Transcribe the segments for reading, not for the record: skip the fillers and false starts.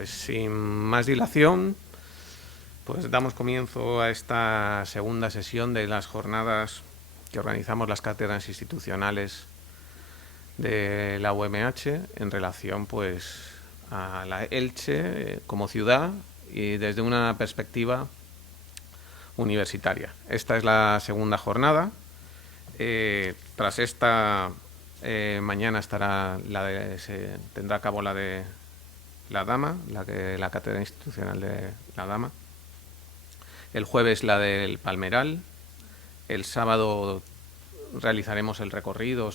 Pues sin más dilación, pues damos comienzo a esta segunda sesión de las jornadas que organizamos las cátedras institucionales de la UMH en relación pues a la Elche como ciudad y desde una perspectiva universitaria. Esta es la segunda jornada. Tras esta mañana se tendrá a cabo la de la Dama, la cátedra institucional de la Dama. El jueves la del Palmeral. El sábado realizaremos el recorrido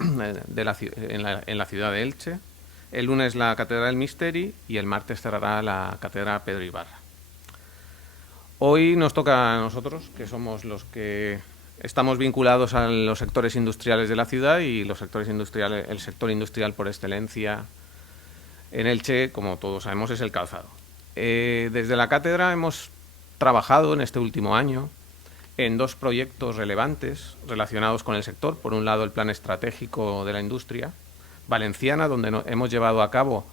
en la ciudad de Elche. El lunes la Catedral del Misteri y el martes cerrará la Catedral Pedro Ibarra. Hoy nos toca a nosotros, que somos los que estamos vinculados a los sectores industriales de la ciudad y el sector industrial por excelencia en Elche, como todos sabemos, es el calzado. Desde la cátedra hemos trabajado en este último año en dos proyectos relevantes relacionados con el sector. Por un lado, el Plan Estratégico de la Industria Valenciana, donde hemos llevado a cabo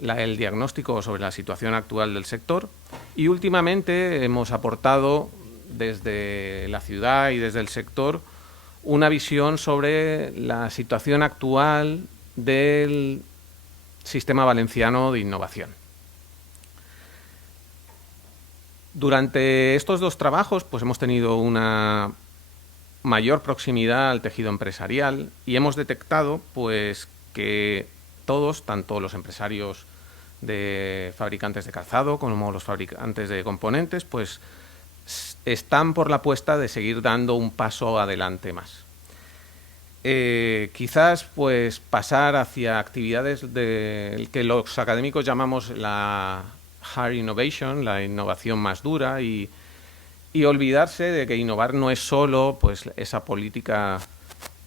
el diagnóstico sobre la situación actual del sector, y últimamente hemos aportado desde la ciudad y desde el sector una visión sobre la situación actual del sistema valenciano de innovación. Durante estos dos trabajos pues hemos tenido una mayor proximidad al tejido empresarial y hemos detectado pues que todos, tanto los empresarios de fabricantes de calzado como los fabricantes de componentes, pues están por la apuesta de seguir dando un paso adelante más. Quizás pues pasar hacia actividades que los académicos llamamos la hard innovation, la innovación más dura, y olvidarse de que innovar no es solo pues esa política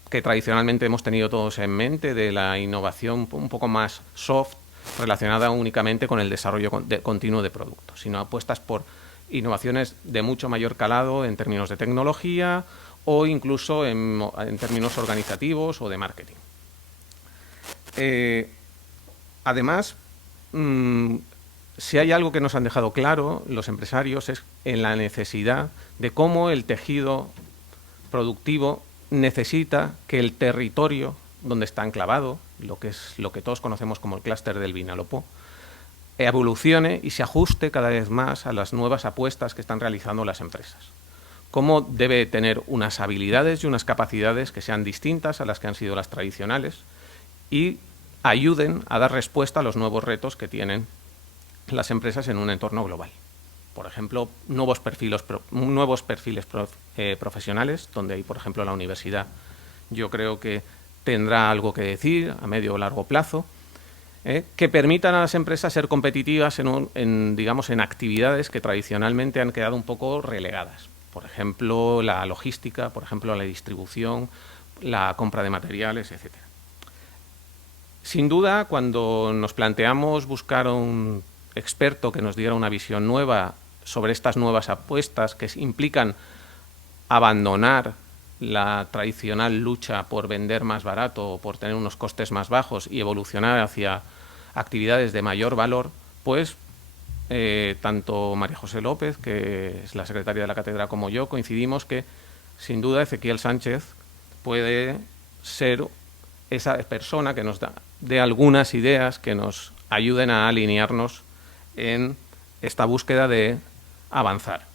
que tradicionalmente hemos tenido todos en mente de la innovación un poco más soft, relacionada únicamente con el desarrollo continuo de productos, sino apuestas por innovaciones de mucho mayor calado en términos de tecnología o incluso en términos organizativos o de marketing. Además, si hay algo que nos han dejado claro los empresarios es en la necesidad de cómo el tejido productivo necesita que el territorio donde está enclavado, lo que todos conocemos como el clúster del Vinalopó, evolucione y se ajuste cada vez más a las nuevas apuestas que están realizando las empresas. Cómo debe tener unas habilidades y unas capacidades que sean distintas a las que han sido las tradicionales y ayuden a dar respuesta a los nuevos retos que tienen las empresas en un entorno global. Por ejemplo, nuevos perfiles profesionales, donde hay, por ejemplo, la universidad, yo creo que tendrá algo que decir a medio o largo plazo, que permitan a las empresas ser competitivas en actividades que tradicionalmente han quedado un poco relegadas. Por ejemplo, la logística, por ejemplo, la distribución, la compra de materiales, etc. Sin duda, cuando nos planteamos buscar un experto que nos diera una visión nueva sobre estas nuevas apuestas que implican abandonar la tradicional lucha por vender más barato o por tener unos costes más bajos y evolucionar hacia actividades de mayor valor, pues tanto María José López, que es la secretaria de la cátedra, como yo, coincidimos que sin duda Ezequiel Sánchez puede ser esa persona que nos dé algunas ideas que nos ayuden a alinearnos en esta búsqueda de avanzar.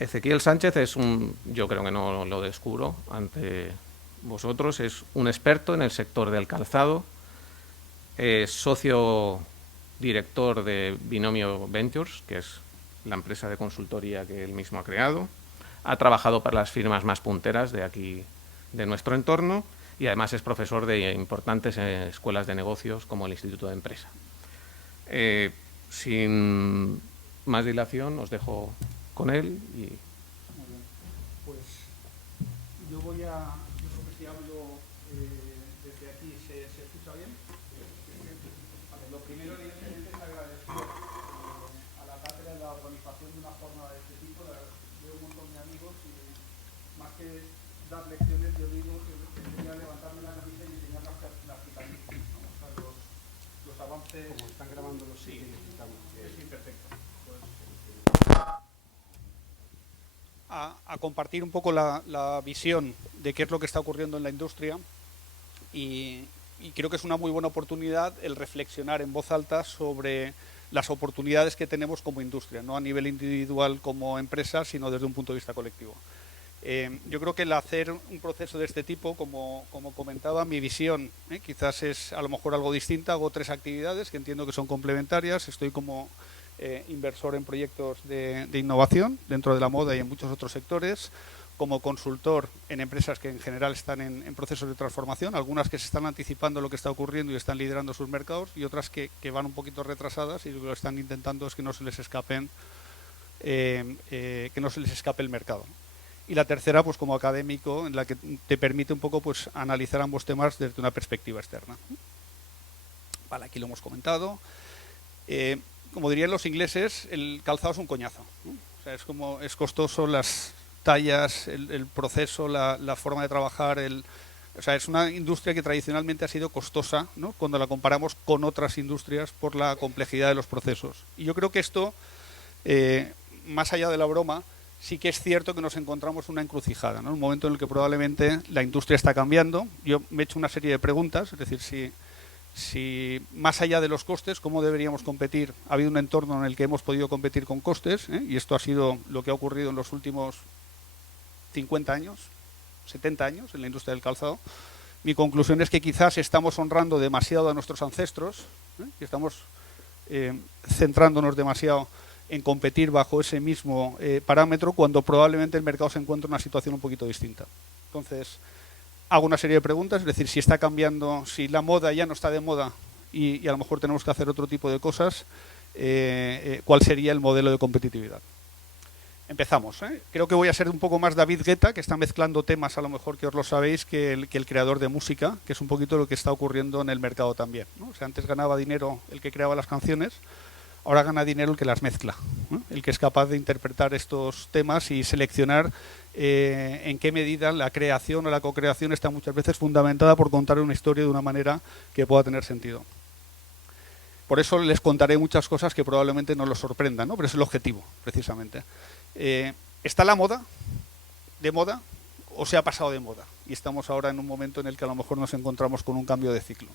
Ezequiel Sánchez yo creo que no lo descubro ante vosotros, es un experto en el sector del calzado, socio director de Binomio Ventures, que es la empresa de consultoría que él mismo ha creado. Ha trabajado para las firmas más punteras de aquí, de nuestro entorno, y además es profesor de importantes escuelas de negocios como el Instituto de Empresa. Sin más dilación, os dejo con él. Muy bien. Pues yo creo que si hablo desde aquí, ¿se escucha bien? Vale, lo primero, evidentemente, es agradecer a la cátedra la organización de una jornada de este tipo. Veo un montón de amigos y más que dar lecciones, yo digo que debería levantarme la camisa y enseñar las cicatrices, ¿no? O sea, los avances. Como están grabando los Sí, necesitamos que... sí, perfecto. Pues, a compartir un poco la visión de qué es lo que está ocurriendo en la industria y creo que es una muy buena oportunidad el reflexionar en voz alta sobre las oportunidades que tenemos como industria, no a nivel individual como empresa, sino desde un punto de vista colectivo. Yo creo que el hacer un proceso de este tipo, como comentaba, mi visión quizás es a lo mejor algo distinta. Hago 3 actividades que entiendo que son complementarias. Estoy como inversor en proyectos de innovación dentro de la moda y en muchos otros sectores, como consultor en empresas que en general están en procesos de transformación, algunas que se están anticipando lo que está ocurriendo y están liderando sus mercados, y otras que van un poquito retrasadas y lo que están intentando es que no se les escape el mercado. Y la tercera, pues como académico, en la que te permite un poco pues analizar ambos temas desde una perspectiva externa. Vale, aquí lo hemos comentado. Como dirían los ingleses, el calzado es un coñazo, ¿no? O sea, es costoso las tallas, el proceso, la forma de trabajar. O sea, es una industria que tradicionalmente ha sido costosa, ¿no?, cuando la comparamos con otras industrias por la complejidad de los procesos. Y yo creo que esto, más allá de la broma, sí que es cierto que nos encontramos una encrucijada, ¿no?, un momento en el que probablemente la industria está cambiando. Yo me he hecho una serie de preguntas, es decir, si más allá de los costes, ¿cómo deberíamos competir? Ha habido un entorno en el que hemos podido competir con costes, y esto ha sido lo que ha ocurrido en los últimos 50 años, 70 años en la industria del calzado. Mi conclusión es que quizás estamos honrando demasiado a nuestros ancestros, y estamos centrándonos demasiado en competir bajo ese mismo parámetro, cuando probablemente el mercado se encuentra en una situación un poquito distinta. Entonces, hago una serie de preguntas, es decir, si está cambiando, si la moda ya no está de moda y a lo mejor tenemos que hacer otro tipo de cosas, ¿cuál sería el modelo de competitividad? Empezamos. Creo que voy a ser un poco más David Guetta, que está mezclando temas, a lo mejor que os lo sabéis, que el creador de música, que es un poquito lo que está ocurriendo en el mercado también, ¿no? O sea, antes ganaba dinero el que creaba las canciones, ahora gana dinero el que las mezcla, ¿no?, el que es capaz de interpretar estos temas y seleccionar en qué medida la creación o la co-creación está muchas veces fundamentada por contar una historia de una manera que pueda tener sentido. Por eso les contaré muchas cosas que probablemente no los sorprendan, ¿no?, pero es el objetivo, precisamente. ¿Está la moda de moda o se ha pasado de moda? Y estamos ahora en un momento en el que a lo mejor nos encontramos con un cambio de ciclo.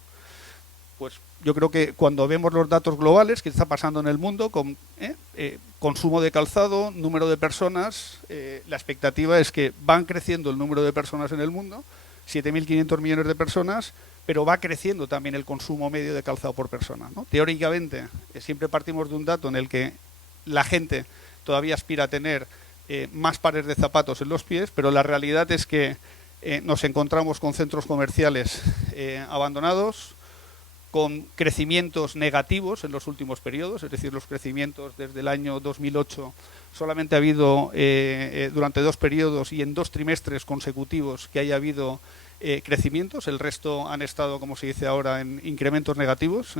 Pues yo creo que cuando vemos los datos globales que está pasando en el mundo, con consumo de calzado, número de personas, la expectativa es que van creciendo el número de personas en el mundo, 7.500 millones de personas, pero va creciendo también el consumo medio de calzado por persona, ¿no? Teóricamente, siempre partimos de un dato en el que la gente todavía aspira a tener más pares de zapatos en los pies, pero la realidad es que nos encontramos con centros comerciales abandonados, con crecimientos negativos en los últimos periodos, es decir, los crecimientos desde el año 2008 solamente ha habido durante 2 periodos y en 2 trimestres consecutivos que haya habido crecimientos, el resto han estado, como se dice ahora, en incrementos negativos.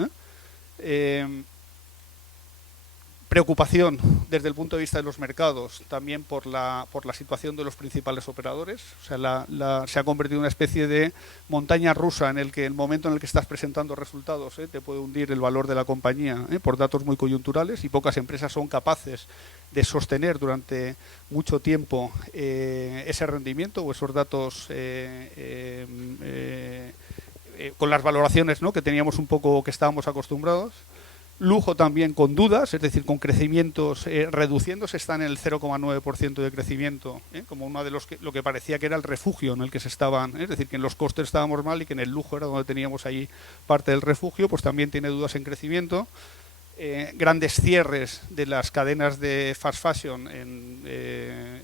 Preocupación desde el punto de vista de los mercados, también por la situación de los principales operadores. O sea, se ha convertido en una especie de montaña rusa en el que el momento en el que estás presentando resultados te puede hundir el valor de la compañía por datos muy coyunturales, y pocas empresas son capaces de sostener durante mucho tiempo ese rendimiento o esos datos con las valoraciones, ¿no?, que teníamos un poco, que estábamos acostumbrados. Lujo también con dudas, es decir, con crecimientos reduciéndose, están en el 0,9% de crecimiento, como uno de lo que parecía que era el refugio en el que se estaban, es decir, que en los costes estábamos mal y que en el lujo era donde teníamos ahí parte del refugio, pues también tiene dudas en crecimiento. Grandes cierres de las cadenas de fast fashion en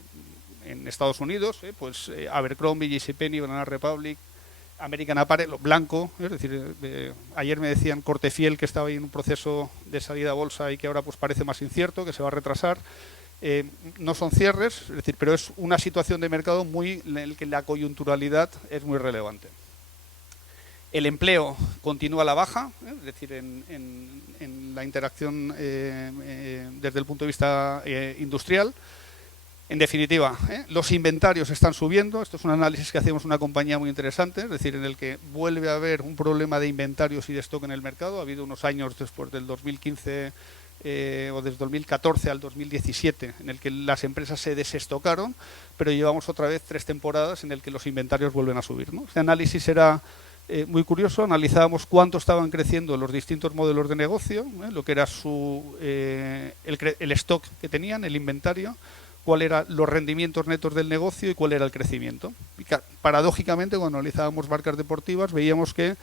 Estados Unidos, pues Abercrombie, JCPenney, Banana Republic, American Apparel, blanco, es decir, ayer me decían Corte Fiel que estaba en un proceso de salida a bolsa y que ahora pues parece más incierto, que se va a retrasar. No son cierres, es decir, pero es una situación de mercado en la que la coyunturalidad es muy relevante. El empleo continúa a la baja, es decir, en la interacción desde el punto de vista industrial. En definitiva, los inventarios están subiendo. Esto es un análisis que hacemos en una compañía muy interesante, es decir, en el que vuelve a haber un problema de inventarios y de stock en el mercado. Ha habido unos años después del 2015 o desde 2014 al 2017 en el que las empresas se desestocaron, pero llevamos otra vez 3 temporadas en el que los inventarios vuelven a subir, ¿no? Este análisis era muy curioso. Analizábamos cuánto estaban creciendo los distintos modelos de negocio, lo que era el stock que tenían, el inventario, cuál eran los rendimientos netos del negocio y cuál era el crecimiento. Y paradójicamente, cuando analizábamos marcas deportivas, veíamos que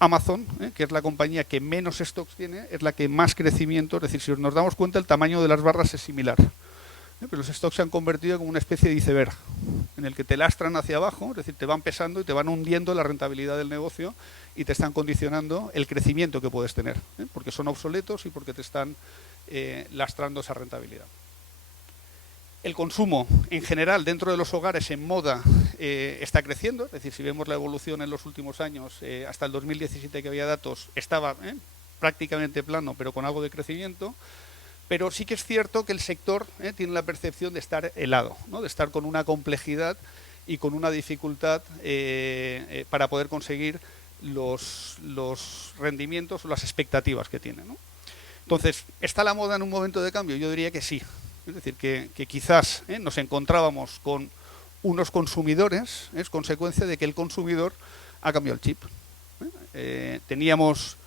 Amazon, que es la compañía que menos stocks tiene, es la que más crecimiento, es decir, si nos damos cuenta, el tamaño de las barras es similar. Pero los stocks se han convertido como una especie de iceberg, en el que te lastran hacia abajo, es decir, te van pesando y te van hundiendo la rentabilidad del negocio y te están condicionando el crecimiento que puedes tener, porque son obsoletos y porque te están lastrando esa rentabilidad. El consumo en general dentro de los hogares en moda está creciendo, es decir, si vemos la evolución en los últimos años, hasta el 2017 que había datos, estaba prácticamente plano, pero con algo de crecimiento. Pero sí que es cierto que el sector tiene la percepción de estar helado, ¿no? De estar con una complejidad y con una dificultad para poder conseguir los rendimientos o las expectativas que tiene, ¿no? Entonces, ¿está la moda en un momento de cambio? Yo diría que sí. Es decir, que quizás nos encontrábamos con unos consumidores, es consecuencia de que el consumidor ha cambiado el chip. Teníamos...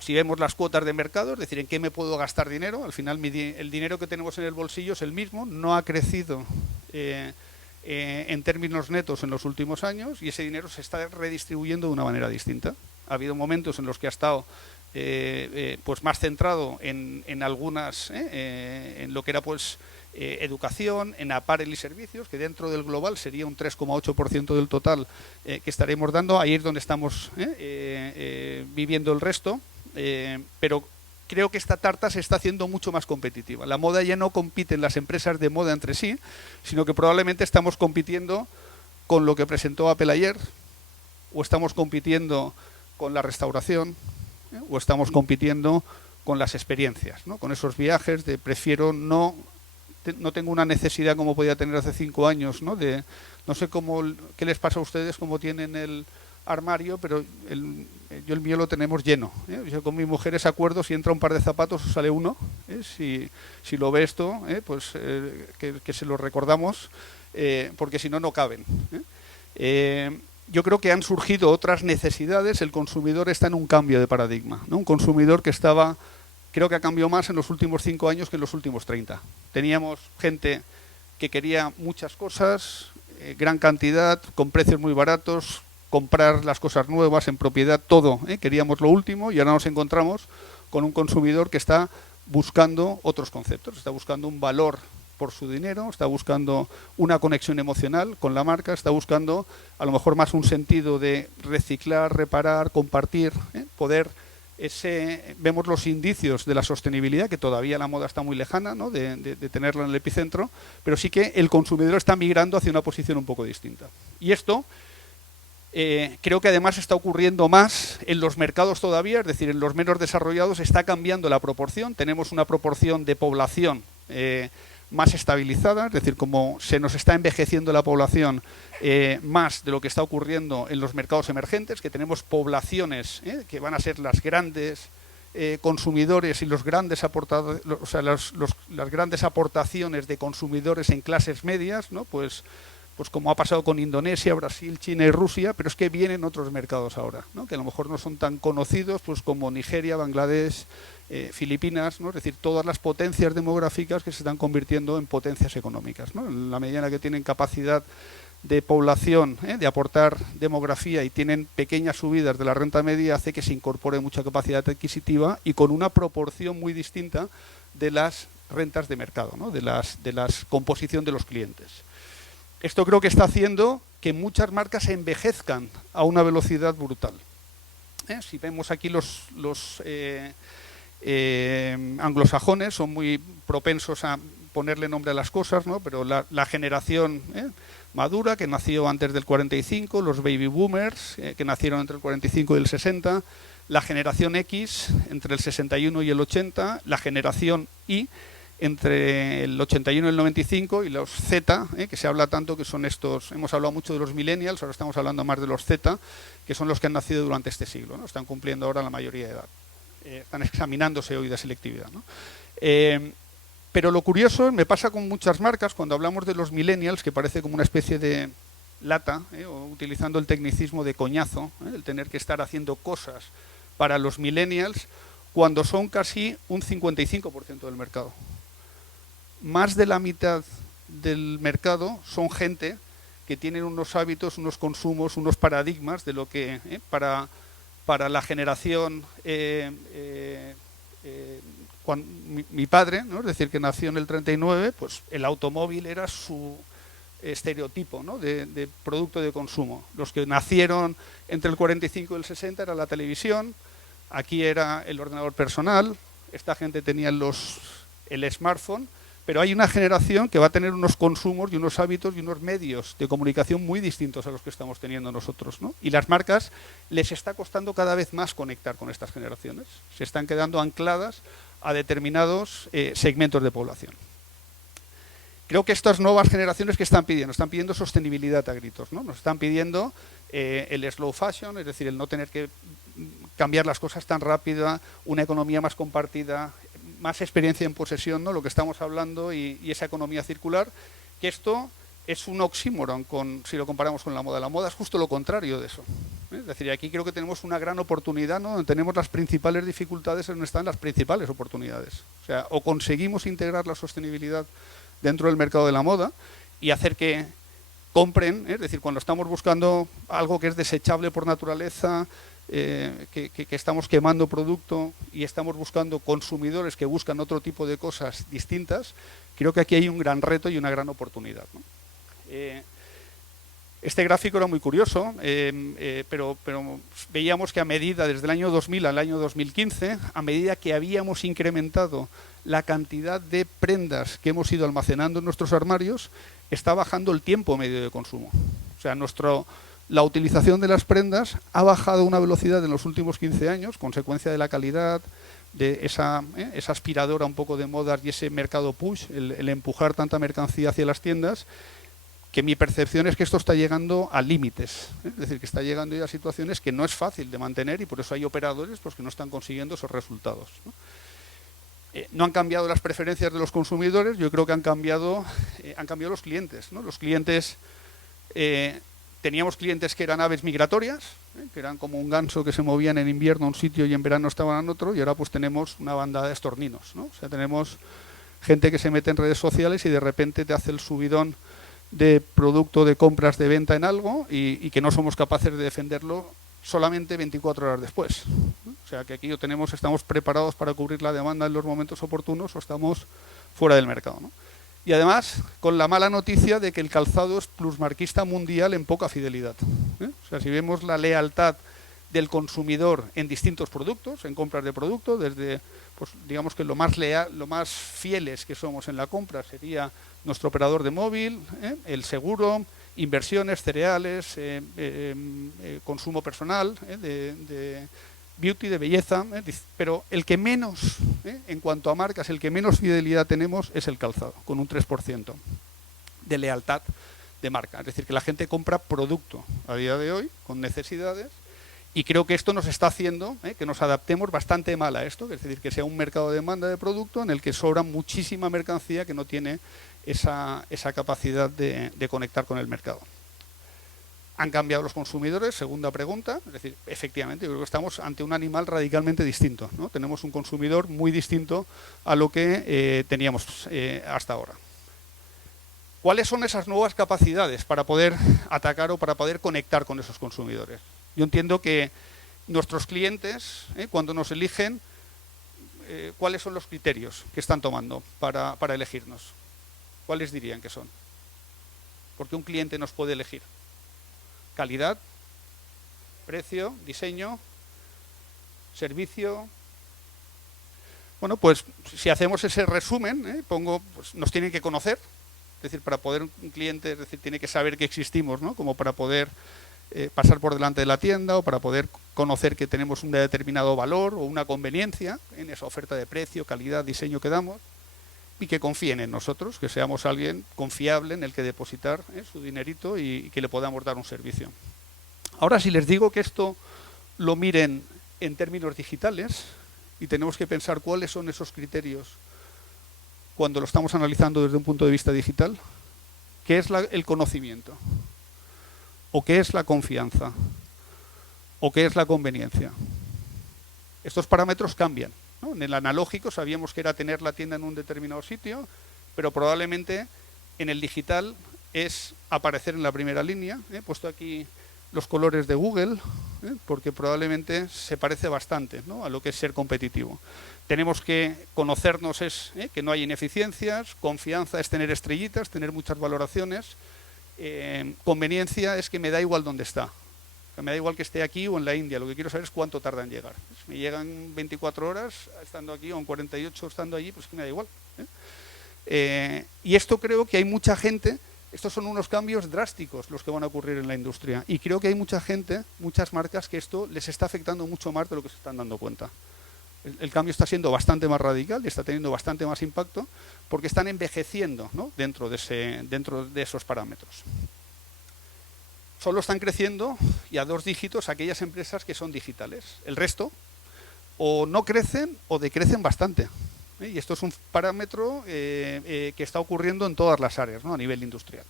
Si vemos las cuotas de mercado, es decir, en qué me puedo gastar dinero, al final el dinero que tenemos en el bolsillo es el mismo, no ha crecido en términos netos en los últimos años y ese dinero se está redistribuyendo de una manera distinta. Ha habido momentos en los que ha estado pues más centrado en algunas, en lo que era pues educación, en apparel y servicios, que dentro del global sería un 3,8% del total que estaremos dando. Ahí es donde estamos viviendo el resto. Pero creo que esta tarta se está haciendo mucho más competitiva. La moda ya no compite en las empresas de moda entre sí, sino que probablemente estamos compitiendo con lo que presentó Apple ayer, o estamos compitiendo con la restauración, o estamos compitiendo con las experiencias, ¿no? Con esos viajes de prefiero no tengo una necesidad como podía tener hace 5 años, ¿no? No sé qué les pasa a ustedes, cómo tienen el armario, pero yo el mío lo tenemos lleno. Yo con mi mujer es acuerdo, si entra un par de zapatos sale uno. Si lo ve esto, pues que se lo recordamos, porque si no, no caben. Yo creo que han surgido otras necesidades. El consumidor está en un cambio de paradigma, ¿no? Un consumidor que creo que ha cambiado más en los últimos 5 años que en los últimos 30. Teníamos gente que quería muchas cosas, gran cantidad, con precios muy baratos, comprar las cosas nuevas en propiedad, todo, queríamos lo último, y ahora nos encontramos con un consumidor que está buscando otros conceptos, está buscando un valor por su dinero, está buscando una conexión emocional con la marca, está buscando a lo mejor más un sentido de reciclar, reparar, compartir, poder vemos los indicios de la sostenibilidad, que todavía la moda está muy lejana, ¿no? de tenerla en el epicentro, pero sí que el consumidor está migrando hacia una posición un poco distinta. Y esto creo que además está ocurriendo más en los mercados todavía, es decir, en los menos desarrollados está cambiando la proporción. Tenemos una proporción de población más estabilizada, es decir, como se nos está envejeciendo la población más de lo que está ocurriendo en los mercados emergentes, que tenemos poblaciones que van a ser las grandes consumidores y los grandes las grandes aportaciones de consumidores en clases medias, ¿no? Pues como ha pasado con Indonesia, Brasil, China y Rusia, pero es que vienen otros mercados ahora, ¿no? Que a lo mejor no son tan conocidos, pues como Nigeria, Bangladesh, Filipinas, ¿no? Es decir, todas las potencias demográficas que se están convirtiendo en potencias económicas, ¿no? En la medida en la que tienen capacidad de población, de aportar demografía y tienen pequeñas subidas de la renta media, hace que se incorpore mucha capacidad adquisitiva y con una proporción muy distinta de las rentas de mercado, ¿no? de las composición de los clientes. Esto creo que está haciendo que muchas marcas se envejezcan a una velocidad brutal. Si vemos aquí los anglosajones son muy propensos a ponerle nombre a las cosas, ¿no? Pero la generación madura, que nació antes del 45, los baby boomers, que nacieron entre el 45 y el 60, la generación X, entre el 61 y el 80, la generación Y, entre el 81 y el 95, y los Z, que se habla tanto, que son estos, hemos hablado mucho de los millennials, ahora estamos hablando más de los Z, que son los que han nacido durante este siglo, ¿no? Están cumpliendo ahora la mayoría de edad. Están examinándose hoy de selectividad, ¿no? Pero lo curioso, me pasa con muchas marcas, cuando hablamos de los millennials, que parece como una especie de lata, o utilizando el tecnicismo de coñazo, el tener que estar haciendo cosas para los millennials, cuando son casi un 55% del mercado. Más de la mitad del mercado son gente que tienen unos hábitos, unos consumos, unos paradigmas de lo que para la generación mi padre, ¿no? Es decir, que nació en el 39, pues el automóvil era su estereotipo, ¿no? de producto de consumo. Los que nacieron entre el 45 y el 60 era la televisión, aquí era el ordenador personal, esta gente tenía el smartphone, pero hay una generación que va a tener unos consumos y unos hábitos y unos medios de comunicación muy distintos a los que estamos teniendo nosotros, ¿no? Y las marcas les está costando cada vez más conectar con estas generaciones. Se están quedando ancladas a determinados segmentos de población. Creo que estas nuevas generaciones que están pidiendo sostenibilidad a gritos, ¿no? Nos están pidiendo el slow fashion, es decir, el no tener que cambiar las cosas tan rápida, una economía más compartida, más experiencia en posesión, ¿no? Lo que estamos hablando y esa economía circular, que esto es un oxímoron si lo comparamos con la moda. La moda es justo lo contrario de eso. Es decir, aquí creo que tenemos una gran oportunidad, ¿no? Donde tenemos las principales dificultades, donde están las principales oportunidades. O sea, o conseguimos integrar la sostenibilidad dentro del mercado de la moda y hacer que compren, es decir, cuando estamos buscando algo que es desechable por naturaleza, que estamos quemando producto y estamos buscando consumidores que buscan otro tipo de cosas distintas, creo que aquí hay un gran reto y una gran oportunidad, ¿no? Este gráfico era muy curioso, pero veíamos que a medida, desde el año 2000 al año 2015, a medida que habíamos incrementado la cantidad de prendas que hemos ido almacenando en nuestros armarios, está bajando el tiempo medio de consumo. O sea, la utilización de las prendas ha bajado a una velocidad en los últimos 15 años, consecuencia de la calidad, de esa aspiradora un poco de modas y ese mercado push, el empujar tanta mercancía hacia las tiendas, que mi percepción es que esto está llegando a límites, es decir, que está llegando ya a situaciones que no es fácil de mantener y por eso hay operadores pues, que no están consiguiendo esos resultados, ¿no? No han cambiado las preferencias de los consumidores, yo creo que han cambiado los clientes, ¿no? Los clientes, teníamos clientes que eran aves migratorias, que eran como un ganso que se movían en invierno a un sitio y en verano estaban en otro, y ahora pues tenemos una bandada de estorninos, ¿no? O sea, tenemos gente que se mete en redes sociales y de repente te hace el subidón de producto de compras de venta en algo y que no somos capaces de defenderlo solamente 24 horas después. O sea que aquí estamos preparados para cubrir la demanda en los momentos oportunos o estamos fuera del mercado, ¿no? Y además con la mala noticia de que el calzado es plusmarquista mundial en poca fidelidad, ¿eh? O sea, si vemos la lealtad del consumidor en distintos productos, en compras de productos, desde, pues digamos que lo más fieles que somos en la compra sería nuestro operador de móvil, el seguro, inversiones, cereales, consumo personal, de beauty, de belleza, pero el que menos, en cuanto a marcas, el que menos fidelidad tenemos es el calzado, con un 3% de lealtad de marca. Es decir, que la gente compra producto a día de hoy, con necesidades, y creo que esto nos está haciendo que nos adaptemos bastante mal a esto, es decir, que sea un mercado de demanda de producto en el que sobra muchísima mercancía que no tiene esa capacidad de conectar con el mercado. ¿Han cambiado los consumidores? Segunda pregunta. Es decir, efectivamente, yo creo que estamos ante un animal radicalmente distinto, ¿no? Tenemos un consumidor muy distinto a lo que teníamos hasta ahora. ¿Cuáles son esas nuevas capacidades para poder atacar o para poder conectar con esos consumidores? Yo entiendo que nuestros clientes, cuando nos eligen, ¿cuáles son los criterios que están tomando para elegirnos? ¿Cuáles dirían que son? Porque un cliente nos puede elegir. Calidad, precio, diseño, servicio. Bueno, pues si hacemos ese resumen, pues nos tienen que conocer. Es decir, para poder un cliente, es decir, tiene que saber que existimos, ¿no? Como para poder pasar por delante de la tienda o para poder conocer que tenemos un determinado valor o una conveniencia en esa oferta de precio, calidad, diseño que damos. y que confíen en nosotros, que seamos alguien confiable en el que depositar su dinerito y que le podamos dar un servicio. Ahora, si les digo que esto lo miren en términos digitales y tenemos que pensar cuáles son esos criterios cuando lo estamos analizando desde un punto de vista digital, ¿qué es el conocimiento? ¿O qué es la confianza? ¿O qué es la conveniencia? Estos parámetros cambian, ¿no? En el analógico sabíamos que era tener la tienda en un determinado sitio, pero probablemente en el digital es aparecer en la primera línea. He puesto aquí los colores de Google, porque probablemente se parece bastante, ¿no?, a lo que es ser competitivo. Tenemos que conocernos, que no hay ineficiencias, confianza es tener estrellitas, tener muchas valoraciones, conveniencia es que me da igual dónde está. Me da igual que esté aquí o en la India, lo que quiero saber es cuánto tarda en llegar. Si me llegan 24 horas estando aquí o en 48 estando allí, pues que me da igual. Y esto creo que hay mucha gente, estos son unos cambios drásticos los que van a ocurrir en la industria. Y creo que hay mucha gente, muchas marcas, que esto les está afectando mucho más de lo que se están dando cuenta. El cambio está siendo bastante más radical y está teniendo bastante más impacto porque están envejeciendo, ¿no?, dentro de esos parámetros. Solo están creciendo, y a 2 dígitos, aquellas empresas que son digitales. El resto o no crecen o decrecen bastante. Y esto es un parámetro que está ocurriendo en todas las áreas, ¿no?, a nivel industrial.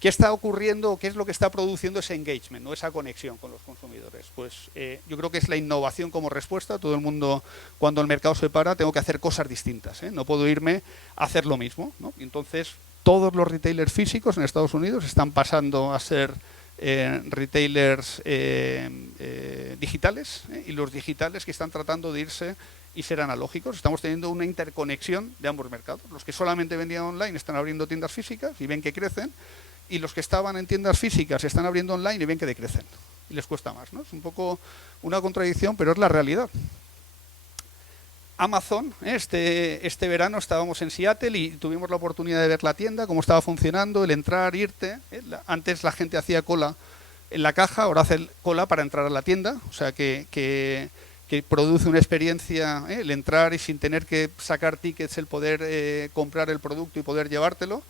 ¿Qué está ocurriendo o qué es lo que está produciendo ese engagement, ¿no?, esa conexión con los consumidores? Pues yo creo que es la innovación como respuesta. Todo el mundo, cuando el mercado se para, tengo que hacer cosas distintas, no puedo irme a hacer lo mismo, ¿no? Y entonces todos los retailers físicos en Estados Unidos están pasando a ser retailers digitales, y los digitales que están tratando de irse y ser analógicos. Estamos teniendo una interconexión de ambos mercados. Los que solamente vendían online están abriendo tiendas físicas y ven que crecen, y los que estaban en tiendas físicas están abriendo online y ven que decrecen y les cuesta más, ¿no? Es un poco una contradicción, pero es la realidad. Amazon, este verano estábamos en Seattle y tuvimos la oportunidad de ver la tienda, cómo estaba funcionando, el entrar, irte. Antes la gente hacía cola en la caja, ahora hace cola para entrar a la tienda, o sea que produce una experiencia, el entrar y sin tener que sacar tickets, el poder comprar el producto y poder llevártelo.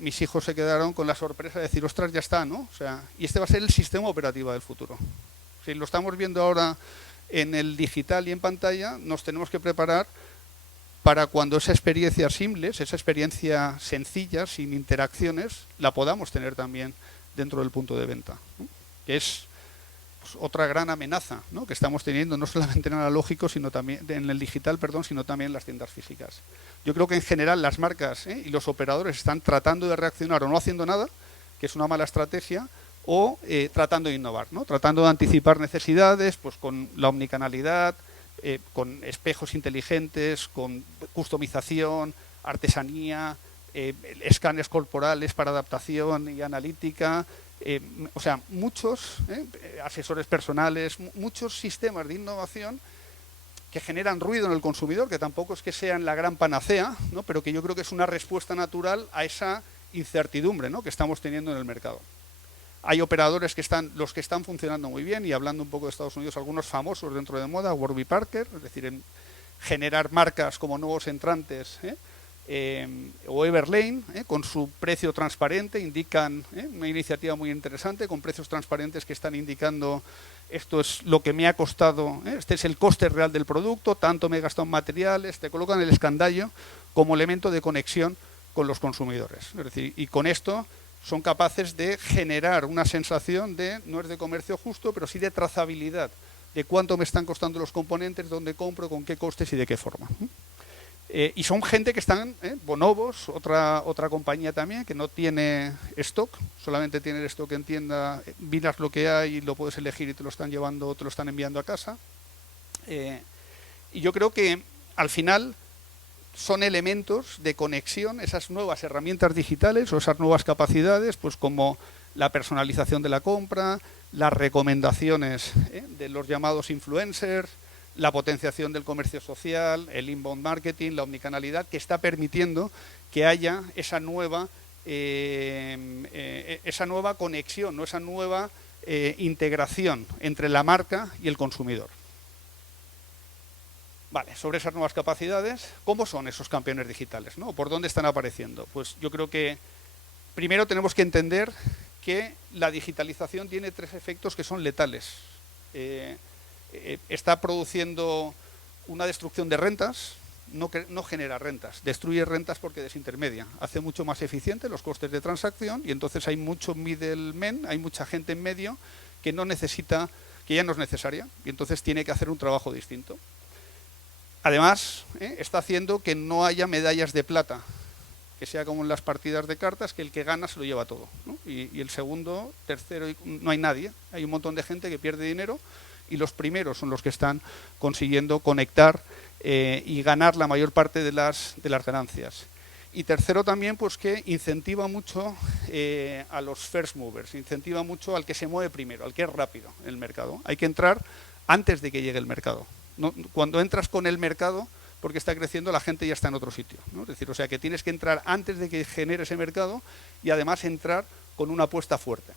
Mis hijos se quedaron con la sorpresa de decir, ostras, ya está, ¿no? O sea, y este va a ser el sistema operativo del futuro. Si lo estamos viendo ahora en el digital y en pantalla, nos tenemos que preparar para cuando esa experiencia seamless, esa experiencia sencilla, sin interacciones, la podamos tener también dentro del punto de venta, ¿no?, que es pues otra gran amenaza, ¿no?, que estamos teniendo, no solamente en analógico, sino también en el digital, sino también en las tiendas físicas. Yo creo que en general las marcas y los operadores están tratando de reaccionar o no haciendo nada, que es una mala estrategia, o tratando de innovar, ¿no?, tratando de anticipar necesidades, pues con la omnicanalidad, con espejos inteligentes, con customización, artesanía, escáneres corporales para adaptación y analítica, o sea, muchos asesores personales, muchos sistemas de innovación que generan ruido en el consumidor, que tampoco es que sean la gran panacea, ¿no?, pero que yo creo que es una respuesta natural a esa incertidumbre, ¿no?, que estamos teniendo en el mercado. Hay operadores los que están funcionando muy bien, y hablando un poco de Estados Unidos, algunos famosos dentro de moda, Warby Parker, es decir, en generar marcas como nuevos entrantes, o Everlane, con su precio transparente, indican una iniciativa muy interesante, con precios transparentes que están indicando esto es lo que me ha costado, este es el coste real del producto, tanto me he gastado en materiales, te colocan el escandallo como elemento de conexión con los consumidores. Es decir, y con esto son capaces de generar una sensación de, no es de comercio justo, pero sí de trazabilidad, de cuánto me están costando los componentes, dónde compro, con qué costes y de qué forma. Y son gente que están, Bonobos, otra compañía también, que no tiene stock, solamente tiene el stock en tienda, miras lo que hay y lo puedes elegir y te lo están llevando, te lo están enviando a casa. Y yo creo que al final son elementos de conexión, esas nuevas herramientas digitales o esas nuevas capacidades, pues como la personalización de la compra, las recomendaciones de los llamados influencers, la potenciación del comercio social, el inbound marketing, la omnicanalidad, que está permitiendo que haya esa nueva conexión, ¿no?, esa nueva integración entre la marca y el consumidor. Vale, sobre esas nuevas capacidades, ¿cómo son esos campeones digitales, ¿no? ¿Por dónde están apareciendo? Pues yo creo que primero tenemos que entender que la digitalización tiene 3 efectos que son letales. Está produciendo una destrucción de rentas, no genera rentas, destruye rentas porque desintermedia, hace mucho más eficiente los costes de transacción y entonces hay mucho middlemen, hay mucha gente en medio que no necesita, que ya no es necesaria y entonces tiene que hacer un trabajo distinto. Además, está haciendo que no haya medallas de plata, que sea como en las partidas de cartas, que el que gana se lo lleva todo, ¿no? Y el segundo, tercero, no hay nadie. Hay un montón de gente que pierde dinero y los primeros son los que están consiguiendo conectar y ganar la mayor parte de las ganancias. Y tercero también, pues que incentiva mucho a los first movers, incentiva mucho al que se mueve primero, al que es rápido en el mercado. Hay que entrar antes de que llegue el mercado. No, cuando entras con el mercado, porque está creciendo, la gente ya está en otro sitio, ¿no? Es decir, o sea que tienes que entrar antes de que genere ese mercado y además entrar con una apuesta fuerte.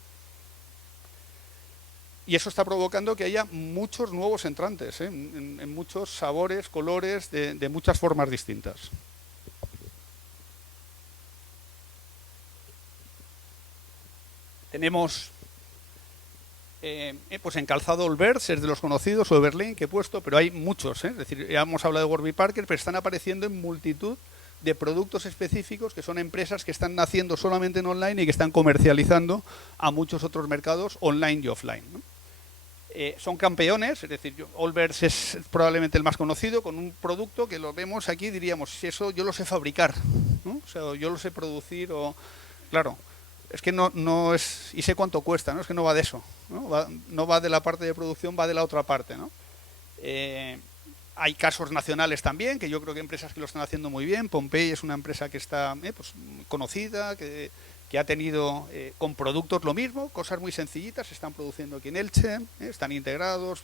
Y eso está provocando que haya muchos nuevos entrantes, en muchos sabores, colores, de muchas formas distintas. Tenemos pues en calzado Allbirds, es de los conocidos, o Everlane que he puesto, pero hay muchos, es decir, ya hemos hablado de Warby Parker, pero están apareciendo en multitud de productos específicos que son empresas que están naciendo solamente en online y que están comercializando a muchos otros mercados online y offline, ¿no? Son campeones, es decir, Allbirds es probablemente el más conocido, con un producto que lo vemos aquí, diríamos, si eso yo lo sé fabricar, ¿no? O sea, yo lo sé producir, o claro, es que no es, y sé cuánto cuesta, ¿no? Es que no va de eso, no va de la parte de producción, va de la otra parte, ¿no? Hay casos nacionales también, que yo creo que empresas que lo están haciendo muy bien. Pompey es una empresa que está pues, conocida, que ha tenido con productos lo mismo, cosas muy sencillitas, se están produciendo aquí en Elche, están integrados,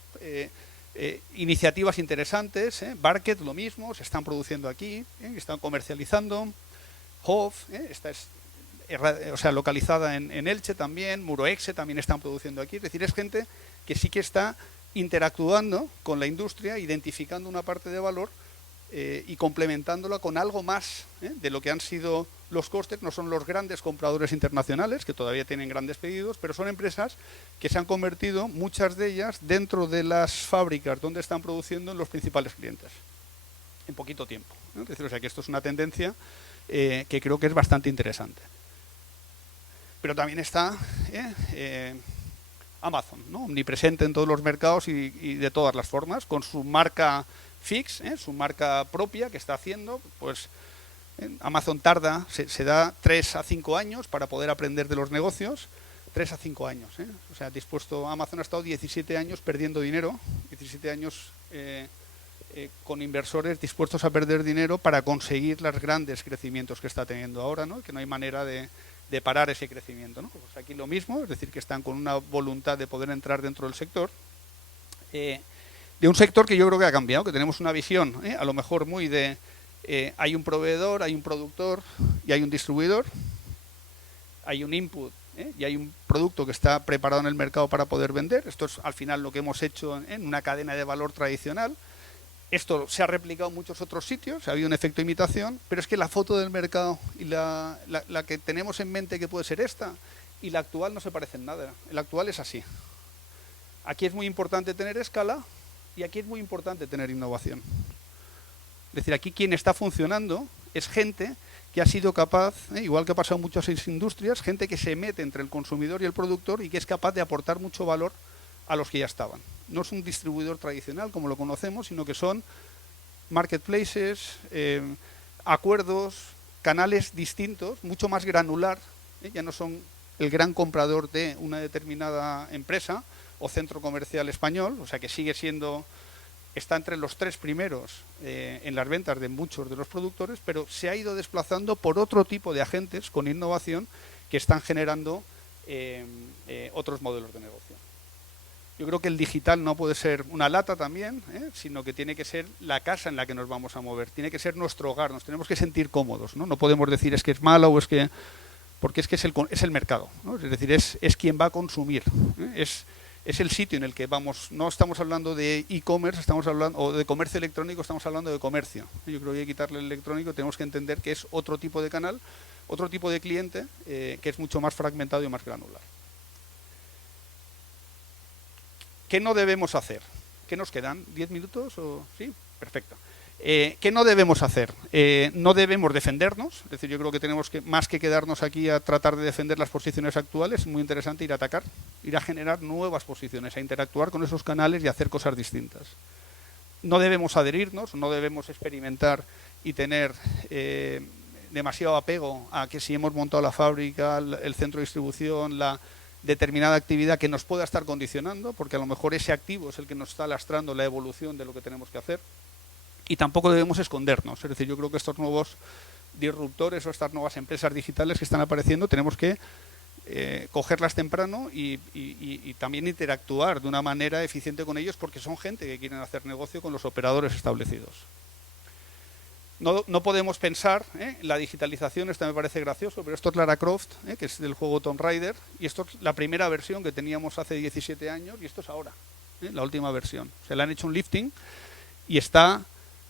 iniciativas interesantes, Barket lo mismo, se están produciendo aquí, están comercializando. Hof, esta es localizada en Elche también, Muroexe también están produciendo aquí, es decir, es gente que sí que está interactuando con la industria, identificando una parte de valor y complementándola con algo más de lo que han sido los costes. No son los grandes compradores internacionales, que todavía tienen grandes pedidos, pero son empresas que se han convertido, muchas de ellas, dentro de las fábricas donde están produciendo en los principales clientes, en poquito tiempo, ¿no? Es decir, o sea que esto es una tendencia que creo que es bastante interesante. Pero también está Amazon, ¿no? Omnipresente en todos los mercados y de todas las formas, con su marca fix, su marca propia que está haciendo. Pues Amazon tarda, se da 3 a 5 años para poder aprender de los negocios, 3 a 5 años. O sea, Amazon ha estado 17 años perdiendo dinero, 17 años con inversores dispuestos a perder dinero para conseguir los grandes crecimientos que está teniendo ahora, ¿no? Que no hay manera de parar ese crecimiento, ¿no? Pues aquí lo mismo, es decir, que están con una voluntad de poder entrar dentro del sector, de un sector que yo creo que ha cambiado, que tenemos una visión, a lo mejor muy de hay un proveedor, hay un productor y hay un distribuidor, hay un input y hay un producto que está preparado en el mercado para poder vender. Esto es al final lo que hemos hecho en una cadena de valor tradicional. Esto se ha replicado en muchos otros sitios, ha habido un efecto imitación, pero es que la foto del mercado y la que tenemos en mente que puede ser esta y la actual no se parecen nada. El actual es así. Aquí es muy importante tener escala y aquí es muy importante tener innovación. Es decir, aquí quien está funcionando es gente que ha sido capaz, igual que ha pasado en muchas industrias, gente que se mete entre el consumidor y el productor y que es capaz de aportar mucho valor a los que ya estaban. No es un distribuidor tradicional como lo conocemos, sino que son marketplaces, acuerdos, canales distintos, mucho más granular, ya no son el gran comprador de una determinada empresa o centro comercial español, o sea que sigue siendo, está entre los 3 primeros en las ventas de muchos de los productores, pero se ha ido desplazando por otro tipo de agentes con innovación que están generando otros modelos de negocio. Yo creo que el digital no puede ser una lata también, sino que tiene que ser la casa en la que nos vamos a mover, tiene que ser nuestro hogar, nos tenemos que sentir cómodos, ¿no? No podemos decir es que es malo o es que... porque es que es el mercado, ¿no? Es decir, es quien va a consumir, es es el sitio en el que vamos. No estamos hablando de e-commerce, estamos hablando, o de comercio electrónico, estamos hablando de comercio. Yo creo que hay que quitarle el electrónico, tenemos que entender que es otro tipo de canal, otro tipo de cliente, que es mucho más fragmentado y más granular. ¿Qué no debemos hacer? ¿Qué nos quedan? ¿10 minutos? ¿Sí? Perfecto. ¿Qué no debemos hacer? No debemos defendernos, es decir, yo creo que tenemos que, más que quedarnos aquí a tratar de defender las posiciones actuales, es muy interesante ir a atacar, ir a generar nuevas posiciones, a interactuar con esos canales y hacer cosas distintas. No debemos adherirnos, no debemos experimentar y tener demasiado apego a que si hemos montado la fábrica, el centro de distribución, la determinada actividad que nos pueda estar condicionando, porque a lo mejor ese activo es el que nos está lastrando la evolución de lo que tenemos que hacer. Y tampoco debemos escondernos, es decir, yo creo que estos nuevos disruptores o estas nuevas empresas digitales que están apareciendo tenemos que cogerlas temprano y también interactuar de una manera eficiente con ellos, porque son gente que quieren hacer negocio con los operadores establecidos. No podemos pensar, la digitalización, esto me parece gracioso, pero esto es Lara Croft, que es del juego Tomb Raider, y esto es la primera versión que teníamos hace 17 años, y esto es ahora, la última versión. Se le han hecho un lifting y está...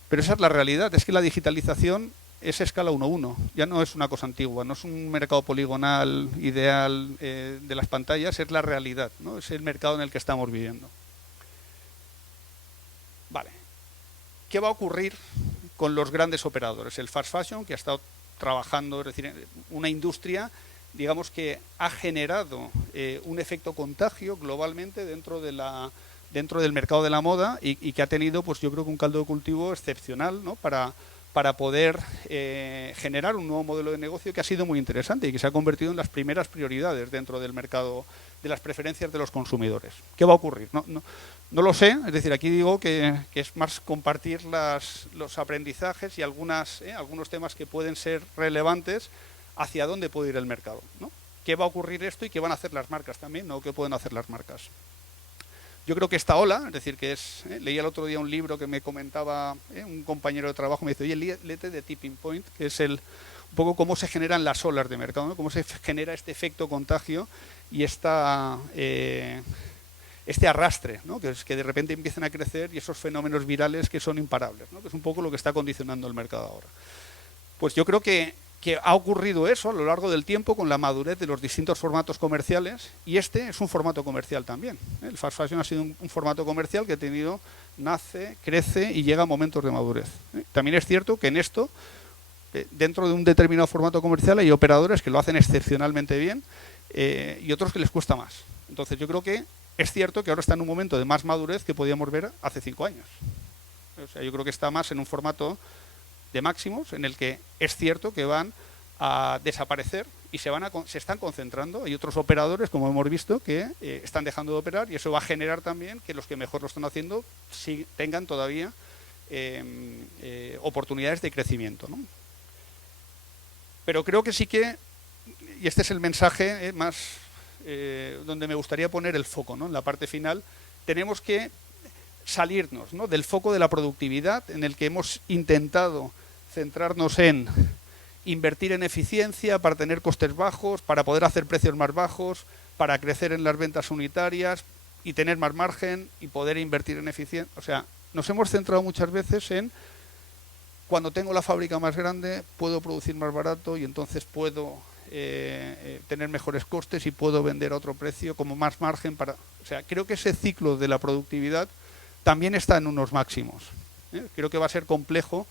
Pero esa es la realidad, es que la digitalización es escala 1:1, ya no es una cosa antigua, no es un mercado poligonal ideal de las pantallas, es la realidad, ¿no? Es el mercado en el que estamos viviendo. Vale. ¿Qué va a ocurrir con los grandes operadores? El fast fashion, que ha estado trabajando, es decir, una industria, digamos, que ha generado un efecto contagio globalmente dentro del mercado de la moda y que ha tenido, pues yo creo que un caldo de cultivo excepcional, ¿no? para poder generar un nuevo modelo de negocio que ha sido muy interesante y que se ha convertido en las primeras prioridades dentro del mercado, de las preferencias de los consumidores. ¿Qué va a ocurrir? No lo sé, es decir, aquí digo que es más compartir los aprendizajes y algunos temas que pueden ser relevantes hacia dónde puede ir el mercado, ¿no? ¿Qué va a ocurrir esto y qué van a hacer las marcas también, ¿no? ¿Qué pueden hacer las marcas? Yo creo que esta ola, es decir, que es... leí el otro día un libro que me comentaba un compañero de trabajo, me dice, oye, léete de Tipping Point, que es un poco cómo se generan las olas de mercado, ¿no? Cómo se genera este efecto contagio y este arrastre, ¿no? Que es que de repente empiezan a crecer y esos fenómenos virales que son imparables, ¿no? Que es un poco lo que está condicionando el mercado ahora. Pues yo creo que ha ocurrido eso a lo largo del tiempo con la madurez de los distintos formatos comerciales, y este es un formato comercial también. El fast fashion ha sido un formato comercial que nace, crece y llega a momentos de madurez. También es cierto que en esto, dentro de un determinado formato comercial, hay operadores que lo hacen excepcionalmente bien y otros que les cuesta más. Entonces yo creo que es cierto que ahora está en un momento de más madurez que podíamos ver hace 5 años. O sea, yo creo que está más en un formato de máximos en el que es cierto que van a desaparecer y se están concentrando. Hay otros operadores, como hemos visto, que están dejando de operar, y eso va a generar también que los que mejor lo están haciendo tengan todavía oportunidades de crecimiento, ¿no? Pero creo que sí que, y este es el mensaje más donde me gustaría poner el foco, ¿no? En la parte final, tenemos que salirnos, ¿no? Del foco de la productividad, en el que hemos intentado centrarnos en invertir en eficiencia para tener costes bajos, para poder hacer precios más bajos, para crecer en las ventas unitarias y tener más margen y poder invertir en eficiencia. O sea, nos hemos centrado muchas veces en cuando tengo la fábrica más grande puedo producir más barato y entonces puedo tener mejores costes y puedo vender a otro precio como más margen para... O sea, creo que ese ciclo de la productividad también está en unos máximos. Creo que va a ser complejo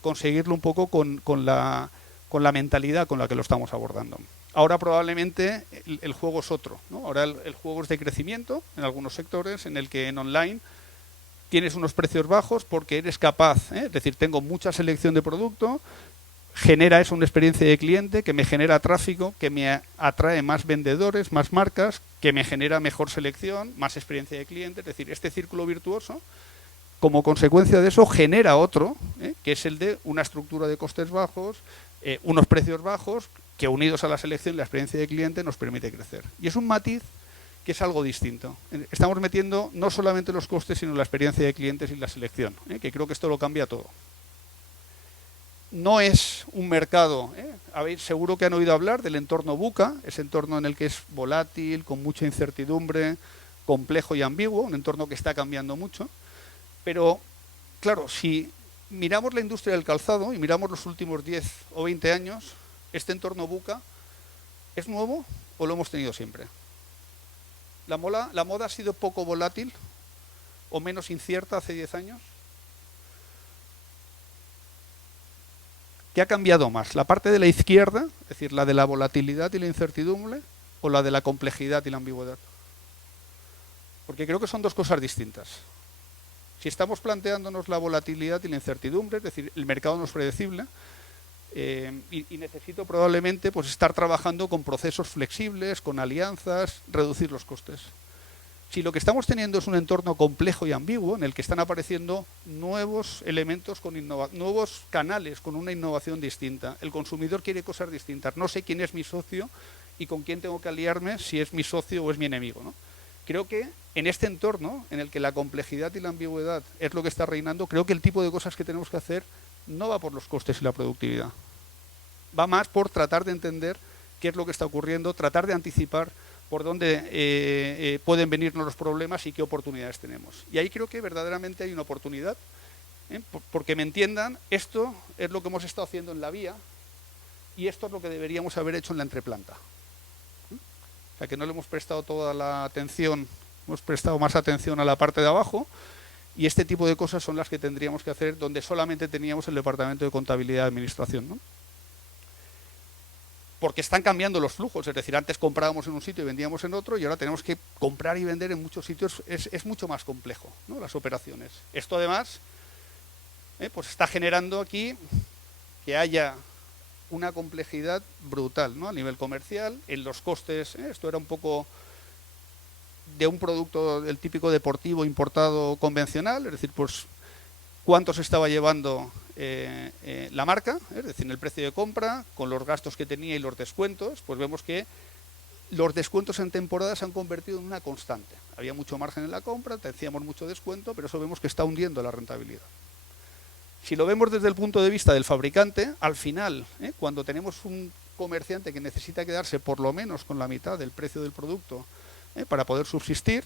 conseguirlo un poco con la mentalidad con la que lo estamos abordando. Ahora probablemente el juego es otro, ¿no? Ahora el juego es de crecimiento en algunos sectores, en el que en online tienes unos precios bajos porque eres capaz, es decir, tengo mucha selección de producto, genera eso una experiencia de cliente que me genera tráfico, que me atrae más vendedores, más marcas, que me genera mejor selección, más experiencia de cliente. Es decir, este círculo virtuoso, como consecuencia de eso, genera otro, que es el de una estructura de costes bajos, unos precios bajos, que unidos a la selección y la experiencia de cliente nos permite crecer. Y es un matiz que es algo distinto. Estamos metiendo no solamente los costes, sino la experiencia de clientes y la selección, que creo que esto lo cambia todo. No es un mercado, seguro que han oído hablar del entorno VUCA, ese entorno en el que es volátil, con mucha incertidumbre, complejo y ambiguo, un entorno que está cambiando mucho, pero claro, si miramos la industria del calzado y miramos los últimos 10 o 20 años, este entorno VUCA ¿es nuevo o lo hemos tenido siempre? ¿La moda ha sido poco volátil o menos incierta hace 10 años? ¿Qué ha cambiado más? ¿La parte de la izquierda, es decir, la de la volatilidad y la incertidumbre, o la de la complejidad y la ambigüedad? Porque creo que son dos cosas distintas. Si estamos planteándonos la volatilidad y la incertidumbre, es decir, el mercado no es predecible, y necesito probablemente pues, estar trabajando con procesos flexibles, con alianzas, reducir los costes. Si lo que estamos teniendo es un entorno complejo y ambiguo, en el que están apareciendo nuevos elementos, nuevos canales con una innovación distinta, el consumidor quiere cosas distintas, no sé quién es mi socio y con quién tengo que aliarme, si es mi socio o es mi enemigo, ¿no? Creo que en este entorno, en el que la complejidad y la ambigüedad es lo que está reinando, creo que el tipo de cosas que tenemos que hacer no va por los costes y la productividad. Va más por tratar de entender qué es lo que está ocurriendo, tratar de anticipar por dónde pueden venirnos los problemas y qué oportunidades tenemos. Y ahí creo que verdaderamente hay una oportunidad, porque me entiendan, esto es lo que hemos estado haciendo en la vía y esto es lo que deberíamos haber hecho en la entreplanta. O sea, que no le hemos prestado toda la atención, hemos prestado más atención a la parte de abajo, y este tipo de cosas son las que tendríamos que hacer donde solamente teníamos el departamento de contabilidad y administración, ¿no? Porque están cambiando los flujos, es decir, antes comprábamos en un sitio y vendíamos en otro, y ahora tenemos que comprar y vender en muchos sitios, es mucho más complejo, ¿no? Las operaciones. Esto además pues está generando aquí que haya una complejidad brutal, ¿no? A nivel comercial, en los costes, esto era un poco de un producto el típico deportivo importado convencional, es decir, pues cuánto se estaba llevando la marca, es decir, en el precio de compra, con los gastos que tenía y los descuentos, pues vemos que los descuentos en temporada se han convertido en una constante. Había mucho margen en la compra, hacíamos mucho descuento, pero eso vemos que está hundiendo la rentabilidad. Si lo vemos desde el punto de vista del fabricante, al final, cuando tenemos un comerciante que necesita quedarse por lo menos con la mitad del precio del producto para poder subsistir,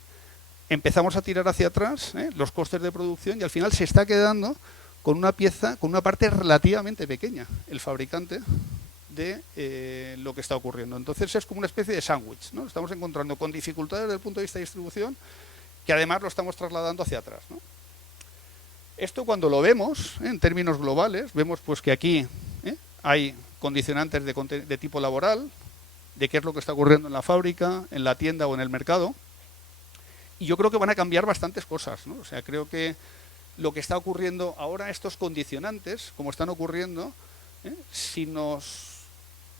empezamos a tirar hacia atrás los costes de producción y al final se está quedando con una pieza, con una parte relativamente pequeña, el fabricante, de lo que está ocurriendo. Entonces es como una especie de sándwich, ¿no? Estamos encontrando con dificultades desde el punto de vista de distribución que además lo estamos trasladando hacia atrás, ¿no? Esto cuando lo vemos en términos globales, vemos pues que aquí hay condicionantes de tipo laboral, de qué es lo que está ocurriendo en la fábrica, en la tienda o en el mercado, y yo creo que van a cambiar bastantes cosas, ¿no? O sea, creo que lo que está ocurriendo ahora, estos condicionantes, como están ocurriendo,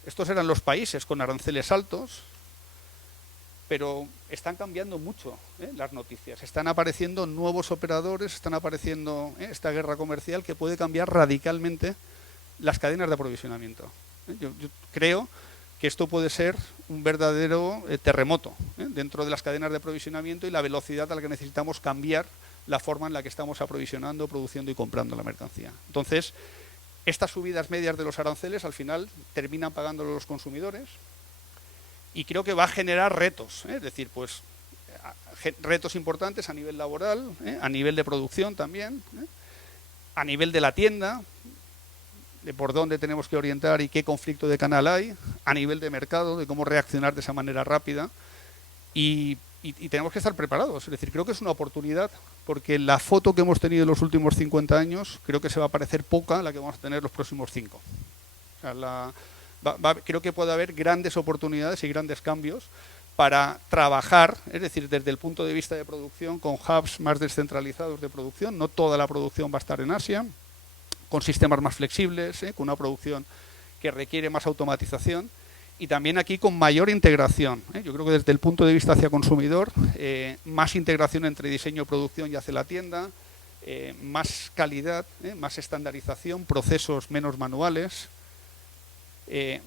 estos eran los países con aranceles altos, pero están cambiando mucho las noticias. Están apareciendo nuevos operadores, están apareciendo esta guerra comercial que puede cambiar radicalmente las cadenas de aprovisionamiento. Yo creo que esto puede ser un verdadero terremoto dentro de las cadenas de aprovisionamiento y la velocidad a la que necesitamos cambiar la forma en la que estamos aprovisionando, produciendo y comprando la mercancía. Entonces, estas subidas medias de los aranceles al final terminan pagándolo los consumidores y creo que va a generar retos, es decir, pues retos importantes a nivel laboral, a nivel de producción también, a nivel de la tienda, de por dónde tenemos que orientar y qué conflicto de canal hay, a nivel de mercado, de cómo reaccionar de esa manera rápida y tenemos que estar preparados. Es decir, creo que es una oportunidad porque la foto que hemos tenido en los últimos 50 años creo que se va a parecer poca a la que vamos a tener los próximos 5. O sea, creo que puede haber grandes oportunidades y grandes cambios para trabajar, es decir, desde el punto de vista de producción, con hubs más descentralizados de producción. No toda la producción va a estar en Asia, con sistemas más flexibles, con una producción que requiere más automatización y también aquí con mayor integración. Yo creo que desde el punto de vista hacia consumidor, más integración entre diseño, producción y hacia la tienda, más calidad, más estandarización, procesos menos manuales.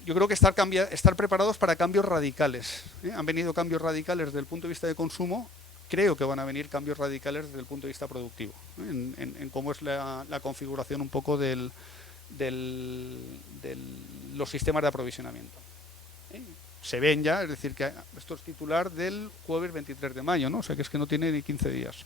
Yo creo que estar preparados para cambios radicales. Han venido cambios radicales desde el punto de vista de consumo, creo que van a venir cambios radicales desde el punto de vista productivo, en cómo es la configuración un poco de los sistemas de aprovisionamiento. se ven ya, es decir, que esto es titular del jueves 23 de mayo, ¿no? O sea, que es que no tiene ni 15 días.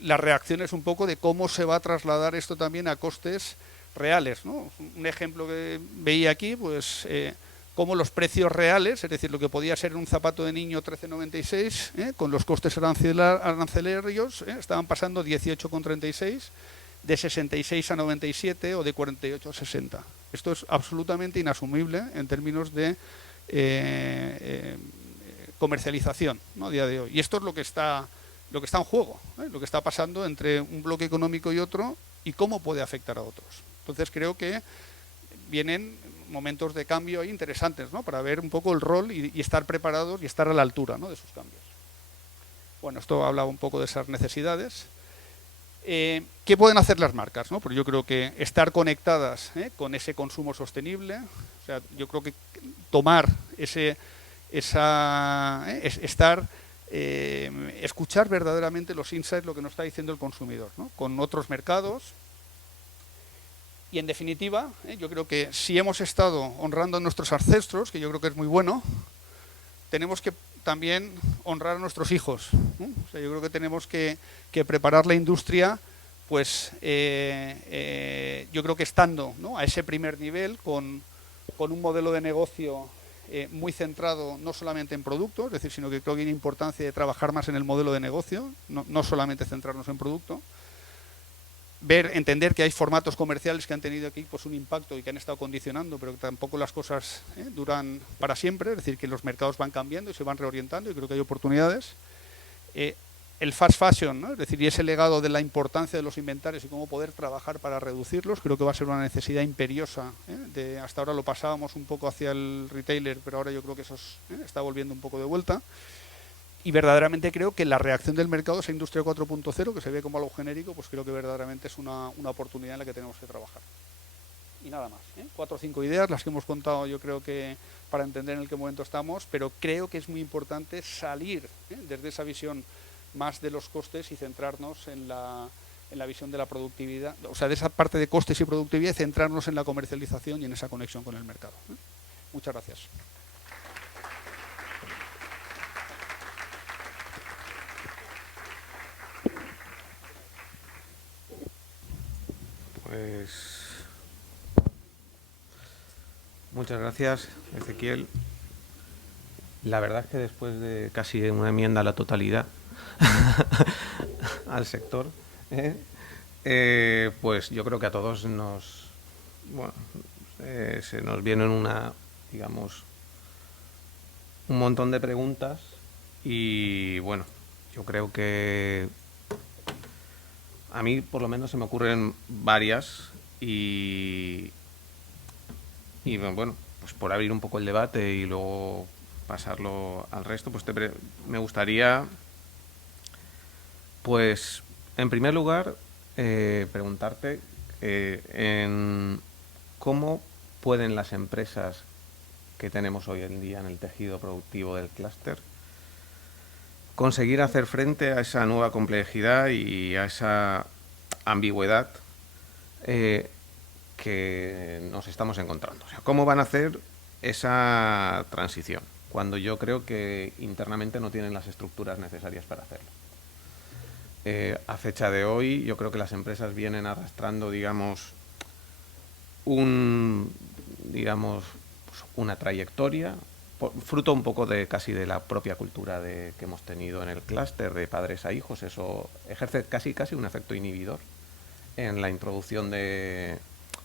La reacción es un poco de cómo se va a trasladar esto también a costes reales, ¿no? Un ejemplo que veía aquí, pues cómo los precios reales, es decir, lo que podía ser un zapato de niño 13,96, con los costes arancelarios, estaban pasando 18,36, de 66 a 97 o de 48 a 60. Esto es absolutamente inasumible en términos de comercialización, ¿no? A día de hoy. Y esto es lo que está en juego, lo que está pasando entre un bloque económico y otro y cómo puede afectar a otros. Entonces creo que vienen momentos de cambio ahí interesantes, ¿no? Para ver un poco el rol y estar preparados y estar a la altura, ¿no? De esos cambios. Bueno, esto hablaba un poco de esas necesidades. ¿Qué pueden hacer las marcas, ¿no? Pues yo creo que estar conectadas con ese consumo sostenible, o sea, yo creo que tomar escuchar verdaderamente los insights, lo que nos está diciendo el consumidor, ¿no? Con otros mercados. Y en definitiva, yo creo que si hemos estado honrando a nuestros ancestros, que yo creo que es muy bueno, tenemos que también honrar a nuestros hijos, ¿no? O sea, yo creo que tenemos que preparar la industria, pues yo creo que estando, ¿no? A ese primer nivel, con un modelo de negocio muy centrado no solamente en producto, es decir, sino que creo que hay importancia de trabajar más en el modelo de negocio, no solamente centrarnos en producto. Entender que hay formatos comerciales que han tenido aquí pues un impacto y que han estado condicionando, pero que tampoco las cosas duran para siempre, es decir, que los mercados van cambiando y se van reorientando y creo que hay oportunidades. El fast fashion, ¿no? Es decir, y ese legado de la importancia de los inventarios y cómo poder trabajar para reducirlos, creo que va a ser una necesidad imperiosa. Hasta ahora lo pasábamos un poco hacia el retailer, pero ahora yo creo que eso está volviendo un poco de vuelta. Y verdaderamente creo que la reacción del mercado, esa industria 4.0, que se ve como algo genérico, pues creo que verdaderamente es una oportunidad en la que tenemos que trabajar. Y nada más, 4 o 5 ideas, las que hemos contado yo creo que para entender en qué momento estamos, pero creo que es muy importante salir desde esa visión más de los costes y centrarnos en la visión de la productividad, o sea, de esa parte de costes y productividad, y centrarnos en la comercialización y en esa conexión con el mercado. Muchas gracias. Pues muchas gracias, Ezequiel. La verdad es que después de casi una enmienda a la totalidad al sector, pues yo creo que a todos se nos vienen un montón de preguntas y bueno, yo creo que a mí por lo menos se me ocurren varias y bueno, pues por abrir un poco el debate y luego pasarlo al resto, pues me gustaría, pues en primer lugar, preguntarte en cómo pueden las empresas que tenemos hoy en día en el tejido productivo del clúster conseguir hacer frente a esa nueva complejidad y a esa ambigüedad que nos estamos encontrando. O sea, ¿cómo van a hacer esa transición? Cuando yo creo que internamente no tienen las estructuras necesarias para hacerlo. A fecha de hoy, yo creo que las empresas vienen arrastrando, una trayectoria, fruto un poco casi de la propia cultura que hemos tenido en el clúster de padres a hijos. Eso ejerce casi un efecto inhibidor en la introducción de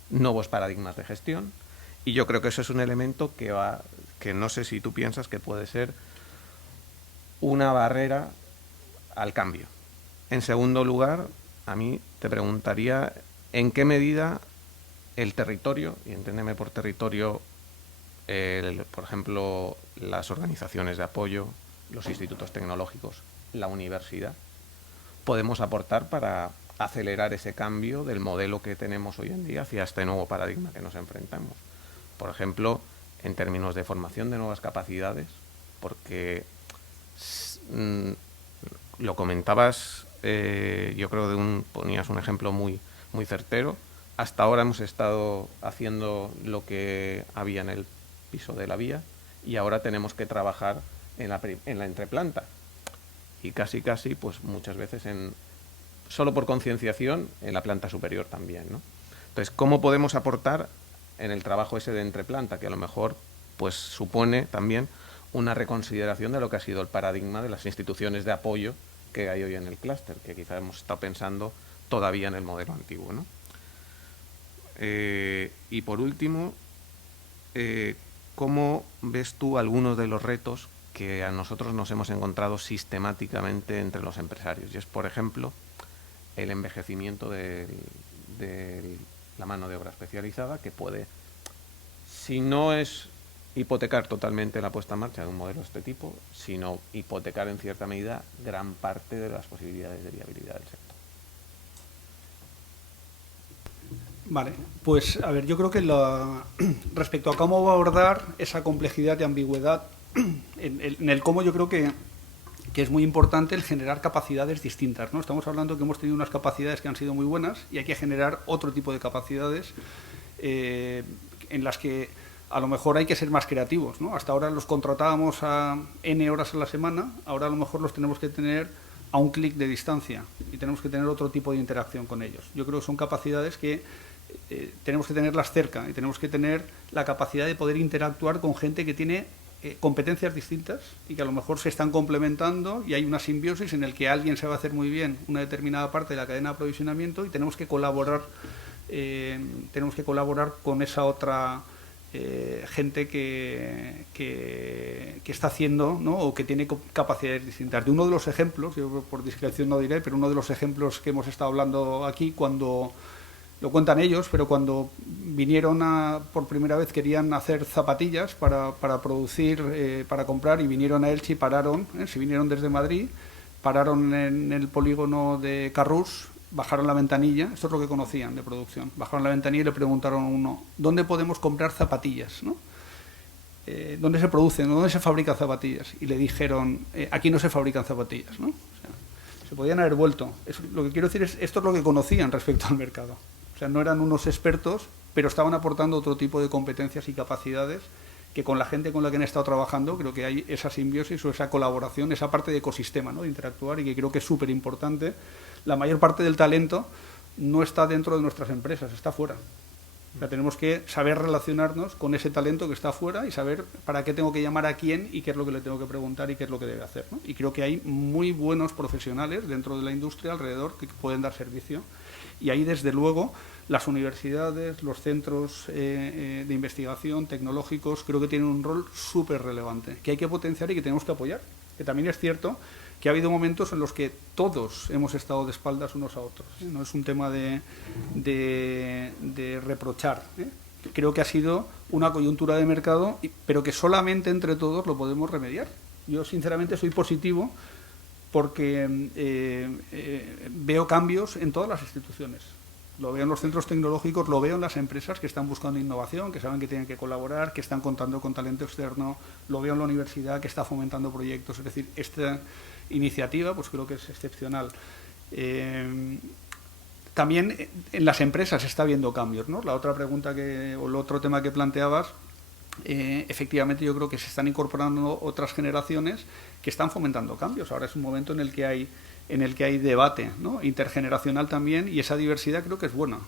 nuevos paradigmas de gestión, y yo creo que eso es un elemento que no sé si tú piensas que puede ser una barrera al cambio. En segundo lugar, a mí te preguntaría en qué medida el territorio, y entiéndeme por territorio, por ejemplo, las organizaciones de apoyo, los institutos tecnológicos, la universidad, podemos aportar para acelerar ese cambio del modelo que tenemos hoy en día hacia este nuevo paradigma que nos enfrentamos. Por ejemplo, en términos de formación de nuevas capacidades, porque lo comentabas, yo creo ponías un ejemplo muy, muy certero. Hasta ahora hemos estado haciendo lo que había en el piso de la vía, y ahora tenemos que trabajar en la entreplanta. Y casi, pues muchas veces solo por concienciación, en la planta superior también, ¿no? Entonces, ¿cómo podemos aportar en el trabajo ese de entreplanta? Que a lo mejor pues supone también una reconsideración de lo que ha sido el paradigma de las instituciones de apoyo que hay hoy en el clúster, que quizá hemos estado pensando todavía en el modelo antiguo, ¿no? Y por último, ¿cómo ves tú algunos de los retos que a nosotros nos hemos encontrado sistemáticamente entre los empresarios? Y es, por ejemplo, el envejecimiento de la mano de obra especializada, que puede, si no es hipotecar totalmente la puesta en marcha de un modelo de este tipo, sino hipotecar en cierta medida gran parte de las posibilidades de viabilidad del sector. Vale, pues a ver, yo creo que respecto a cómo abordar esa complejidad y ambigüedad, en el cómo yo creo que es muy importante el generar capacidades distintas, ¿no? Estamos hablando que hemos tenido unas capacidades que han sido muy buenas y hay que generar otro tipo de capacidades en las que a lo mejor hay que ser más creativos, ¿no? Hasta ahora los contratábamos a N horas a la semana, ahora a lo mejor los tenemos que tener a un clic de distancia y tenemos que tener otro tipo de interacción con ellos. Yo creo que son capacidades que tenemos que tenerlas cerca y tenemos que tener la capacidad de poder interactuar con gente que tiene competencias distintas y que a lo mejor se están complementando y hay una simbiosis en el que alguien se va a hacer muy bien una determinada parte de la cadena de aprovisionamiento y tenemos que colaborar con esa otra gente que está haciendo, ¿no? O que tiene capacidades distintas. De uno de los ejemplos, yo por discreción no diré, pero uno de los ejemplos que hemos estado hablando aquí, cuando lo cuentan ellos, pero cuando vinieron por primera vez querían hacer zapatillas para producir, para comprar, y vinieron a Elche y pararon, se vinieron desde Madrid, pararon en el polígono de Carrús, bajaron la ventanilla, esto es lo que conocían de producción, bajaron la ventanilla y le preguntaron a uno, ¿dónde podemos comprar zapatillas, ¿no? ¿Dónde se producen? ¿Dónde se fabrican zapatillas? Y le dijeron, aquí no se fabrican zapatillas, ¿no? O sea, se podían haber vuelto. Lo que quiero decir es, esto es lo que conocían respecto al mercado. O sea, no eran unos expertos, pero estaban aportando otro tipo de competencias y capacidades que con la gente con la que han estado trabajando creo que hay esa simbiosis o esa colaboración, esa parte de ecosistema, ¿no? De interactuar, y que creo que es súper importante. La mayor parte del talento no está dentro de nuestras empresas, está fuera. O sea, tenemos que saber relacionarnos con ese talento que está fuera y saber para qué tengo que llamar a quién y qué es lo que le tengo que preguntar y qué es lo que debe hacer, ¿no? Y creo que hay muy buenos profesionales dentro de la industria alrededor que pueden dar servicio. Y ahí, desde luego, las universidades, los centros de investigación tecnológicos, creo que tienen un rol súper relevante, que hay que potenciar y que tenemos que apoyar. Que también es cierto que ha habido momentos en los que todos hemos estado de espaldas unos a otros, ¿eh? No es un tema de reprochar, ¿eh? Creo que ha sido una coyuntura de mercado, pero que solamente entre todos lo podemos remediar. Yo, sinceramente, soy positivo porque veo cambios en todas las instituciones. Lo veo en los centros tecnológicos, lo veo en las empresas que están buscando innovación, que saben que tienen que colaborar, que están contando con talento externo. Lo veo en la universidad, que está fomentando proyectos. Es decir, esta iniciativa pues creo que es excepcional. También en las empresas está habiendo cambios, ¿no? La otra pregunta o el otro tema que planteabas, efectivamente yo creo que se están incorporando otras generaciones que están fomentando cambios. Ahora es un momento en el que hay debate, ¿no? Intergeneracional también, y esa diversidad creo que es buena,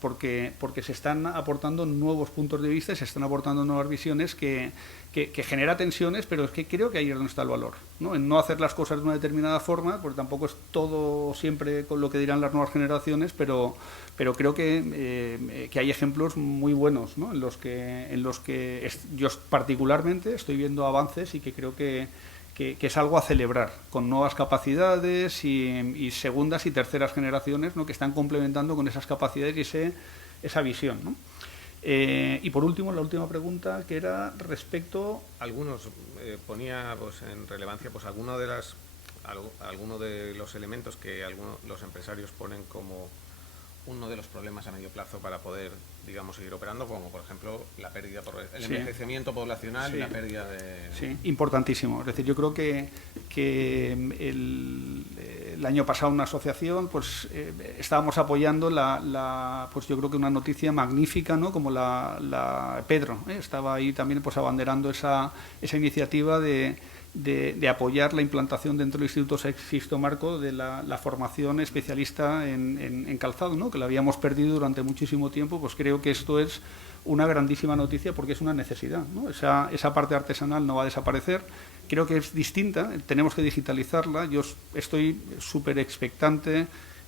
porque se están aportando nuevos puntos de vista y se están aportando nuevas visiones que genera tensiones, pero es que creo que ahí es donde está el valor, ¿no? En no hacer las cosas de una determinada forma, porque tampoco es todo siempre con lo que dirán las nuevas generaciones, pero creo que hay ejemplos muy buenos, ¿no? en los que yo particularmente estoy viendo avances y que creo que es algo a celebrar, con nuevas capacidades y segundas y terceras generaciones, ¿no? Que están complementando con esas capacidades y esa visión, ¿no? Y por último, la última pregunta, que era respecto... Algunos ponía pues, en relevancia pues alguno de los elementos que los empresarios ponen como uno de los problemas a medio plazo para poder, digamos, seguir operando, como por ejemplo la pérdida por el Sí. envejecimiento poblacional Sí. y la pérdida de... Sí, importantísimo. Es decir, yo creo que el año pasado una asociación, pues estábamos apoyando pues yo creo que una noticia magnífica, ¿no? Como la Pedro, estaba ahí también pues abanderando esa iniciativa de apoyar la implantación dentro del Instituto Sixto Marco de la formación especialista en calzado, ¿no? Que la habíamos perdido durante muchísimo tiempo. Pues creo que esto es una grandísima noticia porque es una necesidad, ¿no? Esa parte artesanal no va a desaparecer. Creo que es distinta, tenemos que digitalizarla. Yo estoy súper expectante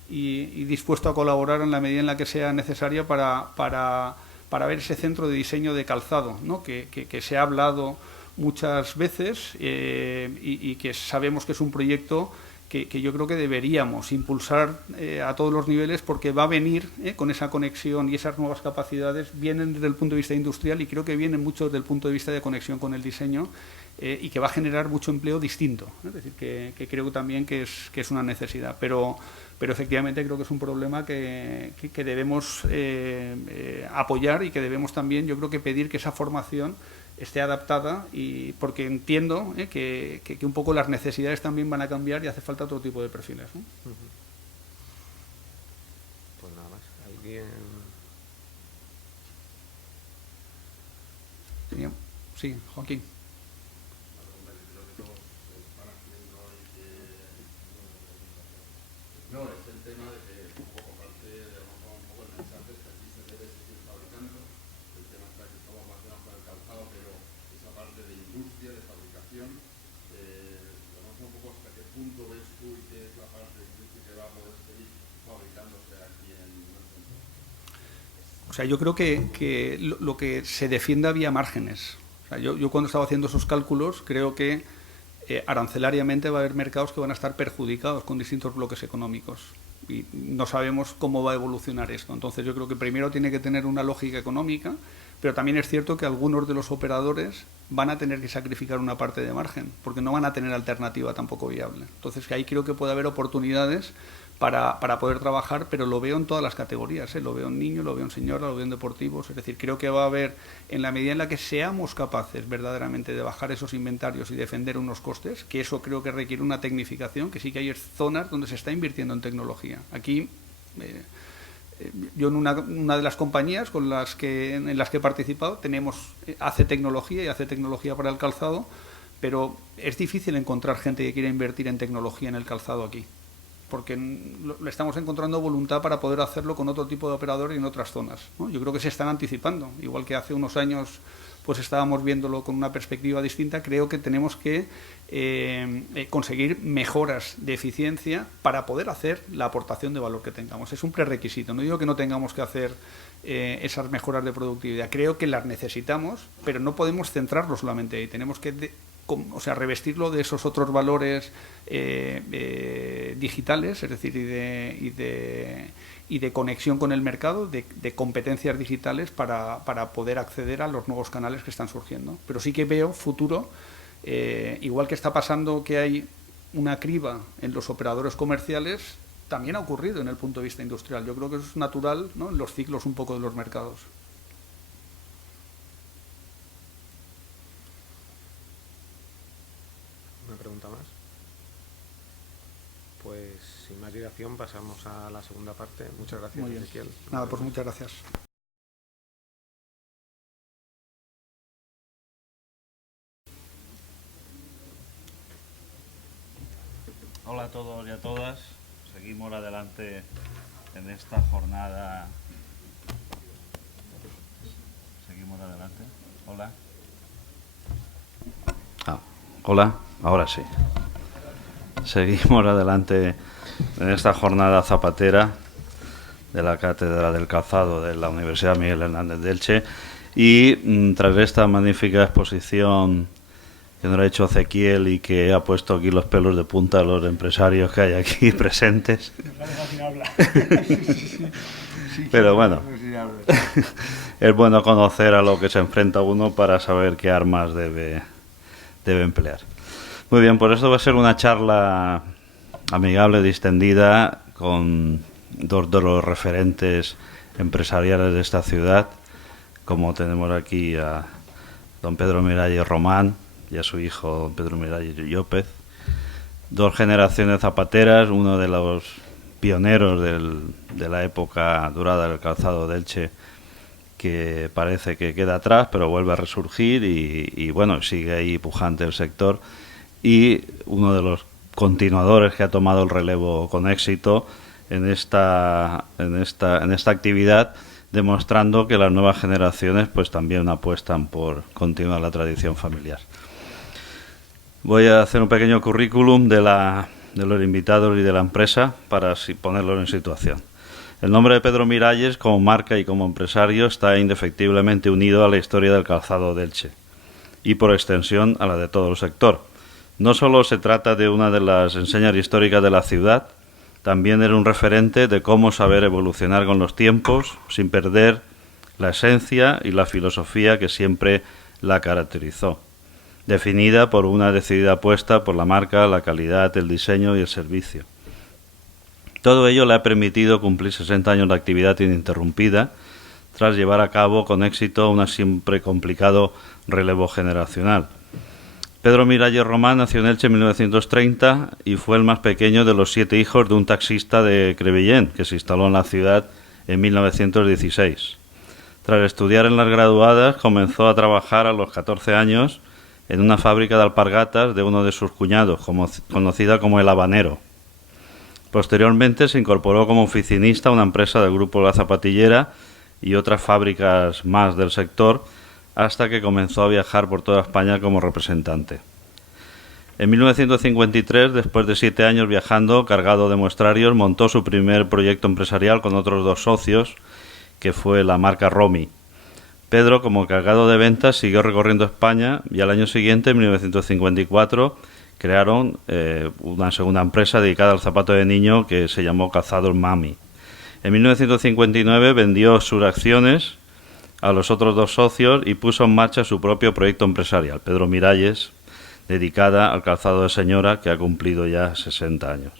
y dispuesto a colaborar en la medida en la que sea necesaria para ver ese centro de diseño de calzado, ¿no? Que se ha hablado muchas veces y que sabemos que es un proyecto que yo creo que deberíamos impulsar a todos los niveles, porque va a venir con esa conexión y esas nuevas capacidades, vienen desde el punto de vista industrial y creo que vienen mucho desde el punto de vista de conexión con el diseño y que va a generar mucho empleo distinto. Es decir, que creo también que es una necesidad, pero efectivamente creo que es un problema que debemos apoyar y que debemos también, yo creo que pedir que esa formación esté adaptada, y porque entiendo que un poco las necesidades también van a cambiar y hace falta otro tipo de perfiles, ¿no? Pues nada más. ¿Alguien? Sí, Joaquín. No, es el tema de que un poco parte de un poco el mensaje es que aquí se debe seguir fabricando. El tema está que estamos relacionados con el calzado, pero esa parte de industria, de fabricación, un poco hasta qué punto ves tú y qué es la parte de industria que va a poder seguir fabricándose aquí en el centro. O sea, yo creo que lo que se defienda había márgenes. O sea, yo cuando estaba haciendo esos cálculos creo que arancelariamente va a haber mercados que van a estar perjudicados con distintos bloques económicos y no sabemos cómo va a evolucionar esto. Entonces yo creo que primero tiene que tener una lógica económica, pero también es cierto que algunos de los operadores van a tener que sacrificar una parte de margen porque no van a tener alternativa tampoco viable. Entonces ahí creo que puede haber oportunidades para poder trabajar, pero lo veo en todas las categorías, lo veo en niños, lo veo en señoras, lo veo en deportivos. Es decir, creo que va a haber, en la medida en la que seamos capaces verdaderamente de bajar esos inventarios y defender unos costes, que eso creo que requiere una tecnificación, que sí que hay zonas donde se está invirtiendo en tecnología. Aquí yo en una de las compañías en las que he participado hace tecnología para el calzado, pero es difícil encontrar gente que quiera invertir en tecnología en el calzado aquí, porque le estamos encontrando voluntad para poder hacerlo con otro tipo de operadores y en otras zonas, ¿no? Yo creo que se están anticipando, igual que hace unos años pues estábamos viéndolo con una perspectiva distinta. Creo que tenemos que conseguir mejoras de eficiencia para poder hacer la aportación de valor que tengamos. Es un prerequisito. No digo que no tengamos que hacer esas mejoras de productividad. Creo que las necesitamos, pero no podemos centrarlo solamente ahí. Tenemos que revestirlo de esos otros valores digitales, es decir, y de conexión con el mercado, de competencias digitales para poder acceder a los nuevos canales que están surgiendo. Pero sí que veo futuro, igual que está pasando que hay una criba en los operadores comerciales, también ha ocurrido en el punto de vista industrial. Yo creo que es natural, ¿no?, en los ciclos un poco de los mercados. ¿Una pregunta más? Pues sin más dilación pasamos a la segunda parte. Muchas gracias, Muy bien. Ezequiel. Nada, pues muchas gracias. Hola a todos y a todas. Seguimos adelante en esta jornada. Seguimos adelante. Hola. Hola, ahora sí. Seguimos adelante en esta jornada zapatera de la Cátedra del Calzado de la Universidad Miguel Hernández de Elche, y tras esta magnífica exposición que nos ha hecho Ezequiel y que ha puesto aquí los pelos de punta a los empresarios que hay aquí presentes. Pero bueno, es bueno conocer a lo que se enfrenta uno para saber qué armas debe emplear. Muy bien, pues esto va a ser una charla amigable, distendida, con dos de los referentes empresariales de esta ciudad, como tenemos aquí a don Pedro Miralles Román y a su hijo don Pedro Miralles López. Dos generaciones zapateras, uno de los pioneros de la época dorada del calzado de Elche, que parece que queda atrás, pero vuelve a resurgir y bueno, sigue ahí pujante el sector, y uno de los continuadores que ha tomado el relevo con éxito en esta actividad, demostrando que las nuevas generaciones pues también apuestan por continuar la tradición familiar. Voy a hacer un pequeño currículum de los invitados y de la empresa para así ponerlos en situación. El nombre de Pedro Miralles como marca y como empresario está indefectiblemente unido a la historia del calzado de Elche y por extensión a la de todo el sector. No solo se trata de una de las enseñas históricas de la ciudad, también era un referente de cómo saber evolucionar con los tiempos sin perder la esencia y la filosofía que siempre la caracterizó, definida por una decidida apuesta por la marca, la calidad, el diseño y el servicio. Todo ello le ha permitido cumplir 60 años de actividad ininterrumpida, tras llevar a cabo con éxito un siempre complicado relevo generacional. Pedro Miralles Román nació en Elche en 1930 y fue el más pequeño de los 7 hijos de un taxista de Crevillent, que se instaló en la ciudad en 1916. Tras estudiar en las graduadas, comenzó a trabajar a los 14 años en una fábrica de alpargatas de uno de sus cuñados, conocida como El Habanero. Posteriormente se incorporó como oficinista a una empresa del grupo La Zapatillera y otras fábricas más del sector, hasta que comenzó a viajar por toda España como representante. En 1953, después de 7 años viajando cargado de muestrarios, montó su primer proyecto empresarial con otros 2 socios, que fue la marca Romy. Pedro, como encargado de ventas, siguió recorriendo España y al año siguiente, en 1954, crearon una segunda empresa dedicada al zapato de niño que se llamó Calzados Mami. En 1959 vendió sus acciones a los otros 2 socios y puso en marcha su propio proyecto empresarial, Pedro Miralles, dedicada al calzado de señora, que ha cumplido ya 60 años.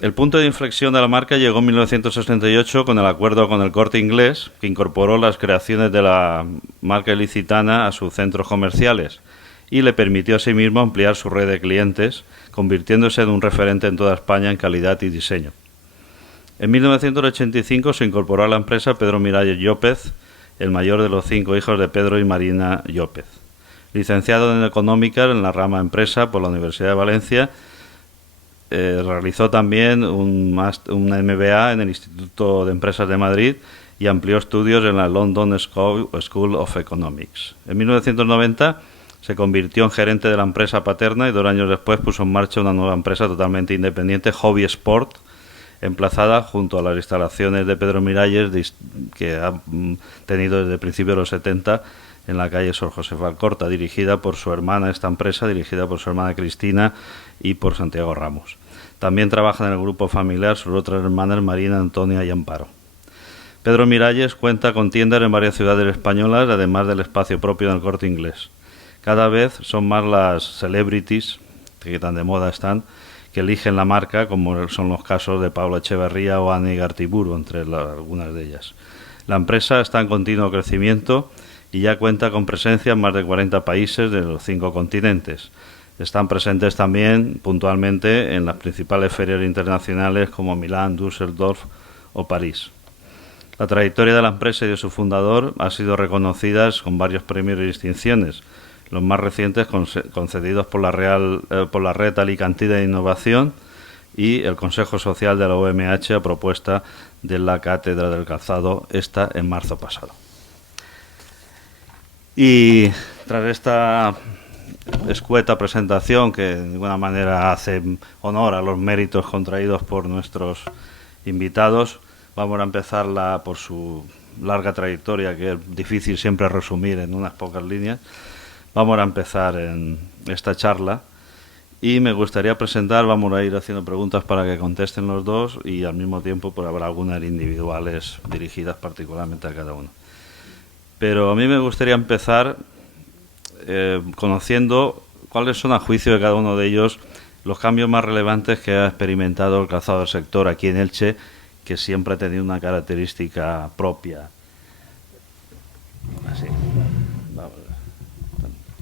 El punto de inflexión de la marca llegó en 1968 con el acuerdo con el Corte Inglés, que incorporó las creaciones de la marca ilicitana a sus centros comerciales y le permitió asimismo ampliar su red de clientes, convirtiéndose en un referente en toda España en calidad y diseño. En 1985 se incorporó a la empresa Pedro Miralles López, el mayor de los 5 hijos de Pedro y Marina López. Licenciado en Económicas en la rama Empresa por la Universidad de Valencia, realizó también un MBA en el Instituto de Empresas de Madrid y amplió estudios en la London School of Economics. En 1990 se convirtió en gerente de la empresa paterna y 2 años después puso en marcha una nueva empresa totalmente independiente, Hobby Sport, emplazada junto a las instalaciones de Pedro Miralles, que ha tenido desde principios de los 70 en la calle Sor José Alcorta, dirigida por su hermana Cristina y por Santiago Ramos. También trabaja en el grupo familiar sus otras hermanas Marina, Antonia y Amparo. Pedro Miralles cuenta con tiendas en varias ciudades españolas, además del espacio propio del Corte Inglés. Cada vez son más las celebrities, que tan de moda están, que eligen la marca, como son los casos de Pablo Echeverría o Annie Gartiburu, entre algunas de ellas. La empresa está en continuo crecimiento y ya cuenta con presencia en más de 40 países de los 5 continentes. Están presentes también puntualmente en las principales ferias internacionales como Milán, Düsseldorf o París. La trayectoria de la empresa y de su fundador ha sido reconocida con varios premios y distinciones, los más recientes concedidos por la Red Alicantina de Innovación y el Consejo Social de la UMH a propuesta de la Cátedra del Calzado, esta en marzo pasado. Y tras esta escueta presentación, que de ninguna manera hace honor a los méritos contraídos por nuestros invitados, vamos a empezar por su larga trayectoria, que es difícil siempre resumir en unas pocas líneas. Vamos a empezar en esta charla y me gustaría presentar, vamos a ir haciendo preguntas para que contesten los dos y al mismo tiempo pues, habrá algunas individuales dirigidas particularmente a cada uno. Pero a mí me gustaría empezar conociendo cuáles son, a juicio de cada uno de ellos, los cambios más relevantes que ha experimentado el calzado del sector aquí en Elche, que siempre ha tenido una característica propia. Así.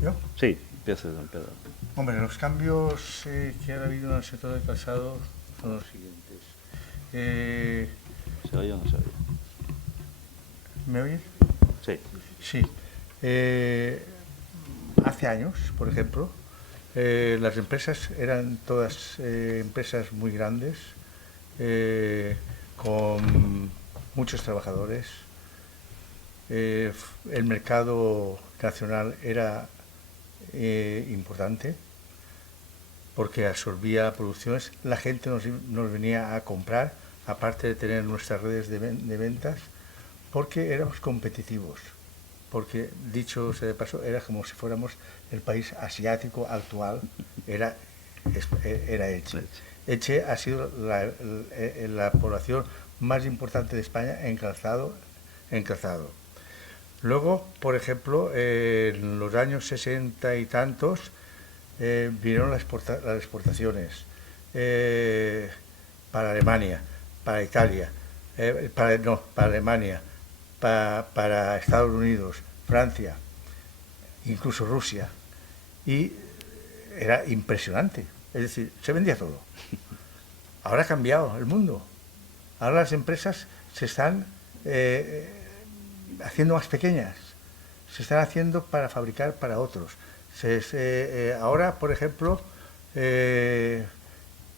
¿Yo? Sí, empiece, don Pedro. Hombre, los cambios que ha habido en el sector del calzado son los siguientes. ¿Se oye o no se oye? ¿Me oyes? Sí. Sí. Hace años, por ejemplo, las empresas eran todas empresas muy grandes, con muchos trabajadores. El mercado nacional era importante porque absorbía producciones. La gente nos venía a comprar, aparte de tener nuestras redes de ventas, porque éramos competitivos. Porque, dicho sea de paso, era como si fuéramos el país asiático actual, era Elche. Elche ha sido la población más importante de España en calzado. Luego, por ejemplo, en los años 60 y tantos, vinieron las exportaciones para Alemania, para Italia, para Alemania, para Estados Unidos, Francia, incluso Rusia. Y era impresionante. Es decir, se vendía todo. Ahora ha cambiado el mundo. Ahora las empresas se están haciendo más pequeñas. Se están haciendo para fabricar para otros. Ahora, por ejemplo,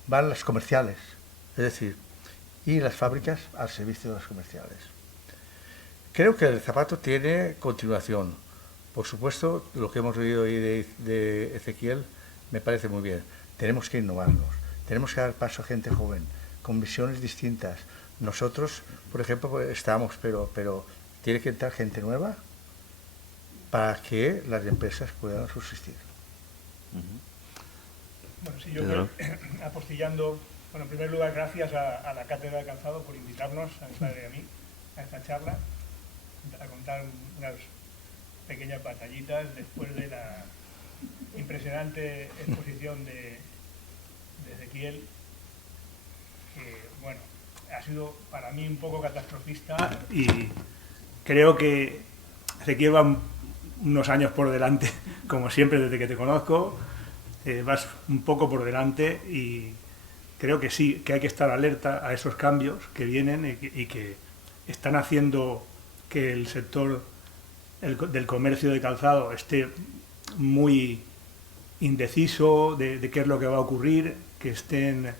van las comerciales. Es decir, y las fábricas al servicio de las comerciales. Creo que el zapato tiene continuación. Por supuesto, lo que hemos oído hoy de Ezequiel me parece muy bien. Tenemos que innovarnos, tenemos que dar paso a gente joven, con visiones distintas. Nosotros, por ejemplo, pues, estamos, pero tiene que entrar gente nueva para que las empresas puedan subsistir. Bueno, sí, yo creo, apostillando, bueno, en primer lugar, gracias a la Cátedra de Calzado por invitarnos, a mi padre y a mí, a esta charla, a contar unas pequeñas batallitas después de la impresionante exposición de Ezequiel, que, bueno, ha sido para mí un poco catastrofista y creo que Ezequiel va unos años por delante, como siempre desde que te conozco, vas un poco por delante y creo que sí, que hay que estar alerta a esos cambios que vienen y que están haciendo que el sector del comercio de calzado esté muy indeciso de qué es lo que va a ocurrir, que estén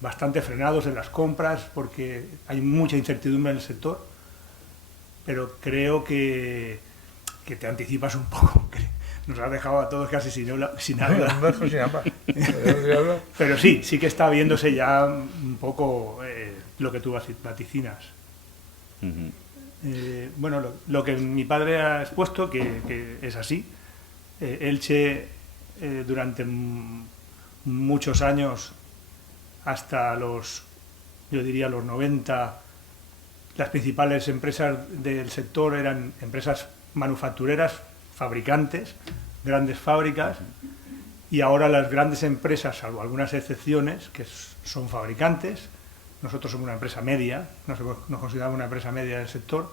bastante frenados en las compras porque hay mucha incertidumbre en el sector, pero creo que te anticipas un poco, que nos has dejado a todos casi sin habla. Pero sí que está viéndose ya un poco lo que tú vaticinas. Bueno, lo que mi padre ha expuesto, que es así. Elche, durante muchos años, hasta yo diría los 90, las principales empresas del sector eran empresas manufactureras, fabricantes, grandes fábricas, y ahora las grandes empresas, salvo algunas excepciones, que son fabricantes. Nosotros somos una empresa media, nos consideramos una empresa media del sector.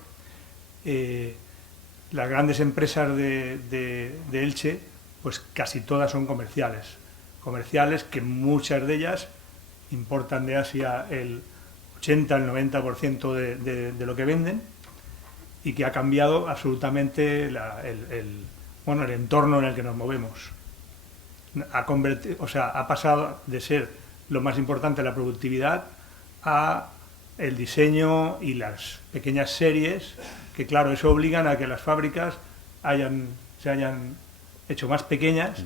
Las grandes empresas de Elche, pues casi todas son comerciales. Comerciales que muchas de ellas importan de Asia el 80 al 90% de lo que venden y que ha cambiado absolutamente el entorno en el que nos movemos. Ha pasado de ser lo más importante la productividad a el diseño y las pequeñas series, que claro, eso obligan a que las fábricas se hayan hecho más pequeñas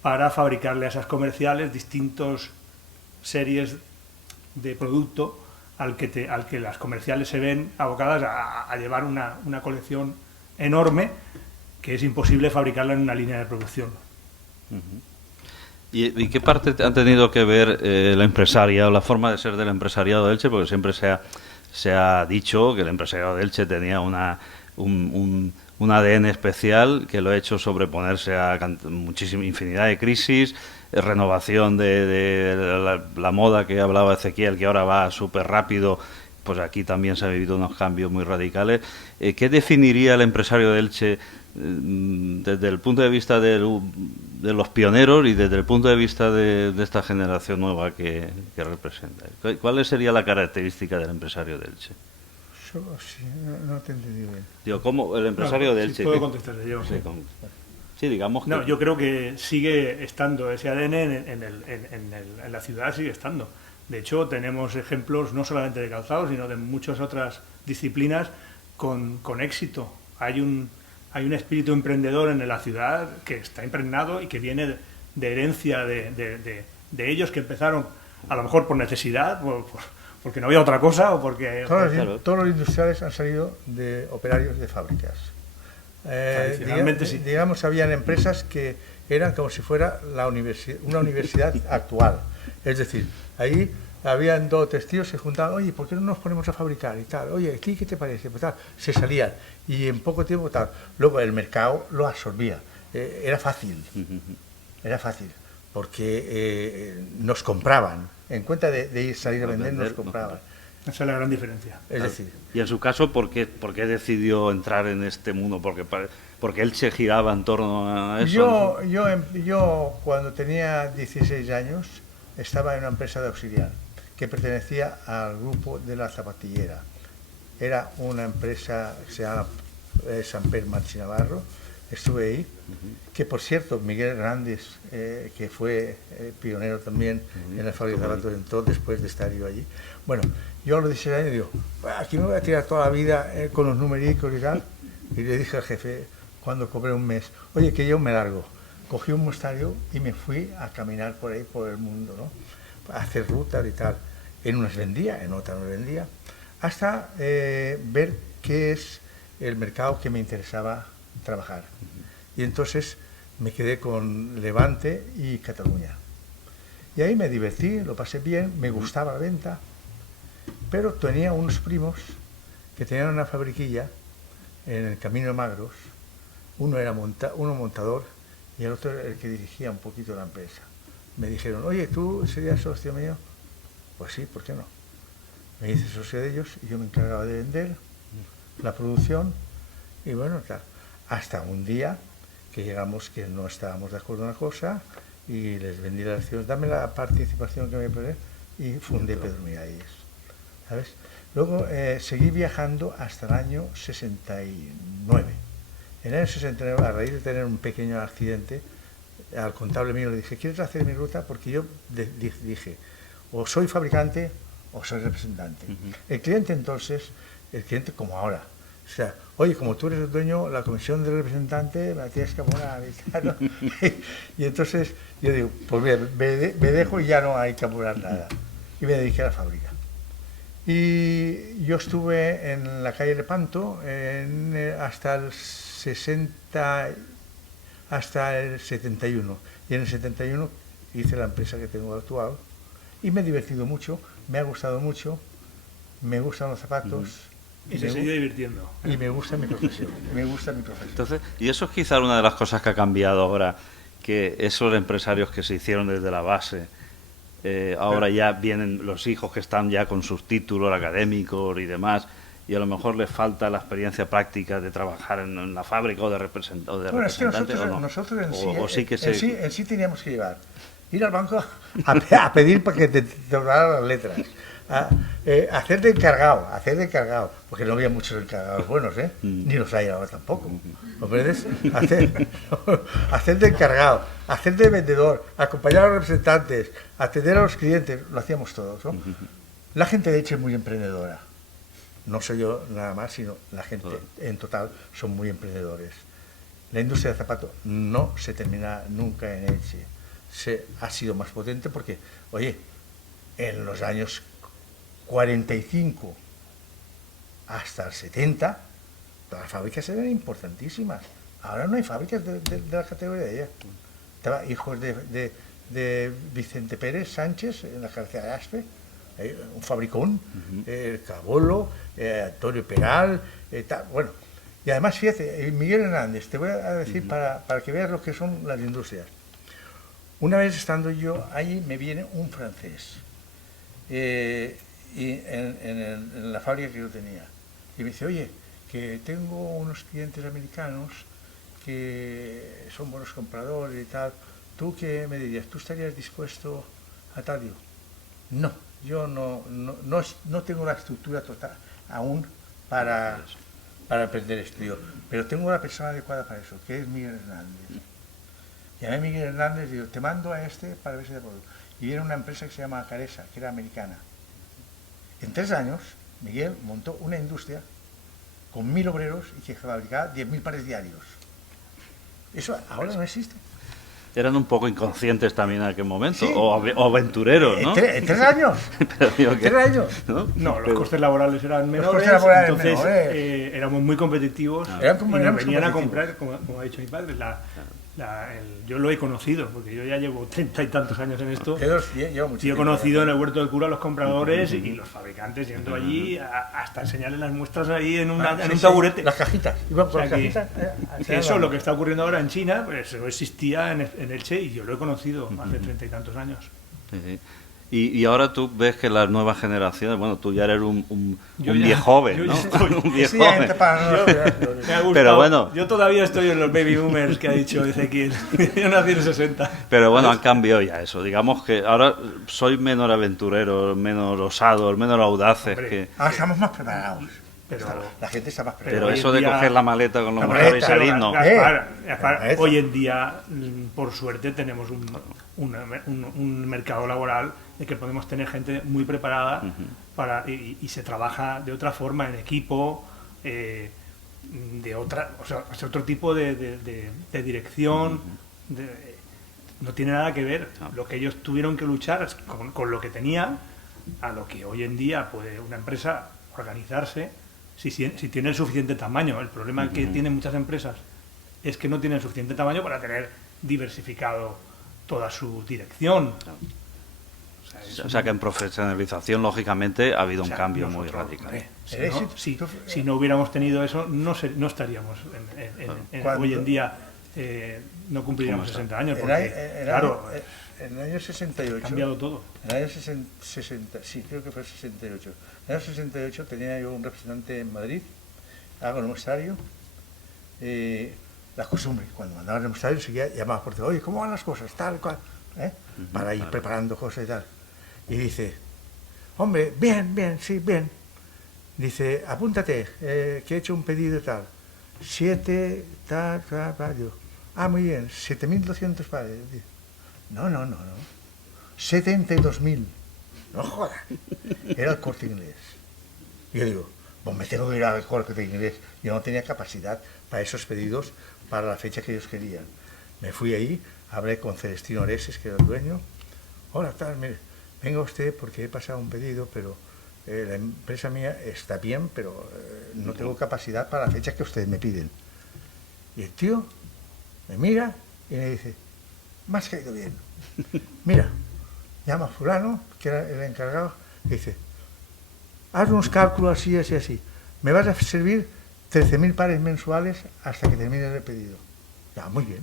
para fabricarle a esas comerciales distintos series de producto al que las comerciales se ven abocadas a llevar una colección enorme que es imposible fabricarla en una línea de producción. ¿Y qué parte han tenido que ver la empresaria o la forma de ser del empresariado de Elche? Porque siempre se ha dicho que el empresariado de Elche tenía un un ADN especial que lo ha hecho sobreponerse a muchísima infinidad de crisis, renovación de la moda que hablaba Ezequiel, que ahora va súper rápido. Pues aquí también se han vivido unos cambios muy radicales. ¿Qué definiría el empresario de Elche desde el punto de vista de los pioneros y desde el punto de vista de esta generación nueva que representa? ¿Cuál sería la característica del empresario de Elche? Sí, no te entendí bien. Digo, ¿cómo el empresario de Elche? Si puedo contestarle yo. Sí, digamos que... No, yo creo que sigue estando ese ADN en la ciudad, sigue estando. De hecho, tenemos ejemplos no solamente de calzado, sino de muchas otras disciplinas con éxito. Hay un espíritu emprendedor en la ciudad que está impregnado y que viene de herencia de ellos, que empezaron a lo mejor por necesidad, porque no había otra cosa o porque... Todos los industriales han salido de operarios de fábricas. Tradicionalmente sí. Digamos, habían empresas que eran como si fuera una universidad actual. Es decir, ahí habían 2 o 3 tíos, se juntaban, oye, ¿por qué no nos ponemos a fabricar? Y tal, oye, ¿qué te parece? Pues tal, se salían y en poco tiempo tal. Luego el mercado lo absorbía. Era fácil, porque nos compraban. En cuenta de salir a vender, nos compraban. Esa es la gran diferencia. Es decir, y en su caso, ¿por qué decidió entrar en este mundo? Porque él se giraba en torno a eso. Yo cuando tenía 16 años estaba en una empresa de auxiliar que pertenecía al grupo de la Zapatillera. Era una empresa que se llama Samper Marchi Navarro. Estuve ahí, que por cierto, Miguel Hernández, que fue pionero también en la fábrica de zapatos, entró después de estar yo allí. Bueno, yo a los 16 años digo, aquí me voy a tirar toda la vida con los numericos y tal. Y le dije al jefe, cuando cobré un mes, oye, que yo me largo. Cogí un mostario y me fui a caminar por ahí, por el mundo, ¿no? A hacer rutas y tal. En unas vendía, en otras no vendía, hasta ver qué es el mercado que me interesaba trabajar. Y entonces me quedé con Levante y Cataluña. Y ahí me divertí, lo pasé bien, me gustaba la venta, pero tenía unos primos que tenían una fabriquilla en el Camino de Magros. Uno era uno montador y el otro el que dirigía un poquito la empresa. Me dijeron, oye, ¿tú serías socio mío? Pues sí, ¿por qué no? Me hice socio de ellos y yo me encargaba de vender la producción y bueno, tal. Hasta un día que llegamos que no estábamos de acuerdo en una cosa y les vendí las acciones, dame la participación que me pone y fundé Pedro Miralles, ¿sabes? Luego seguí viajando hasta el año 69. En el año 69, a raíz de tener un pequeño accidente, al contable mío le dije, ¿quieres hacer mi ruta? Porque yo dije, o soy fabricante o soy representante. El cliente entonces, como ahora, o sea, oye, como tú eres el dueño, la comisión del representante la tienes que abonar y tal, ¿no? Y entonces yo digo, pues mira, me dejo y ya no hay que abonar nada. Y me dediqué a la fábrica. Y yo estuve en la calle Lepanto hasta el 71. Y en el 71 hice la empresa que tengo actual. Y me he divertido mucho, me ha gustado mucho, me gustan los zapatos. Y se sigue divirtiendo. Y me gusta mi profesión, Entonces, y eso es quizá una de las cosas que ha cambiado ahora, que esos empresarios que se hicieron desde la base, ahora ya vienen los hijos que están ya con sus títulos académicos y demás, y a lo mejor les falta la experiencia práctica de trabajar en la fábrica o de representante. Bueno, es que nosotros en sí teníamos que ir al banco a pedir para que te doblaran las letras. Hacer de encargado, porque no había muchos encargados buenos, ni los hay ahora tampoco. ¿Comprendes? Hacer de encargado, hacer de vendedor, acompañar a los representantes, atender a los clientes, lo hacíamos todos, ¿no? La gente de hecho es muy emprendedora. No soy yo nada más, sino la gente en total son muy emprendedores. La industria del zapato no se termina nunca en Elche. Ha sido más potente porque, oye, en los años 45 hasta el 70, todas las fábricas eran importantísimas. Ahora no hay fábricas de la categoría de ella. Estaba hijos de Vicente Pérez Sánchez en la carretera de Aspe, un fabricón, Cabolo, Antonio Peral, tal. Bueno, Y además, fíjate, Miguel Hernández, te voy a decir para que veas lo que son las industrias. Una vez estando yo allí, me viene un francés y en la fábrica que yo tenía. Y me dice, oye, que tengo unos clientes americanos que son buenos compradores y tal. ¿Tú qué me dirías? ¿Tú estarías dispuesto a tal? Digo, no, yo no tengo la estructura total aún para aprender esto. Digo, pero tengo la persona adecuada para eso, que es Miguel Hernández. Llamé a Miguel Hernández y digo, te mando a este para ver si te acuerdo. Y viene una empresa que se llama Caresa, que era americana. En 3 años, Miguel montó una industria con 1000 obreros y que fabricaba 10.000 pares diarios. Eso ahora no existe. Eran un poco inconscientes también en aquel momento, Sí. o aventureros, ¿no? En 3 años. Pero digo En que- 3 años. ¿no? No, los costes laborales eran menores, costes laborales entonces menores. éramos muy competitivos Eran como- y nos éramos venían a competitivos. comprar, como ha dicho mi padre, yo lo he conocido, porque yo ya llevo 30 y tantos años en esto. Llevo mucho Y he tiempo. conocido en el Huerto del Cura a los compradores y los fabricantes yendo allí hasta enseñarles las muestras ahí en un Sí, sí, taburete. Las cajitas. Iban con O sea las que- cajitas. Que eso, lo que está ocurriendo ahora en China, pues no existía en Elche y yo lo he conocido hace 30 y tantos años. Sí, sí. Y ahora tú ves que las nuevas generaciones, bueno, tú ya eres un Yo viejo ya- joven, yo ¿no? ya estoy- Un viejo Sí, gente joven. para no- Me ha gustado. Pero bueno. Yo todavía estoy en los baby boomers que ha dicho Ezequiel. Yo nací en el 60. Pero bueno, han cambiado ya eso. Digamos que ahora soy menos aventureros, menos osados, menos audaces. Hombre. Que... Ahora estamos más preparados. Pero- La gente está más Pero preparada. hoy eso en de día- coger la maleta con los La motores y maleta, salir, Pero, no. Gaspar, Eso. hoy en día, por suerte, tenemos un mercado laboral de que podemos tener gente muy preparada y se trabaja de otra forma, en equipo, de otra, o sea, otro tipo de dirección. No tiene nada que ver lo que ellos tuvieron que luchar con lo que tenían a lo que hoy en día puede una empresa organizarse si tiene el suficiente tamaño. El problema que tienen muchas empresas es que no tienen suficiente tamaño para tener diversificado toda su dirección. O sea, es O sea que en profesionalización, lógicamente, ha habido o sea, un cambio muy nosotros, radical. hombre, El éxito- si no hubiéramos tenido eso, no estaríamos Cuando- hoy en día, no cumpliríamos ¿Cómo está? 60 años, En porque, claro, el año ha 68. cambiado todo. En el año 60, sí, creo que fue 68. En el año 68 tenía yo un representante en Madrid, hago el muestrario. Las costumbres, cuando mandaba el muestrario, seguía, llamaba por teléfono, oye, ¿cómo van las cosas? Tal cual. Para ir preparando cosas y tal. Y dice, hombre, bien, sí, bien. Dice, apúntate, que he hecho un pedido y tal. 7, tal. Digo, muy bien, 7.200 pares. Dice, no. 72.000. No jodas. Era el Corte Inglés. Y yo digo, pues me tengo que ir al Corte Inglés. Yo no tenía capacidad para esos pedidos para la fecha que ellos querían. Me fui ahí, hablé con Celestino Oreses, que era el dueño. Hola, tal, mire, venga usted porque he pasado un pedido, pero la empresa mía está bien, pero no tengo capacidad para la fecha que ustedes me piden. Y el tío me mira y me dice, me has caído bien. Mira, llama a fulano, que era el encargado, y dice, haz unos cálculos así. Me vas a servir 13.000 pares mensuales hasta que termine el pedido. Ya, muy bien.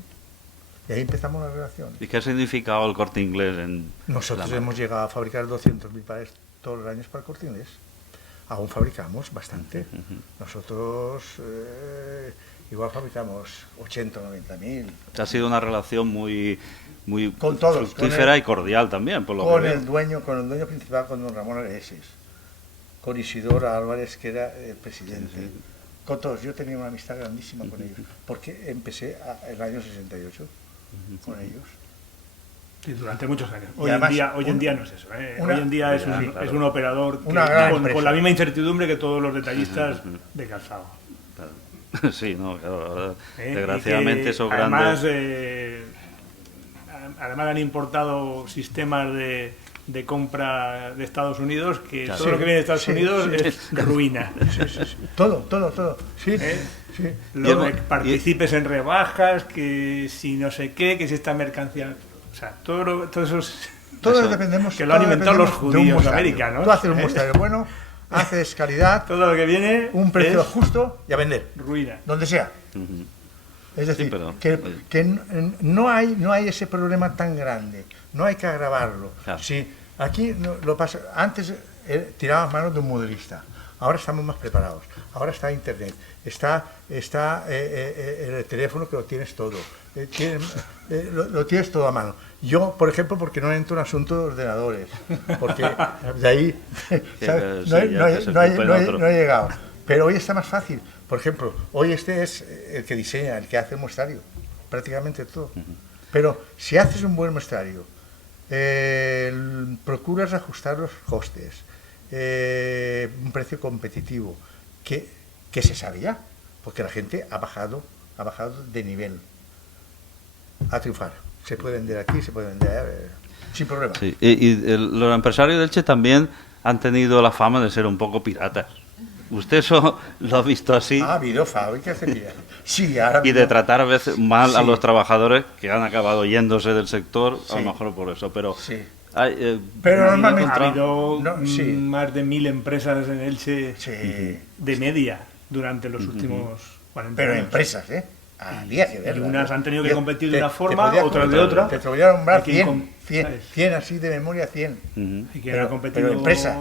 Y ahí empezamos la relación. ¿Y qué ha significado el Corte Inglés en Nosotros la hemos llegado a fabricar 200.000 pares todos los años para el Corte Inglés. Aún fabricamos bastante. Nosotros igual fabricamos 80 o 90.000. Ha sido una relación muy Con todos, fructífera con el- y cordial también, por lo Con que el veo. dueño principal, con don Ramón Areses, con Isidoro Álvarez, que era el presidente, con todos. Yo tenía una amistad grandísima con ellos, porque empecé el año 68 con ellos. Sí, durante muchos años. Y Hoy además, en día no es eso. una- Hoy en día Ya, claro. es un operador que- Una gran con empresa. la misma incertidumbre que todos los detallistas de calzado. Claro. Sí, no, claro, ¿Eh? desgraciadamente Y que esos además, grandes... además han importado sistemas de compra de Estados Unidos que Claro. todo lo que viene de Estados Sí, Unidos sí. es ruina. Todo. Sí, sí. Lo de que participes en rebajas, que si no sé qué, que si esta mercancía... O sea, todo eso es... Todos Eso- dependemos. que lo han todos inventado los dependemos de un judíos muestrario. americanos, Tú haces un ¿eh? muestrario bueno, haces calidad, Todo lo que viene un precio es justo y a vender, ruina. donde sea. Ujú. Es decir, Sí, pero- que no hay ese problema tan grande, no hay que agravarlo. Claro. Si aquí lo pasa, antes tirábamos manos de un modelista, ahora estamos más preparados, ahora está Internet, está el teléfono que lo tienes todo, lo tienes todo a mano. Yo, por ejemplo, porque no entro en asuntos de ordenadores, porque de ahí ¿sabes? Sí, No he ya que se ocupen otros. no he llegado. Pero hoy está más fácil. Por ejemplo, hoy este es el que diseña, el que hace el muestrario, prácticamente todo. Pero si haces un buen muestrario, procuras ajustar los costes, un precio competitivo, que se sabe ya, porque la gente ha bajado de nivel a triunfar. Se puede vender aquí, se puede vender sin problema. Sí, y los empresarios de Elche también han tenido la fama de ser un poco piratas. ¿Usted eso lo ha visto así? Ha habido fábricas de piratas. Sí, ahora Y de mismo- tratar a veces mal a Sí. los trabajadores que han acabado yéndose del sector, a Sí. lo mejor por eso. Pero, Sí. Pero Ha normalmente- habido No, sí. más de 1000 empresas en Elche Sí. de media durante los últimos 40 Pero años. empresas, ¿eh? Había que Y verlas. unas han tenido que Yo competir de te- una te forma, podría otras de contar- otra. Te podría nombrar Hay quien 100, 100, ¿sabes? 100 así de memoria, 100. ujú. Y que Pero- han competido pero empresa.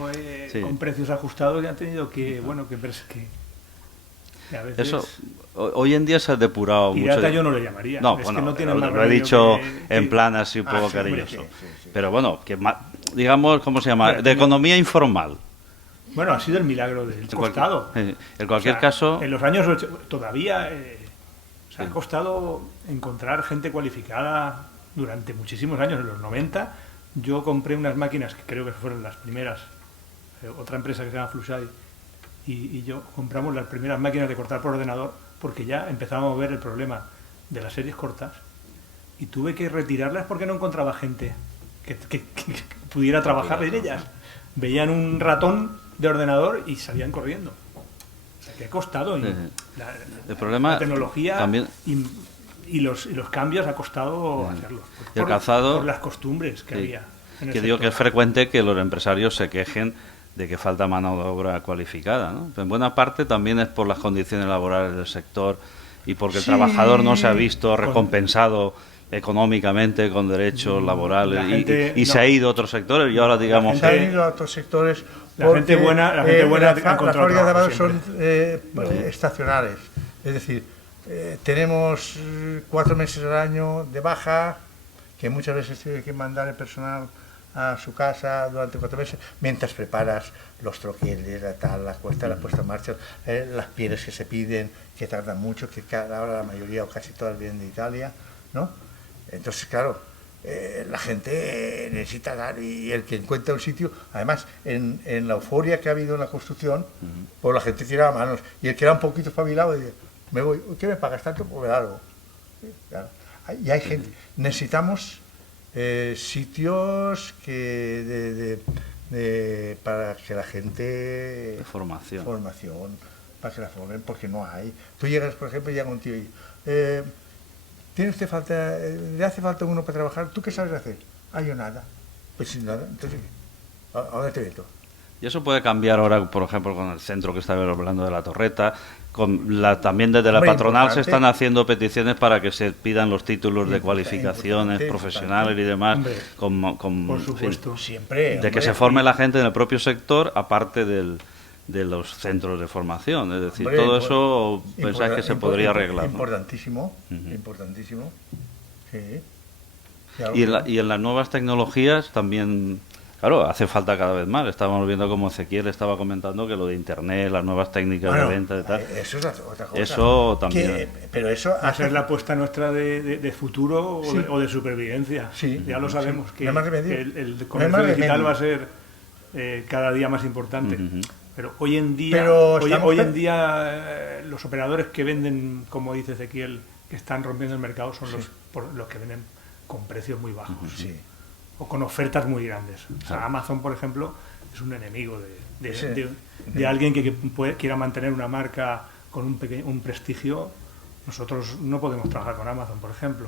Sí. con precios ajustados y han tenido que, bueno, que a veces Eso hoy en día se ha depurado pirata mucho. yo no le llamaría. No, Es bueno, que no tiene lo, más lo he remedio dicho que- en plan así un poco sí, hombre, cariñoso. sí. Pero bueno, que digamos, ¿cómo se llama? Bueno, De economía informal. Bueno, ha sido el milagro del En costado. en cualquier O sea, caso, en los años todavía ha costado encontrar gente cualificada durante muchísimos años. En los 90 yo compré unas máquinas que creo que fueron las primeras, otra empresa que se llama Fluxai, y yo compramos las primeras máquinas de cortar por ordenador porque ya empezábamos a ver el problema de las series cortas y tuve que retirarlas porque no encontraba gente que pudiera trabajar en ellas. Veían un ratón de ordenador y salían corriendo. O sea, que ha costado. Sí. La, El problema la tecnología también- y los cambios ha costado hacerlos. Y el calzado- por las costumbres que sí, había. En el que digo que es sector. frecuente que los empresarios se quejen de que falta mano de obra cualificada, ¿no? En buena parte también es por las condiciones laborales del sector y porque el Sí. trabajador no se ha visto recompensado económicamente con derechos laborales La gente- y se ha ido a otros sectores y ahora digamos Se han gente- ido a otros sectores. la porque, gente buena ha las encontrado fábricas de lavado trabajo son estacionales. Es decir, tenemos 4 meses al año de baja, que muchas veces tiene que mandar el personal a su casa durante 4 meses, mientras preparas los troqueles, la puesta en marcha, las pieles que se piden, que tardan mucho, que ahora la mayoría o casi todas vienen de Italia, ¿no? Entonces, claro, la gente necesita dar, y el que encuentra un sitio, además, en la euforia que ha habido en la construcción, pues la gente tiraba manos, y el que era un poquito espabilado dice, me voy, ¿qué me pagas tanto? Pues me da algo. Sí, claro. Y hay gente, necesitamos sitios para que la gente... de formación. Para que la formen, porque no hay. Tú llegas, por ejemplo, y llega un tío y... ¿Tiene usted falta, le hace falta uno para trabajar? ¿Tú qué sabes hacer? Yo nada. Pues sin nada, entonces, ¿a dónde te meto? Y eso puede cambiar ahora, por ejemplo, con el centro que estaba hablando de la Torreta. También desde la Hombre, patronal se importante. están haciendo peticiones para que se pidan los títulos de Importante, cualificaciones importante, Hombre, con, por en fin, supuesto. Siempre. de que hombre. se forme la gente en el propio sector, aparte de los centros de formación. Es decir, Hombre, todo eso pensáis que se podría impor- arreglar, ¿no? Importantísimo, Ujú. importantísimo. Sí. Y en las nuevas tecnologías también, claro, hace falta cada vez más. Estábamos viendo como Ezequiel estaba comentando que lo de Internet, las nuevas técnicas Bueno, de venta y tal. eso es otra cosa. Eso también. Pero eso Va a hace ser la apuesta nuestra de futuro Sí. o de supervivencia. Sí. Ya lo sabemos, Sí. que, No hay más remedio. que el No hay comercio más digital remedio. va a ser cada día más importante. Ujú. Pero hoy en día, Pero hoy, estamos hoy en pe- día los operadores que venden, como dice Ezequiel, que están rompiendo el mercado son los que venden con precios muy bajos Sí. o con ofertas muy grandes. O sea, Claro. Amazon, por ejemplo, es un enemigo Sí. de alguien que quiera mantener una marca con un prestigio. Nosotros no podemos trabajar con Amazon, por ejemplo.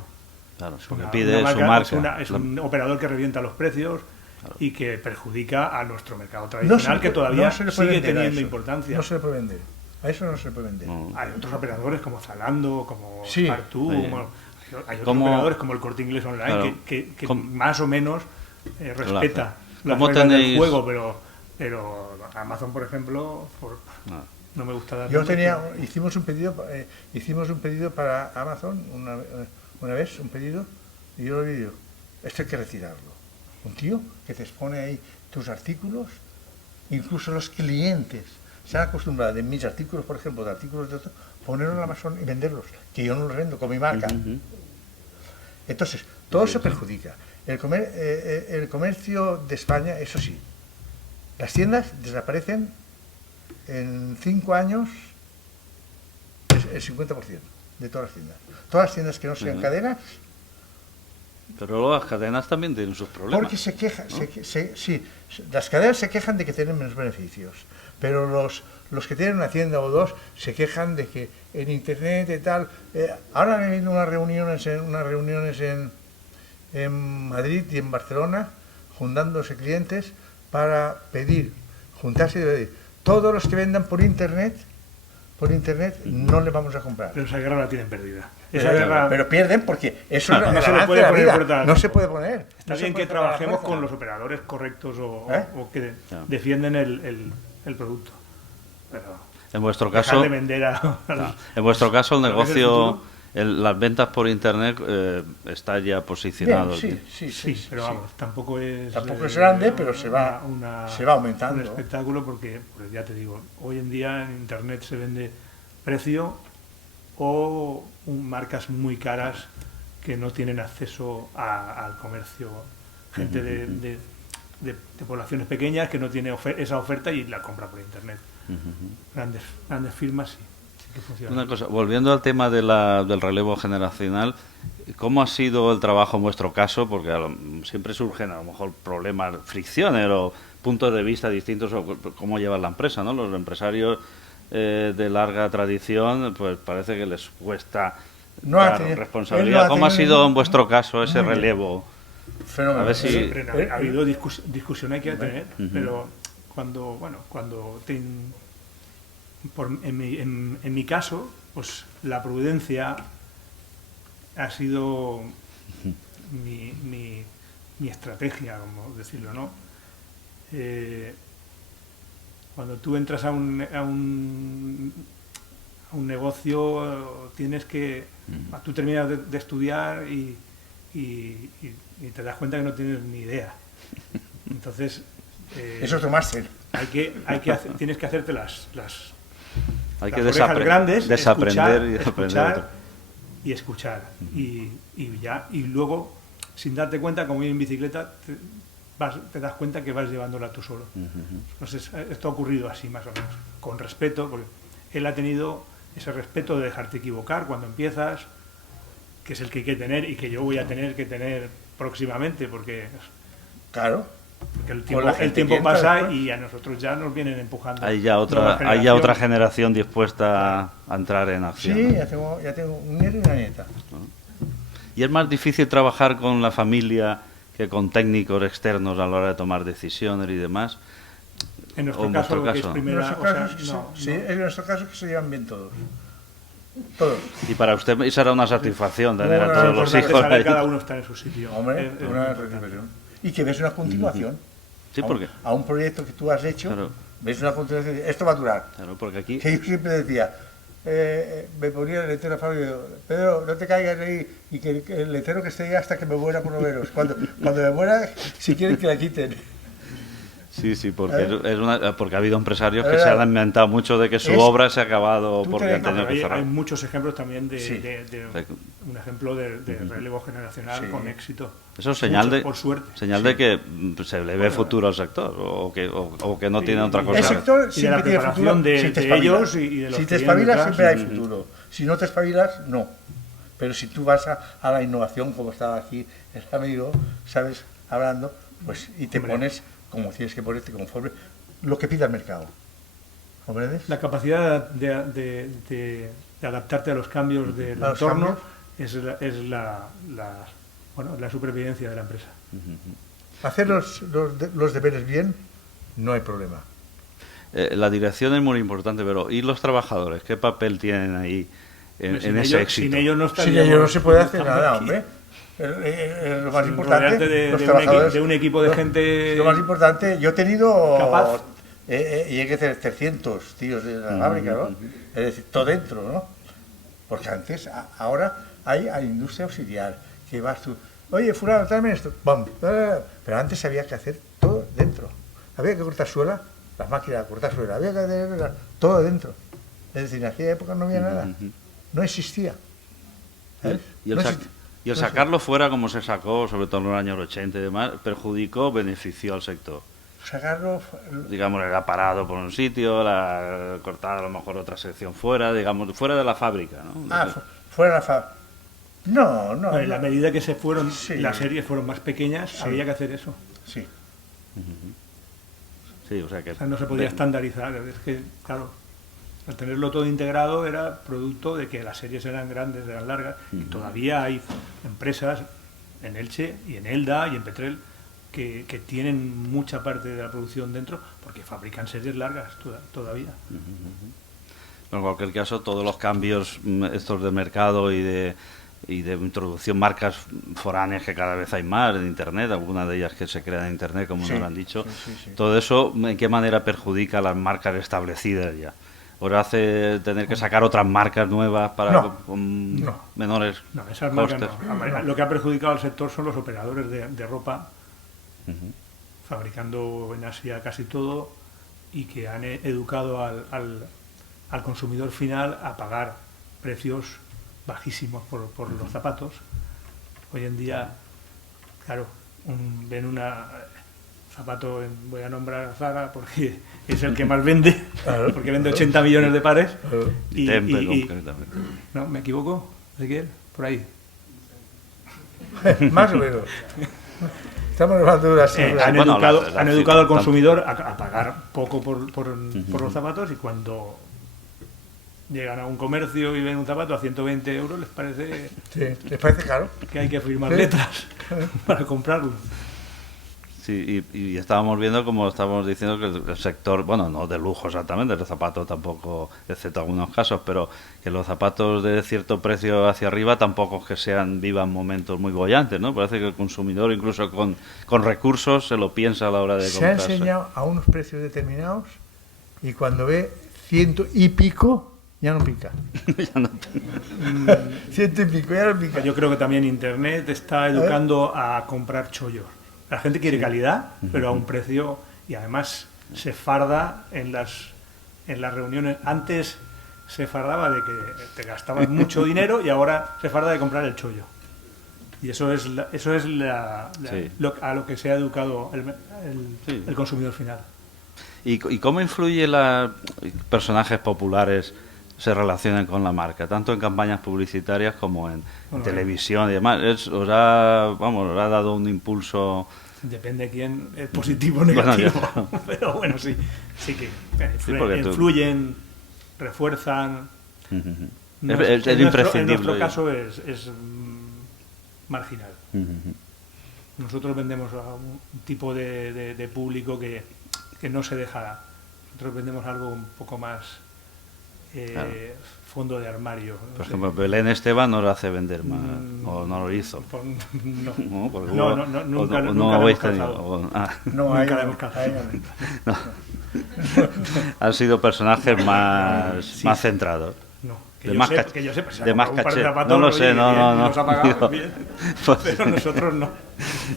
Claro, Es porque una- pide una su marca- marca. es un operador que revienta los precios y que perjudica a nuestro mercado tradicional, que todavía sigue teniendo importancia. No se le puede vender. A eso no se le puede vender. No. Hay otros operadores como Zalando, como Sí. Spartoo, Oye. hay otros ¿Cómo- operadores como el Corte Inglés Online, Claro. que ¿Cómo- más o menos respeta las ¿Cómo reglas del tenéis- juego, pero Amazon, por ejemplo, No. no me gusta dar Yo nombres, hicimos un pedido para Amazon una vez, un pedido, y yo lo vi y digo, esto hay que retirarlo. Un tío que te expone ahí tus artículos, incluso los clientes se han acostumbrado en mis artículos, por ejemplo, de artículos de otros, ponerlos en Amazon y venderlos, que yo no los vendo con mi marca. Ujú. Entonces, todo eso perjudica. El comercio de España, eso sí, las tiendas desaparecen en 5 años el 50% de todas las tiendas. Todas las tiendas que no sean Ujú. cadenas, Pero luego las cadenas también tienen sus problemas. porque se quejan, sí, las cadenas se quejan de que tienen menos beneficios, pero los que tienen una tienda o dos se quejan de que en internet y tal. Ahora han habido unas reuniones en Madrid y en Barcelona, juntándose clientes para juntarse y pedir, todos los que vendan por internet no le vamos a comprar. pero esa guerra la tienen perdida. Pero, Esa guerra, pero pierden porque eso No es se le el puede avance de la poner vida. puerta al No se campo. puede poner. está No se bien puede que poner a la trabajemos fuerza. con los operadores correctos ¿Eh? o que Ya. defienden el producto. Pero En vuestro dejar caso, de vender a los- en vuestro caso el lo que es el negocio, futuro. las ventas por internet está ya posicionado. Bien, sí, Sí, pero vamos, tampoco es grande, pero se va aumentando. un espectáculo porque ya te digo, hoy en día en internet se vende precio o marcas muy caras que no tienen acceso al comercio, gente de poblaciones pequeñas que no tiene esa oferta y la compra por internet. Grandes firmas sí que funcionan. Una cosa, volviendo al tema del relevo generacional, ¿cómo ha sido el trabajo en vuestro caso? Porque siempre surgen a lo mejor problemas, fricciones o puntos de vista distintos sobre cómo lleva la empresa, ¿no? Los empresarios de larga tradición, pues parece que les cuesta No ha dar tenido- él responsabilidad. no ha ¿Cómo ha tenido sido ningún- en vuestro caso ese Muy bien. relevo? Fenómeno. A ver si- Siempre ha habido discusión hay que tener, Ujú. pero cuando en mi caso, pues la prudencia ha sido mi estrategia, como decirlo, ¿no? Cuando tú entras a un negocio, tienes que... Tú terminas de estudiar y te das cuenta que no tienes ni idea. Entonces... Es otro máster. tienes que hacerte las Hay que orejas grandes, desaprender y aprender escuchar otro. y escuchar. Y luego, sin darte cuenta, como ir en bicicleta, te das cuenta que vas llevándola tú solo. Entonces, esto ha ocurrido así, más o menos, con respeto, porque él ha tenido ese respeto de dejarte equivocar cuando empiezas, que es el que hay que tener y que yo voy a tener que tener próximamente, porque Claro. el Con la gente tiempo que entra pasa después. y a nosotros ya nos vienen empujando. Hay ya nueva otra generación. generación dispuesta a entrar en acción. Sí, ¿no? ya tengo un nieto y una nieta. ¿Y es más difícil trabajar con la familia que con técnicos externos a la hora de tomar decisiones y demás? En o nuestro en caso, vuestro que es caso. En primera, nuestro o sea, caso, no, sí, no. en nuestro caso que se llevan bien todos. Todos. Y para usted esa era una satisfacción tener a Bueno, todos Lo los importante hijos es saber ahí. cada uno está en su sitio. Hombre, Es una muy importante. satisfacción. Y que ves una continuación. Sí, porque, A un proyecto que tú has hecho, Claro. ves una continuación. Esto va a durar. claro, porque aquí Que yo siempre decía, me ponía el letrero a Fabio y digo, Pedro, no te caigas ahí y que el letrero que esté ahí hasta que me muera por lo menos. Cuando me muera, si quieren que la quiten. sí, porque porque ha habido empresarios que Eh, se han lamentado mucho de que su es- obra se ha acabado tú porque te- han tenido Pero que hay cerrar. muchos ejemplos también de De- un ejemplo de relevo generacional Sí. con éxito. Eso es señal Muchos, de por suerte. señal de que se le ve futuro al sector o que no tiene otra cosa. El sector Y de la siempre tiene preparación futuro de- si te de espabilas. ellos y de los Si que te vienen espabilas, detrás. siempre hay futuro. Si no te espabilas, no. Pero si tú vas a la innovación, como estaba aquí el amigo, ¿sabes? Hablando, pues y te Hombre. pones como tienes que ponerte conforme lo que pida el mercado. ¿Comprendes? La capacidad de adaptarte a los cambios del A los entorno cambios. es la supervivencia de la empresa. Hacer los deberes bien, no hay problema. La dirección es muy importante, pero ¿y los trabajadores? ¿Qué papel tienen ahí en ese éxito? Sin ellos no Sin ellos no se puede hacer nada, hombre. Lo más importante, los trabajadores, de un equipo de gente. Lo más importante, yo he tenido capaz. Y hay que tener 300 tíos en la fábrica, ¿no? Es decir, todo dentro, ¿no? Porque antes, ahora hay industria auxiliar, que vas tú, oye, fulano, tráeme esto, ¡bam! Pero antes había que hacer todo dentro. Había que cortar suela, las máquinas de cortar suela, había que hacer todo dentro. Es decir, en aquella época no había nada, no existía. ¿Sabes? Y el sacarlo fuera, como se sacó, sobre todo en los años 80 y demás, perjudicó o benefició al sector. Sacarlo, digamos, era parado por un sitio, cortada a lo mejor otra sección fuera, digamos, fuera de la fábrica, ¿no? Fuera de la fábrica. No. En la medida que se fueron, sí. Las series fueron más pequeñas, Sí. había que hacer eso. Sí. Sí, o sea que... O sea, no se podía estandarizar. Es que, claro, al tenerlo todo integrado era producto de que las series eran grandes, eran largas, y todavía hay empresas en Elche y en Elda y en Petrel que tienen mucha parte de la producción dentro porque fabrican series largas todavía. En cualquier caso, todos los cambios estos de mercado y de introducción, marcas foráneas que cada vez hay más en Internet, algunas de ellas que se crean en Internet, como nos lo han dicho, sí. Todo eso, ¿en qué manera perjudica a las marcas establecidas ya? ¿O hace tener que sacar otras marcas nuevas para con menores esas costes? Marcas no. Lo que ha perjudicado al sector son los operadores de ropa, fabricando en Asia casi todo, y que han educado al consumidor final a pagar precios bajísimos por los zapatos. Hoy en día, claro, ven una zapato, voy a nombrar a Zara porque es el que más vende, porque vende 80 millones de pares. Y concretamente. ¿No? ¿Me equivoco, Ezequiel? Por ahí. Más o menos. Estamos hablando de las han educado al consumidor a pagar poco por los zapatos, y cuando llegan a un comercio y ven un zapato a 120 euros, les parece, les parece caro, que hay que firmar letras para comprarlo. Sí, y estábamos viendo, como estábamos diciendo, que el sector, bueno, no de lujo exactamente, el zapato tampoco, excepto algunos casos, pero que los zapatos de cierto precio hacia arriba tampoco es que vivan momentos muy bollantes, ¿no? Parece que el consumidor, incluso con recursos, se lo piensa a la hora de comprarse. Se ha enseñado a unos precios determinados y cuando ve 100 y pico, ya no pica. Ya no 100 y pico, ya no pica. Yo creo que también Internet está educando a comprar chollos. La gente quiere calidad, pero a un precio, y además se farda en las reuniones. Antes se fardaba de que te gastabas mucho dinero y ahora se farda de comprar el chollo. Y eso es a lo que se ha educado el consumidor final. ¿Y cómo influye personajes populares se relacionan con la marca, tanto en campañas publicitarias como en televisión y demás? ¿Os ha dado un impulso? Depende de quién, es positivo o negativo. Bueno, pero bueno, sí que influyen, refuerzan. Es imprescindible. En nuestro caso es marginal. Nosotros vendemos a un tipo de público que no se deja. Nosotros vendemos algo un poco más fondo de armario. Por ejemplo, Belén Esteban no lo hace vender más, o no lo hizo. Nunca lo habéis tenido. Nunca lo hemos calzado. Han sido personajes más centrados. No, que yo sepa, de más caché. No lo sé, no. Nos ha pagado bien, pero nosotros no.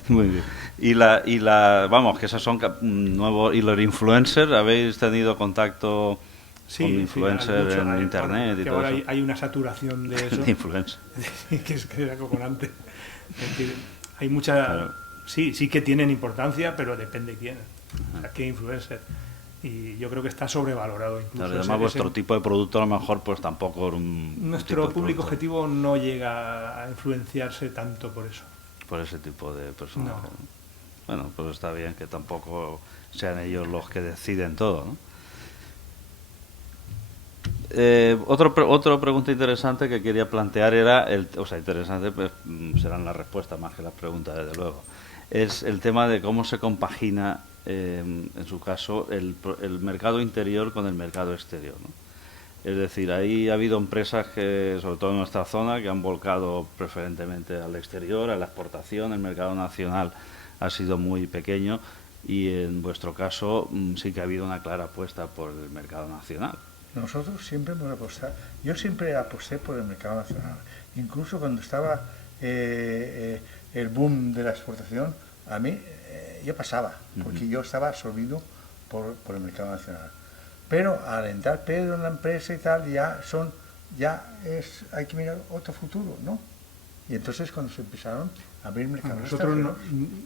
Muy bien. Y vamos, que esos son nuevos. ¿Y los influencers? ¿Habéis tenido contacto con influencers en internet y todo ahora eso? Hay una saturación de eso. De influencers. que es acojonante. Hay mucha... Claro. Sí que tienen importancia, pero depende quién. O sea, qué influencer. Y yo creo que está sobrevalorado incluso. Claro, además vuestro tipo de producto a lo mejor pues tampoco... Nuestro público objetivo no llega a influenciarse tanto por eso. Por ese tipo de personajes. No. Bueno, pues está bien que tampoco sean ellos los que deciden todo, ¿no? Otra pregunta interesante que quería plantear era, interesante pues, serán las respuestas más que las preguntas, desde luego. es el tema de cómo se compagina, en su caso, el mercado interior con el mercado exterior, ¿no? Es decir, ahí ha habido empresas que, sobre todo en nuestra zona, que han volcado preferentemente al exterior, a la exportación. El mercado nacional ha sido muy pequeño y en vuestro caso sí que ha habido una clara apuesta por el mercado nacional. Nosotros siempre hemos apostado, yo siempre aposté por el mercado nacional. Incluso cuando estaba el boom de la exportación, a mí yo pasaba, porque yo estaba absorbido por el mercado nacional. Pero al entrar Pedro en la empresa y tal, hay que mirar otro futuro, ¿no? Y entonces cuando se empezaron a abrir mercados nosotros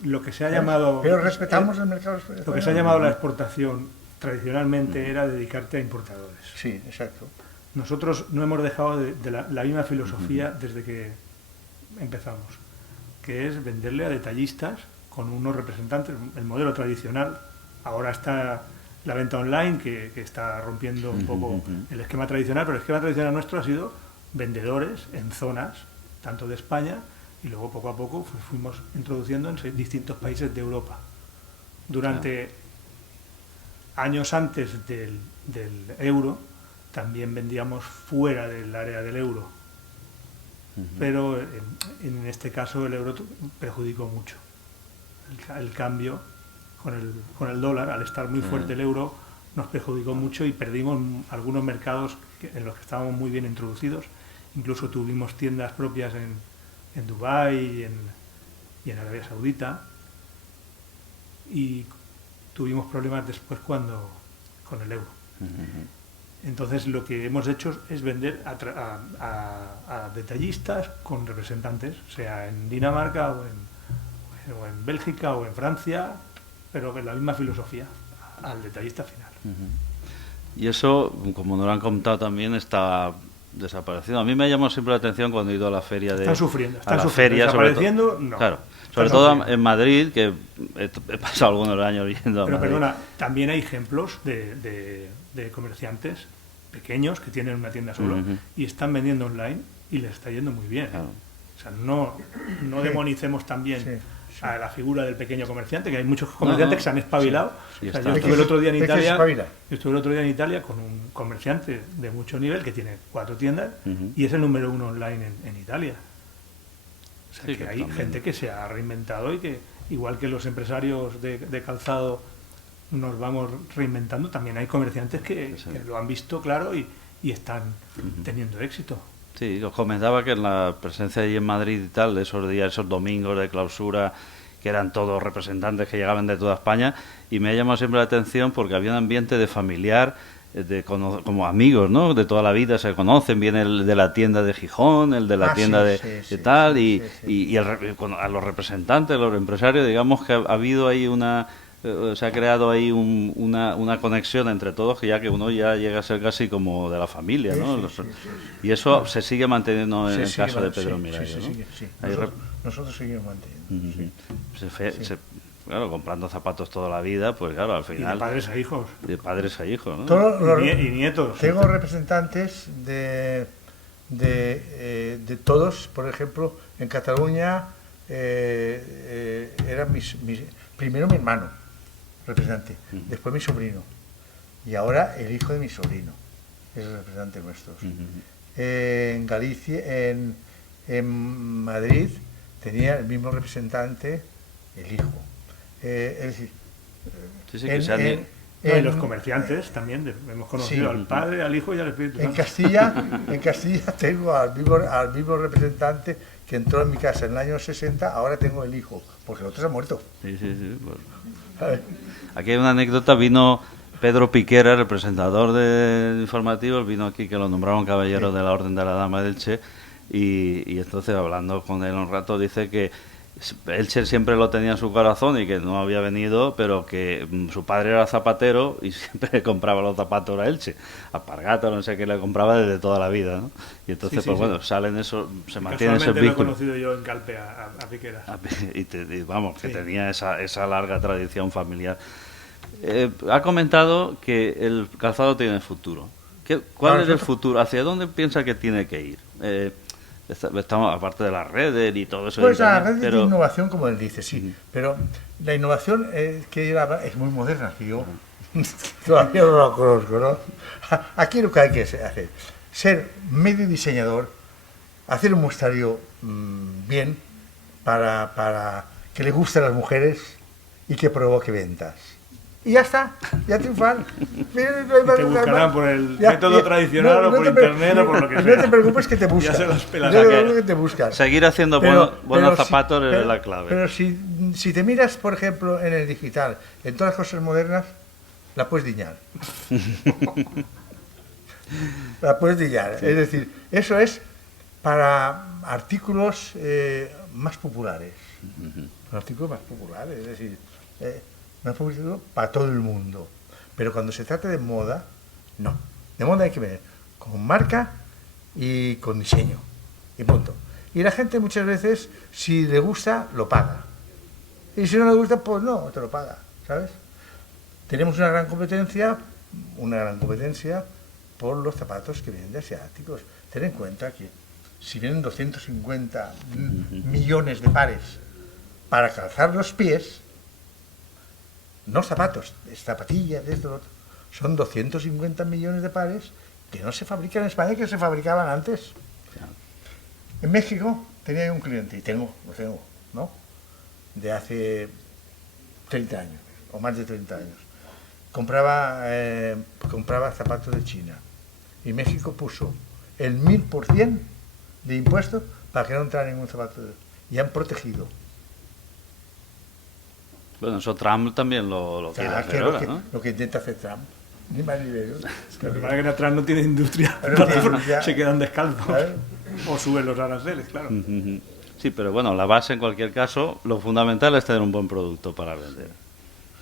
lo que se ha llamado... Pero respetamos el mercado español. Lo que se ha llamado la exportación tradicionalmente era dedicarte a importadores. Sí, exacto. Nosotros no hemos dejado de la misma filosofía desde que empezamos, que es venderle a detallistas con unos representantes, el modelo tradicional. Ahora está la venta online, que está rompiendo un poco el esquema tradicional, pero el esquema tradicional nuestro ha sido vendedores en zonas, tanto de España, y luego poco a poco fuimos introduciendo en distintos países de Europa. Durante años antes del euro, también vendíamos fuera del área del euro, pero en este caso el euro perjudicó mucho. El cambio con el dólar, al estar muy fuerte el euro, nos perjudicó mucho y perdimos algunos mercados en los que estábamos muy bien introducidos. Incluso tuvimos tiendas propias en Dubái y en Arabia Saudita, y tuvimos problemas después con el euro. Entonces lo que hemos hecho es vender a detallistas con representantes, sea en Dinamarca o en Bélgica o en Francia, pero con la misma filosofía, al detallista final. Y eso, como nos lo han contado también, está desapareciendo. A mí me llamó siempre la atención cuando he ido a la feria de... Están sufriendo. Desapareciendo, no. Claro. Sobre todo en Madrid, que he pasado algunos años yendo a Pero Madrid. perdona, también hay ejemplos de comerciantes pequeños que tienen una tienda solo y están vendiendo online y les está yendo muy bien. Claro. O sea, no demonicemos también a la figura del pequeño comerciante, que hay muchos comerciantes que se han espabilado. Sí, O sea, está. yo estuve el otro día en Italia con un comerciante de mucho nivel que tiene 4 tiendas y es el número 1 online en Italia. O sea, que hay también. gente que se ha reinventado y que, igual que los empresarios de calzado nos vamos reinventando, también hay comerciantes que lo han visto claro y están teniendo éxito. Sí, os comentaba que en la presencia allí en Madrid y tal, esos días, esos domingos de clausura, que eran todos representantes que llegaban de toda España, y me ha llamado siempre la atención porque había un ambiente de familiar, como amigos, ¿no? De toda la vida se conocen, viene el de la tienda de Gijón, el de la tienda de tal, y a los representantes, los empresarios, digamos que ha habido ahí se ha creado ahí una conexión entre todos, que uno ya llega a ser casi como de la familia, ¿no? Y eso se sigue manteniendo en el caso de Pedro Miralles, ¿no? Nosotros seguimos manteniendo. Claro, comprando zapatos toda la vida, pues claro, al final... Y de padres a hijos. De padres a hijos, ¿no? Y nietos. Tengo representantes de todos, por ejemplo, en Cataluña era primero mi hermano, representante, después mi sobrino, y ahora el hijo de mi sobrino es el representante nuestro. En Galicia, en Madrid, tenía el mismo representante, el hijo. Es decir, y los comerciantes también, hemos conocido al padre, al hijo y al Espíritu Santo. En Castilla tengo al mismo representante que entró en mi casa en el año 60, ahora tengo el hijo, porque el otro se ha muerto. Sí. Pues. Aquí hay una anécdota, vino Pedro Piquera, el presentador de informativos, vino aquí que lo nombraron caballero de la Orden de la Dama de Elche, y entonces hablando con él un rato dice que Elche siempre lo tenía en su corazón y que no había venido, pero que su padre era zapatero y siempre compraba los zapatos a Elche, Alpargata, no sé qué, le compraba desde toda la vida, ¿no? Y entonces, bueno, salen eso, se mantiene ese vínculo. Lo he conocido yo en Calpe a Piquera. Y vamos, que tenía esa larga tradición familiar. Ha comentado que el calzado tiene futuro. ¿Cuál es el futuro? ¿Hacia dónde piensa que tiene que ir? Estamos, aparte de las redes y todo eso. Pues de la internet, red de pero innovación, como él dice, sí. Pero la innovación que él habla es muy moderna, que yo todavía no la conozco, ¿no? Aquí lo que hay que hacer, ser medio diseñador, hacer un muestrario bien para que le guste a las mujeres y que provoque ventas. Y ya está, ya triunfar. Y te buscarán por el método tradicional o por internet o por lo que sea. No te preocupes que te buscan. Ya se las pelan. No te O sea que preocupes que te buscan. seguir haciendo buenos zapatos es la clave. Pero si te miras, por ejemplo, en el digital, en todas las cosas modernas, la puedes diñar. La puedes diñar. Sí. Es decir, eso es para artículos más populares. Artículos más populares, es decir, más populares para todo el mundo. Pero cuando se trata de moda, no. De moda hay que ver con marca y con diseño. Y punto. Y la gente muchas veces, si le gusta, lo paga. Y si no le gusta, pues no, te lo paga, ¿sabes? Tenemos una gran competencia por los zapatos que vienen de asiáticos. Ten en cuenta que si vienen 250 millones de pares para calzar los pies, no zapatos, zapatillas, de esto, lo otro, son 250 millones de pares que no se fabrican en España, que se fabricaban antes. En México tenía un cliente, y lo tengo, ¿no? De hace 30 años, o más de 30 años. Compraba zapatos de China. Y México puso el 1000% de impuestos para que no entrara ningún zapato. Y han protegido. Bueno, eso Trump también lo quiere hacer ahora, ¿no? Lo que intenta hacer Trump. Ni más ni menos. Lo que pasa es que Trump no tiene industria. Se quedan descalzos. ¿Sabes? O suben los aranceles, claro. Sí, pero bueno, la base en cualquier caso, lo fundamental es tener un buen producto para vender.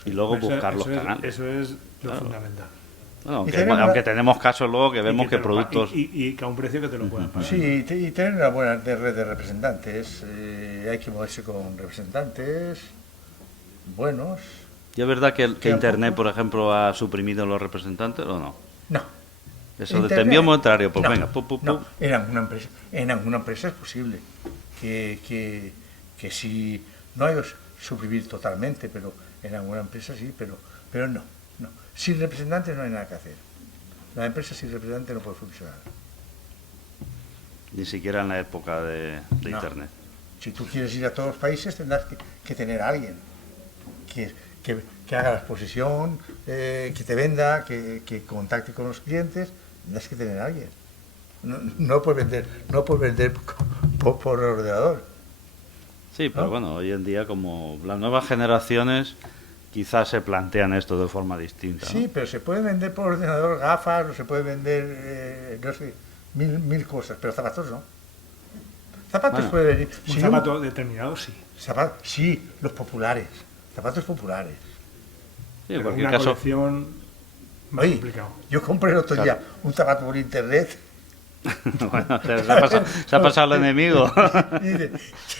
Y luego buscar los canales. Eso es lo fundamental. Bueno, aunque tenemos casos luego que vemos que productos... Y que a un precio que te lo puedan pagar. Sí, y tener una buena red de representantes. Hay que moverse con representantes buenos. ¿Y es verdad que Internet, por ejemplo, ha suprimido los representantes o no? No. Eso Internet, te envío monetario, pues no, venga. No, en alguna empresa es posible que si no hay que suprimir totalmente, pero en alguna empresa sí, pero no. Sin representantes no hay nada que hacer. La empresa sin representante no puede funcionar. Ni siquiera en la época de Internet. Si tú quieres ir a todos los países tendrás que tener a alguien que haga la exposición, que te venda, que contacte con los clientes. Tendrás que tener a alguien. No puedes vender por ordenador. Sí, pero bueno, hoy en día como las nuevas generaciones quizás se plantean esto de forma distinta, ¿no? Sí, pero se puede vender por ordenador gafas, o se puede vender, no sé, mil cosas, pero zapatos no. Zapatos puede venir. Un zapato determinado, sí. Sí, los populares. Zapatos populares. Sí, en cualquier caso. Colección más complicado. Yo compré el otro día un zapato por internet. Bueno, se ha pasado el enemigo. Y dice,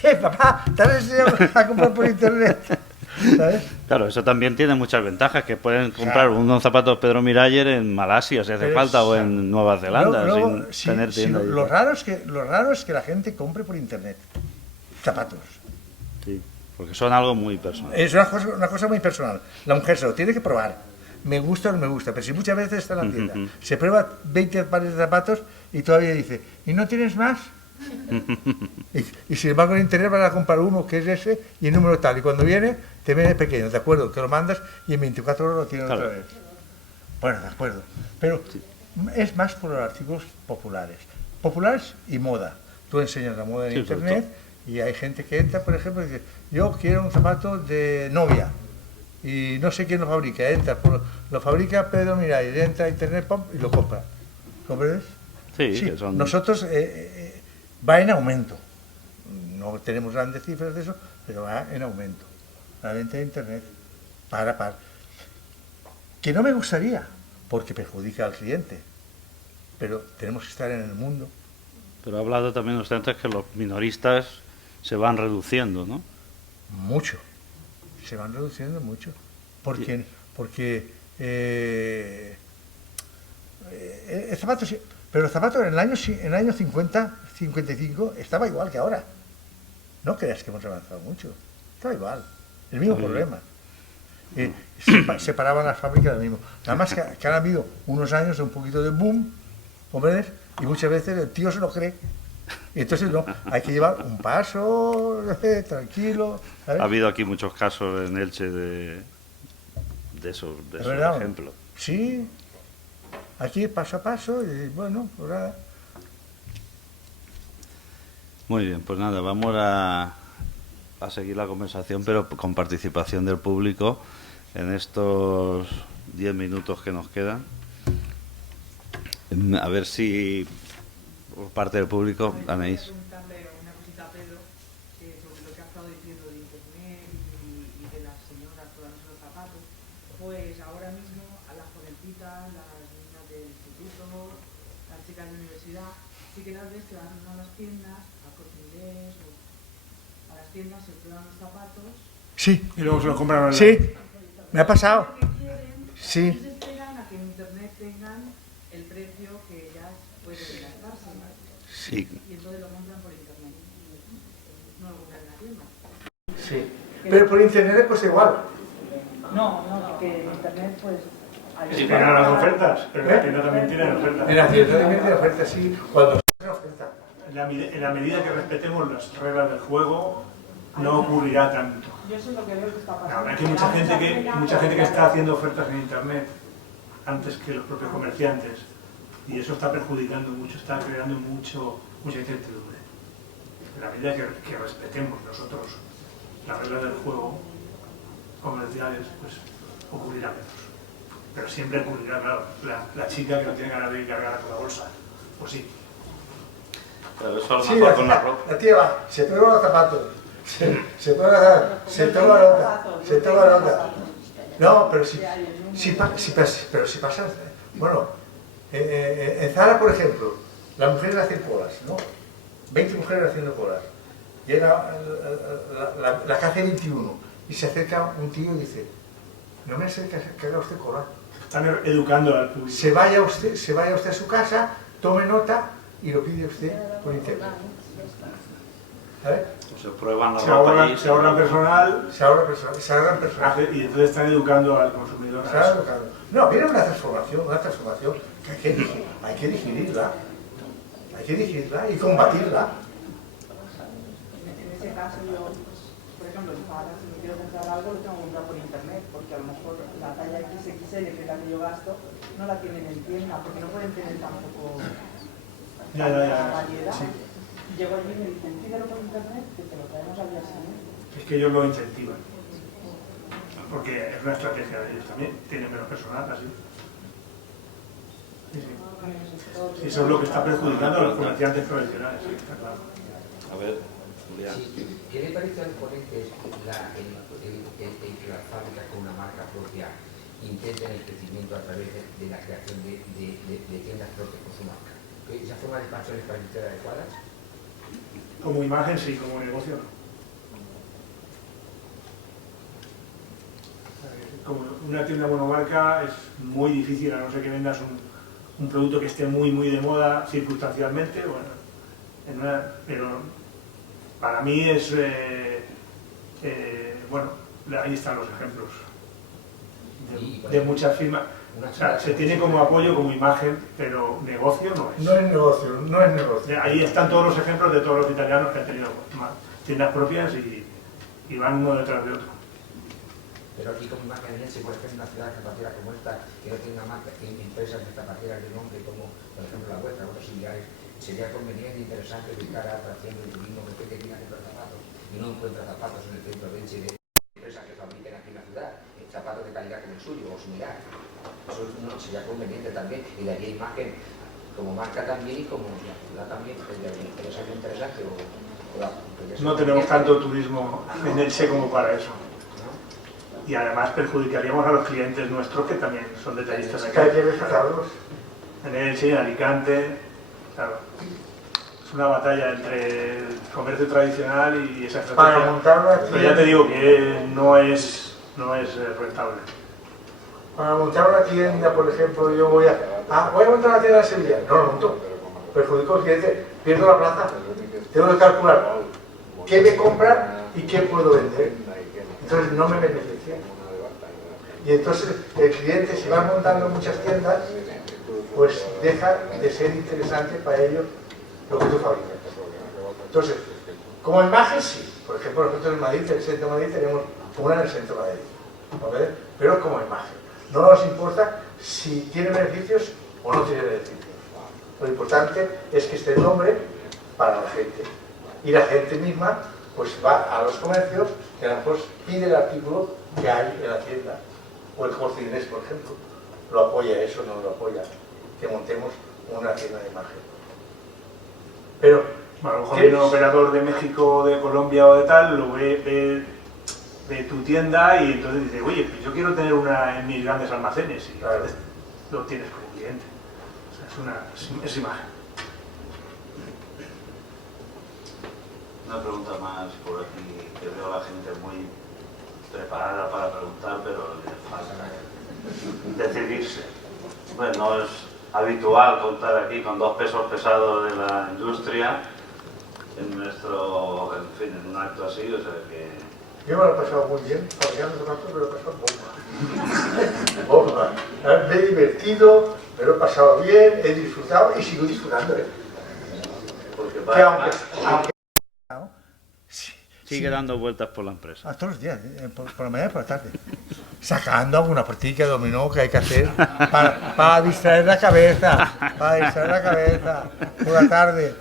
¿qué, papá? ¿Te has enseñado a comprar por internet? ¿Sabes? Claro, eso también tiene muchas ventajas, que pueden comprar unos zapatos Pedro Mirayer en Malasia, si hace falta, o en Nueva Zelanda, sin tener tienda. Lo raro es que la gente compre por internet zapatos. Sí, porque son algo muy personal. Es una cosa muy personal. La mujer se lo tiene que probar. Me gusta o no me gusta, pero si muchas veces está en la tienda, se prueba 20 pares de zapatos y todavía dice, ¿y no tienes más? y sin embargo en internet vas a comprar uno que es ese y el número tal, y cuando viene te viene pequeño, de acuerdo, que lo mandas y en 24 horas lo tienes otra vez. Bueno, de acuerdo, pero es más por los artículos populares y moda. Tú enseñas la moda en internet y hay gente que entra, por ejemplo, y dice, yo quiero un zapato de novia y no sé quién lo fabrica, lo fabrica Pedro Miray, entra a internet y lo compra. ¿Comprendes? Sí, que son... Nosotros va en aumento. No tenemos grandes cifras de eso, pero va en aumento. La venta de internet, para. Que no me gustaría, porque perjudica al cliente. Pero tenemos que estar en el mundo. Pero ha hablado también usted antes que los minoristas se van reduciendo, ¿no? Mucho. Se van reduciendo mucho. Porque el zapato, Pero el zapato en el año 50, 55 estaba igual que ahora. No creas que hemos avanzado mucho. Estaba igual. El mismo problema. Se paraban las fábricas del mismo. Nada más que han habido unos años de un poquito de boom, ¿comprendes? Y muchas veces el tío se lo cree. Y entonces no, hay que llevar un paso, tranquilo. ¿Sabes? Ha habido aquí muchos casos en Elche de esos ejemplos. Sí, aquí paso a paso y bueno, pues nada. Muy bien, pues nada, vamos a seguir la conversación, pero con participación del público en estos 10 minutos que nos quedan. A ver si por parte del público, Anaís. Preguntarle una cosita a Pedro sobre lo que ha estado diciendo de internet y de las señoras probándose los zapatos. Pues ahora mismo a las jovencitas, las niñas del instituto, las chicas de universidad, sí que las ves que van a las tiendas, a Corte Inglés o a las tiendas, se prueban los zapatos. Sí. Y luego se lo compran online. Sí, me ha pasado. Sí. Sí. Y se esperan a que en internet tengan el precio que ellas pueden gastarse. Sí. Y entonces lo compran por internet. No lo compran en la tienda. Sí. Pero por internet pues igual. No, que en internet pues... Sí, tienen las ofertas, pero en la tienda también tienen ofertas. En la tienda también tiene oferta, sí. Cuando se oferta. En la medida que respetemos las reglas del juego, no ocurrirá tanto. Yo eso es lo que veo que está pasando. Ahora que mucha gente que está haciendo ofertas en internet antes que los propios comerciantes, y eso está perjudicando mucho, está creando mucha incertidumbre. En la medida que respetemos nosotros las reglas del juego comerciales, pues ocurrirá menos. Pero siempre ocurrirá, claro, la chica que no tiene ganas de ir cargada con la bolsa, pues sí. Pero eso a lo Sí, mejor con la ropa. la tía va, se prueba los zapatos, se toma la nota, se toma la nota. No, pero si pasa, bueno, en Zara, por ejemplo, las mujeres hacen colas, ¿no? 20 mujeres haciendo colas. Llega la calle 21 y se acerca un tío y dice, no me acerca que haga usted cola. Están educando al público. Se vaya usted a su casa, tome nota y lo pide usted por internet. ¿Sabes? Se prueban la Se ropa y ahorran personal Se ahorran personas. y entonces están educando al consumidor. Se ahorran personas. No, viene una transformación que hay que digerirla. Hay que digerirla y combatirla. En ese caso yo, por ejemplo, en Zara, si me quiero comprar algo, lo tengo que comprar por internet, porque a lo mejor la talla XXL, que es la que yo gasto, no la tienen en tienda, porque no pueden tener tampoco tanta variedad. Sí. Y llego allí y me dicen, pídelo por internet, que te lo traemos al día siguiente. Es que ellos lo incentivan. Porque es una estrategia de ellos también. Tienen menos personal, así. Sí, sí. Y eso es lo que está perjudicando a los comerciantes tradicionales, sí, está claro. A ver, Julián. Sí, ¿qué le parece al ponente que las fábricas con una marca propia intenten el crecimiento a través de la creación de tiendas propias con su marca? ¿Esa forma de expansión es para ustedes adecuada? Como imagen sí, como negocio no. Como una tienda monomarca es muy difícil, a no ser que vendas un producto que esté muy de moda circunstancialmente, bueno, pero para mí es, bueno, ahí están los ejemplos de muchas firmas. O sea, se tiene como apoyo, como imagen, pero negocio no es. No es negocio, no es negocio. Ahí están todos los ejemplos de todos los italianos que han tenido tiendas propias y van uno detrás de otro. Pero aquí como imagen en Elche, por ejemplo, una ciudad zapatera como esta, que no tiene una marca, que empresas de zapateras de nombre como, por ejemplo, la vuestra, otros similares, sería conveniente e interesante de cara a atracción del turismo que usted quiera comprar zapatos y no encuentra zapatos en el centro de Elche de empresas que fabriquen aquí en la ciudad, zapatos de calidad como el suyo o similar. Eso no, sería conveniente también y daría imagen como marca también y como la ciudad también, que sería interesante No tenemos tanto turismo en Elche como para eso. Y además perjudicaríamos a los clientes nuestros que también son detallistas aquí. Que hay que respetarlos. En Elche, en Alicante, claro. Es una batalla entre el comercio tradicional y esa estrategia. Para montar una Pero ya te digo que no es rentable. Para montar una tienda, por ejemplo, yo voy a montar una tienda en Sevilla. No lo monto. Perjudico al cliente, pierdo la plaza. Tengo que calcular qué me compran y qué puedo vender. Entonces no me beneficia. Y entonces el cliente, si va montando muchas tiendas, pues deja de ser interesante para ellos lo que tú fabricas. Entonces, como imagen sí. Por ejemplo, nosotros en Madrid, en el centro de Madrid, tenemos una en el centro de Madrid. ¿Vale? Pero como imagen. No nos importa si tiene beneficios o no tiene beneficios. Lo importante es que esté el nombre para la gente. Y la gente misma pues va a los comercios que a lo mejor pide el artículo que hay en la tienda. O el Corte Inglés, por ejemplo. Lo apoya eso, no lo apoya. Que montemos una tienda de imagen. Pero... Bueno, a lo mejor un operador de México, de Colombia o de tal, lo ve tu tienda y entonces dice, oye, pues yo quiero tener una en mis grandes almacenes y claro, lo tienes como cliente. O sea, es imagen. Una pregunta más por aquí, que veo a la gente muy preparada para preguntar, pero le falta decidirse. Bueno, no es habitual contar aquí con dos pesos pesados de la industria en nuestro, en fin, en un acto así, o sea que... Yo me lo he pasado muy bien, fabricando zapatos me lo he pasado bomba. Bomba. Me he divertido, me lo he pasado bien, he disfrutado y sigo disfrutando. Porque Que aunque sigue dando vueltas por la empresa. todos los días, por la mañana y por la tarde. Sacando alguna partida de dominó que hay que hacer para distraer la cabeza, por la tarde.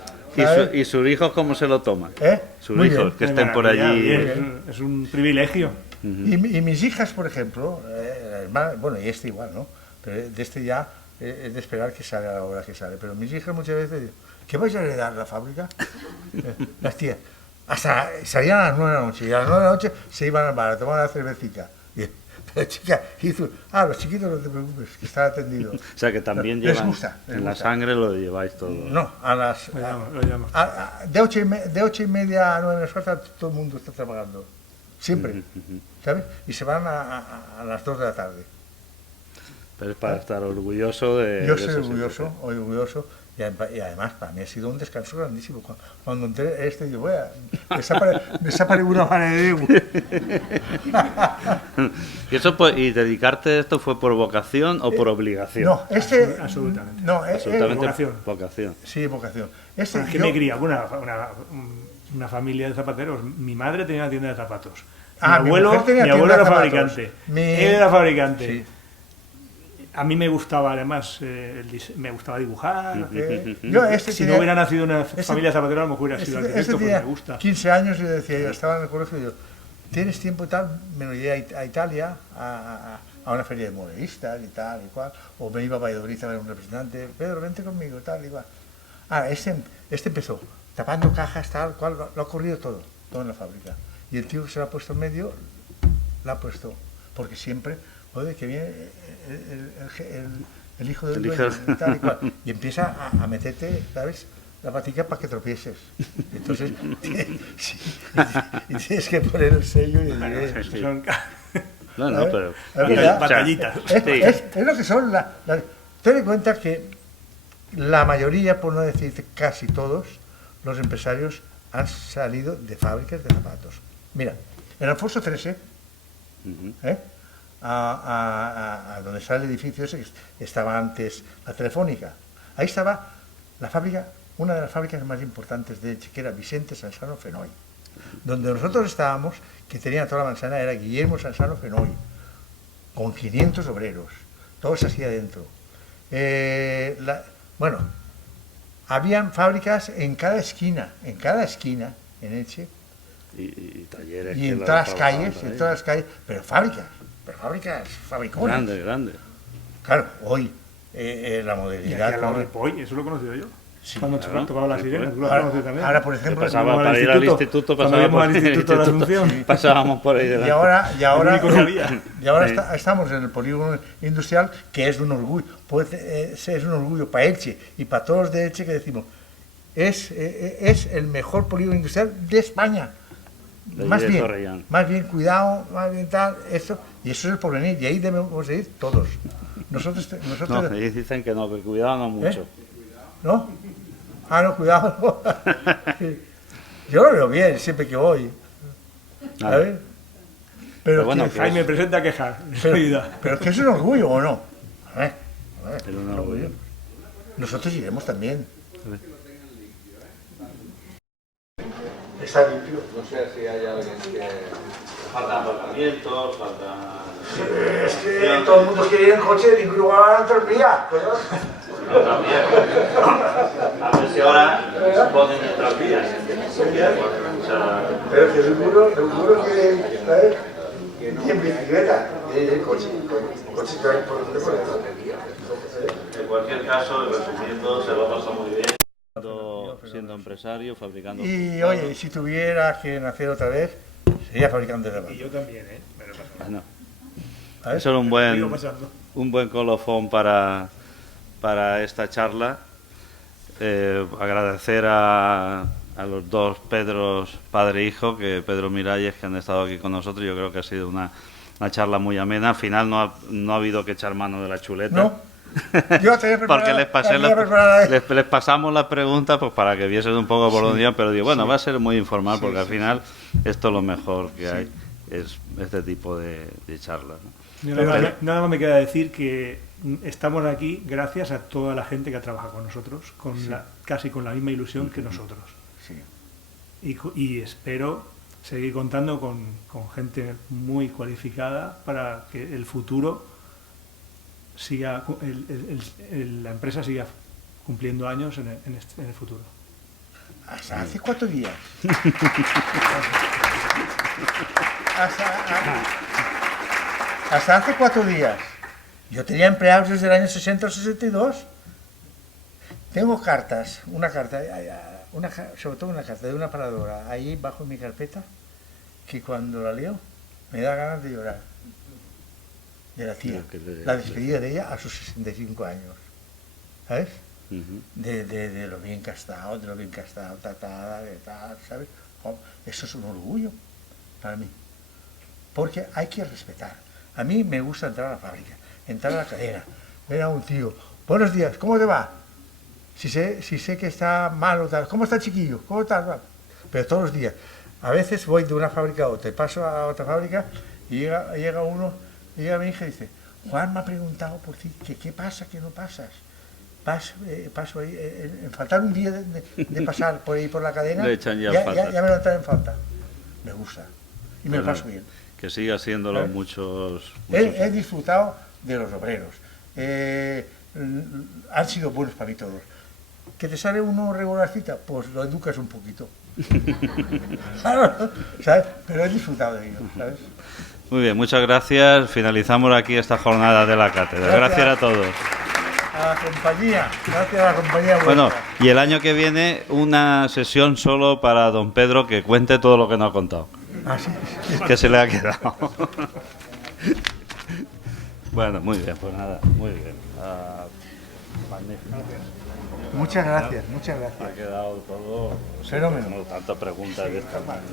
¿Y sus hijos cómo se lo toman? Sus Muy hijos, bien. que estén por allí. Es un privilegio. Y mis hijas, por ejemplo, bueno, y este igual, ¿no? Pero de este ya es de esperar que salga a la hora que sale. Pero mis hijas muchas veces dicen, ¿qué vais a heredar la fábrica? Las tías. Hasta salían a las 9 de la noche y a las 9 de la noche se iban al bar a tomar la cervecita. Y la chica hizo, los chiquitos no te preocupes, que está atendido. O sea que también Les llevan, gusta, les en la gusta. sangre lo lleváis todo. No, a las... Lo llamo. De 8:30 a 9 menos cuarto todo el mundo está trabajando. Siempre. ¿Sabes? Y se van a las 2 de la tarde. Pero es para estar orgulloso de... Yo de soy esa orgulloso. Y además para mí ha sido un descanso grandísimo. Cuando entré digo, desapareció una mano de Dios. ¿Y dedicarte a esto fue por vocación o por obligación? No, Absolutamente. No, Absolutamente vocación. Sí, vocación. ¿Qué me cría? Una familia de zapateros. Mi madre tenía una tienda de zapatos. Mi abuelo era fabricante. Él era fabricante. Sí. A mí me gustaba, además, me gustaba dibujar. Si no hubiera nacido una familia zapatera, a lo mejor hubiera sido arquitecto, porque me gusta. 15 años y yo decía, yo estaba en el colegio y yo, ¿tienes tiempo y tal? Me lo llevé a Italia, a una feria de modelistas y tal y cual, o me iba a Valladolid a ver un representante, Pedro, vente conmigo, tal y cual. Este empezó tapando cajas, tal cual, lo ha corrido todo en la fábrica. Y el tío que se lo ha puesto en medio, lo ha puesto, porque siempre, joder, que viene el hijo del dueño y tal y cual, y empieza a meterte, ¿sabes?, la patica para que tropieces. Entonces, y tienes que poner el sello y el pero... batallitas. Es lo que son. Ten en cuenta que la mayoría, por no decir casi todos, los empresarios han salido de fábricas de zapatos. Mira, en Alfonso XIII, donde sale el edificio ese, estaba antes la Telefónica. Ahí estaba la fábrica, una de las fábricas más importantes de Elche, que era Vicente Sansano Fenoy. Donde nosotros estábamos, que tenía toda la manzana, era Guillermo Sansano Fenoy, con 500 obreros, todos así adentro. Bueno, habían fábricas en cada esquina, en Elche, y talleres y en todas las calles, pero fábricones. Grande. Claro, hoy la modernidad... Y aquí al lado de Poy, eso lo he conocido yo. Sí, cuando tocaba la sirena, tú lo has conocido también. Ahora, por ejemplo, para ir al instituto, pasábamos al instituto de la Asunción. Pasábamos por ahí delante. Y ahora estamos en el polígono industrial, que es un orgullo. Es un orgullo para Elche y para todos los de Elche, que decimos, es el mejor polígono industrial de España. de más allí de bien, Torrellán. más bien, cuidado, más bien tal, eso, y eso es el porvenir, y ahí debemos de ir todos. Nosotros, No, ellos dicen que no, que cuidado no mucho. ¿No? Ah, no, cuidado. No. Sí. Yo lo veo bien siempre que voy. ¿Sabes? Pero bueno, que- que Jaime, presenta quejas. pero es que es un orgullo, ¿o no? A ver, Era un orgullo. nosotros iremos también. Está limpio. No sé si hay alguien que... Faltan aparcamientos, faltan... Es que todo el mundo quiere ir en coche, ninguno va a tranvía. A ver si ahora ponen tranvías. Pero que seguro que, ¿sabes? Y en bicicleta, y en coche que hay por donde por eso. En cualquier caso, resumiendo, se lo ha pasado muy bien. Siendo empresario, fabricando... Y oye, si tuviera que nacer otra vez, sería fabricante de Y zapatos. yo también, ¿eh? Me lo paso. Bueno, ¿Sabes? eso era Sigo pasando. un buen colofón para esta charla. Agradecer a los dos Pedros, padre e hijo, que Pedro Miralles, que han estado aquí con nosotros. Yo creo que ha sido una charla muy amena. Al final no ha habido que echar mano de la chuleta. ¿No? Yo tenía preparada, Porque les pasamos las preguntas pues para que viesen un poco por dónde iban, pero digo, bueno, va a ser muy informal porque al final esto es lo mejor que hay, es este tipo de charlas, ¿no? Nada más me queda decir que estamos aquí gracias a toda la gente que ha trabajado con nosotros, casi con la misma ilusión que nosotros. Sí. Y espero seguir contando con gente muy cualificada para que el futuro siga, la empresa siga cumpliendo años en el futuro. Hasta hace 4 días. Hasta hace 4 días. Yo tenía empleados desde el año 60 o 62. Tengo cartas, sobre todo una carta de una paradora ahí bajo mi carpeta, que cuando la leo me da ganas de llorar. De la tía, la despedida de ella a sus 65 años. ¿Sabes? De lo bien que ha estado, tratada, de tal, ¿sabes? Eso es un orgullo para mí. Porque hay que respetar. A mí me gusta entrar a la fábrica, entrar a la cadena, ver a un tío. Buenos días, ¿cómo te va? Si sé que está mal o tal, ¿cómo está el chiquillo? ¿Cómo está? Pero todos los días. A veces voy de una fábrica a otra, paso a otra fábrica y llega uno, y llega mi hija y dice, Juan me ha preguntado por ti, que qué pasa, que no pasas. Paso ahí, en faltar un día de pasar por ahí por la cadena, Le echan ya me lo traen en falta. Me gusta. Y me lo paso bien. Que siga haciéndolo muchos He disfrutado de los obreros. Han sido buenos para mí todos. ¿Que te sale uno regularcita? Pues lo educas un poquito. ¿Sabes? Pero he disfrutado de ello, ¿sabes? Muy bien, muchas gracias. Finalizamos aquí esta jornada de la cátedra. Gracias a todos. A la compañía, gracias a la compañía. Bueno, y el año que viene una sesión solo para don Pedro que cuente todo lo que nos ha contado. Ah, sí. Que se le ha quedado. Bueno, muy bien, pues nada, muy bien. Magnífico. Muchas gracias, muchas gracias. Ha quedado todo... Fenómeno. No tantas preguntas de esta manera.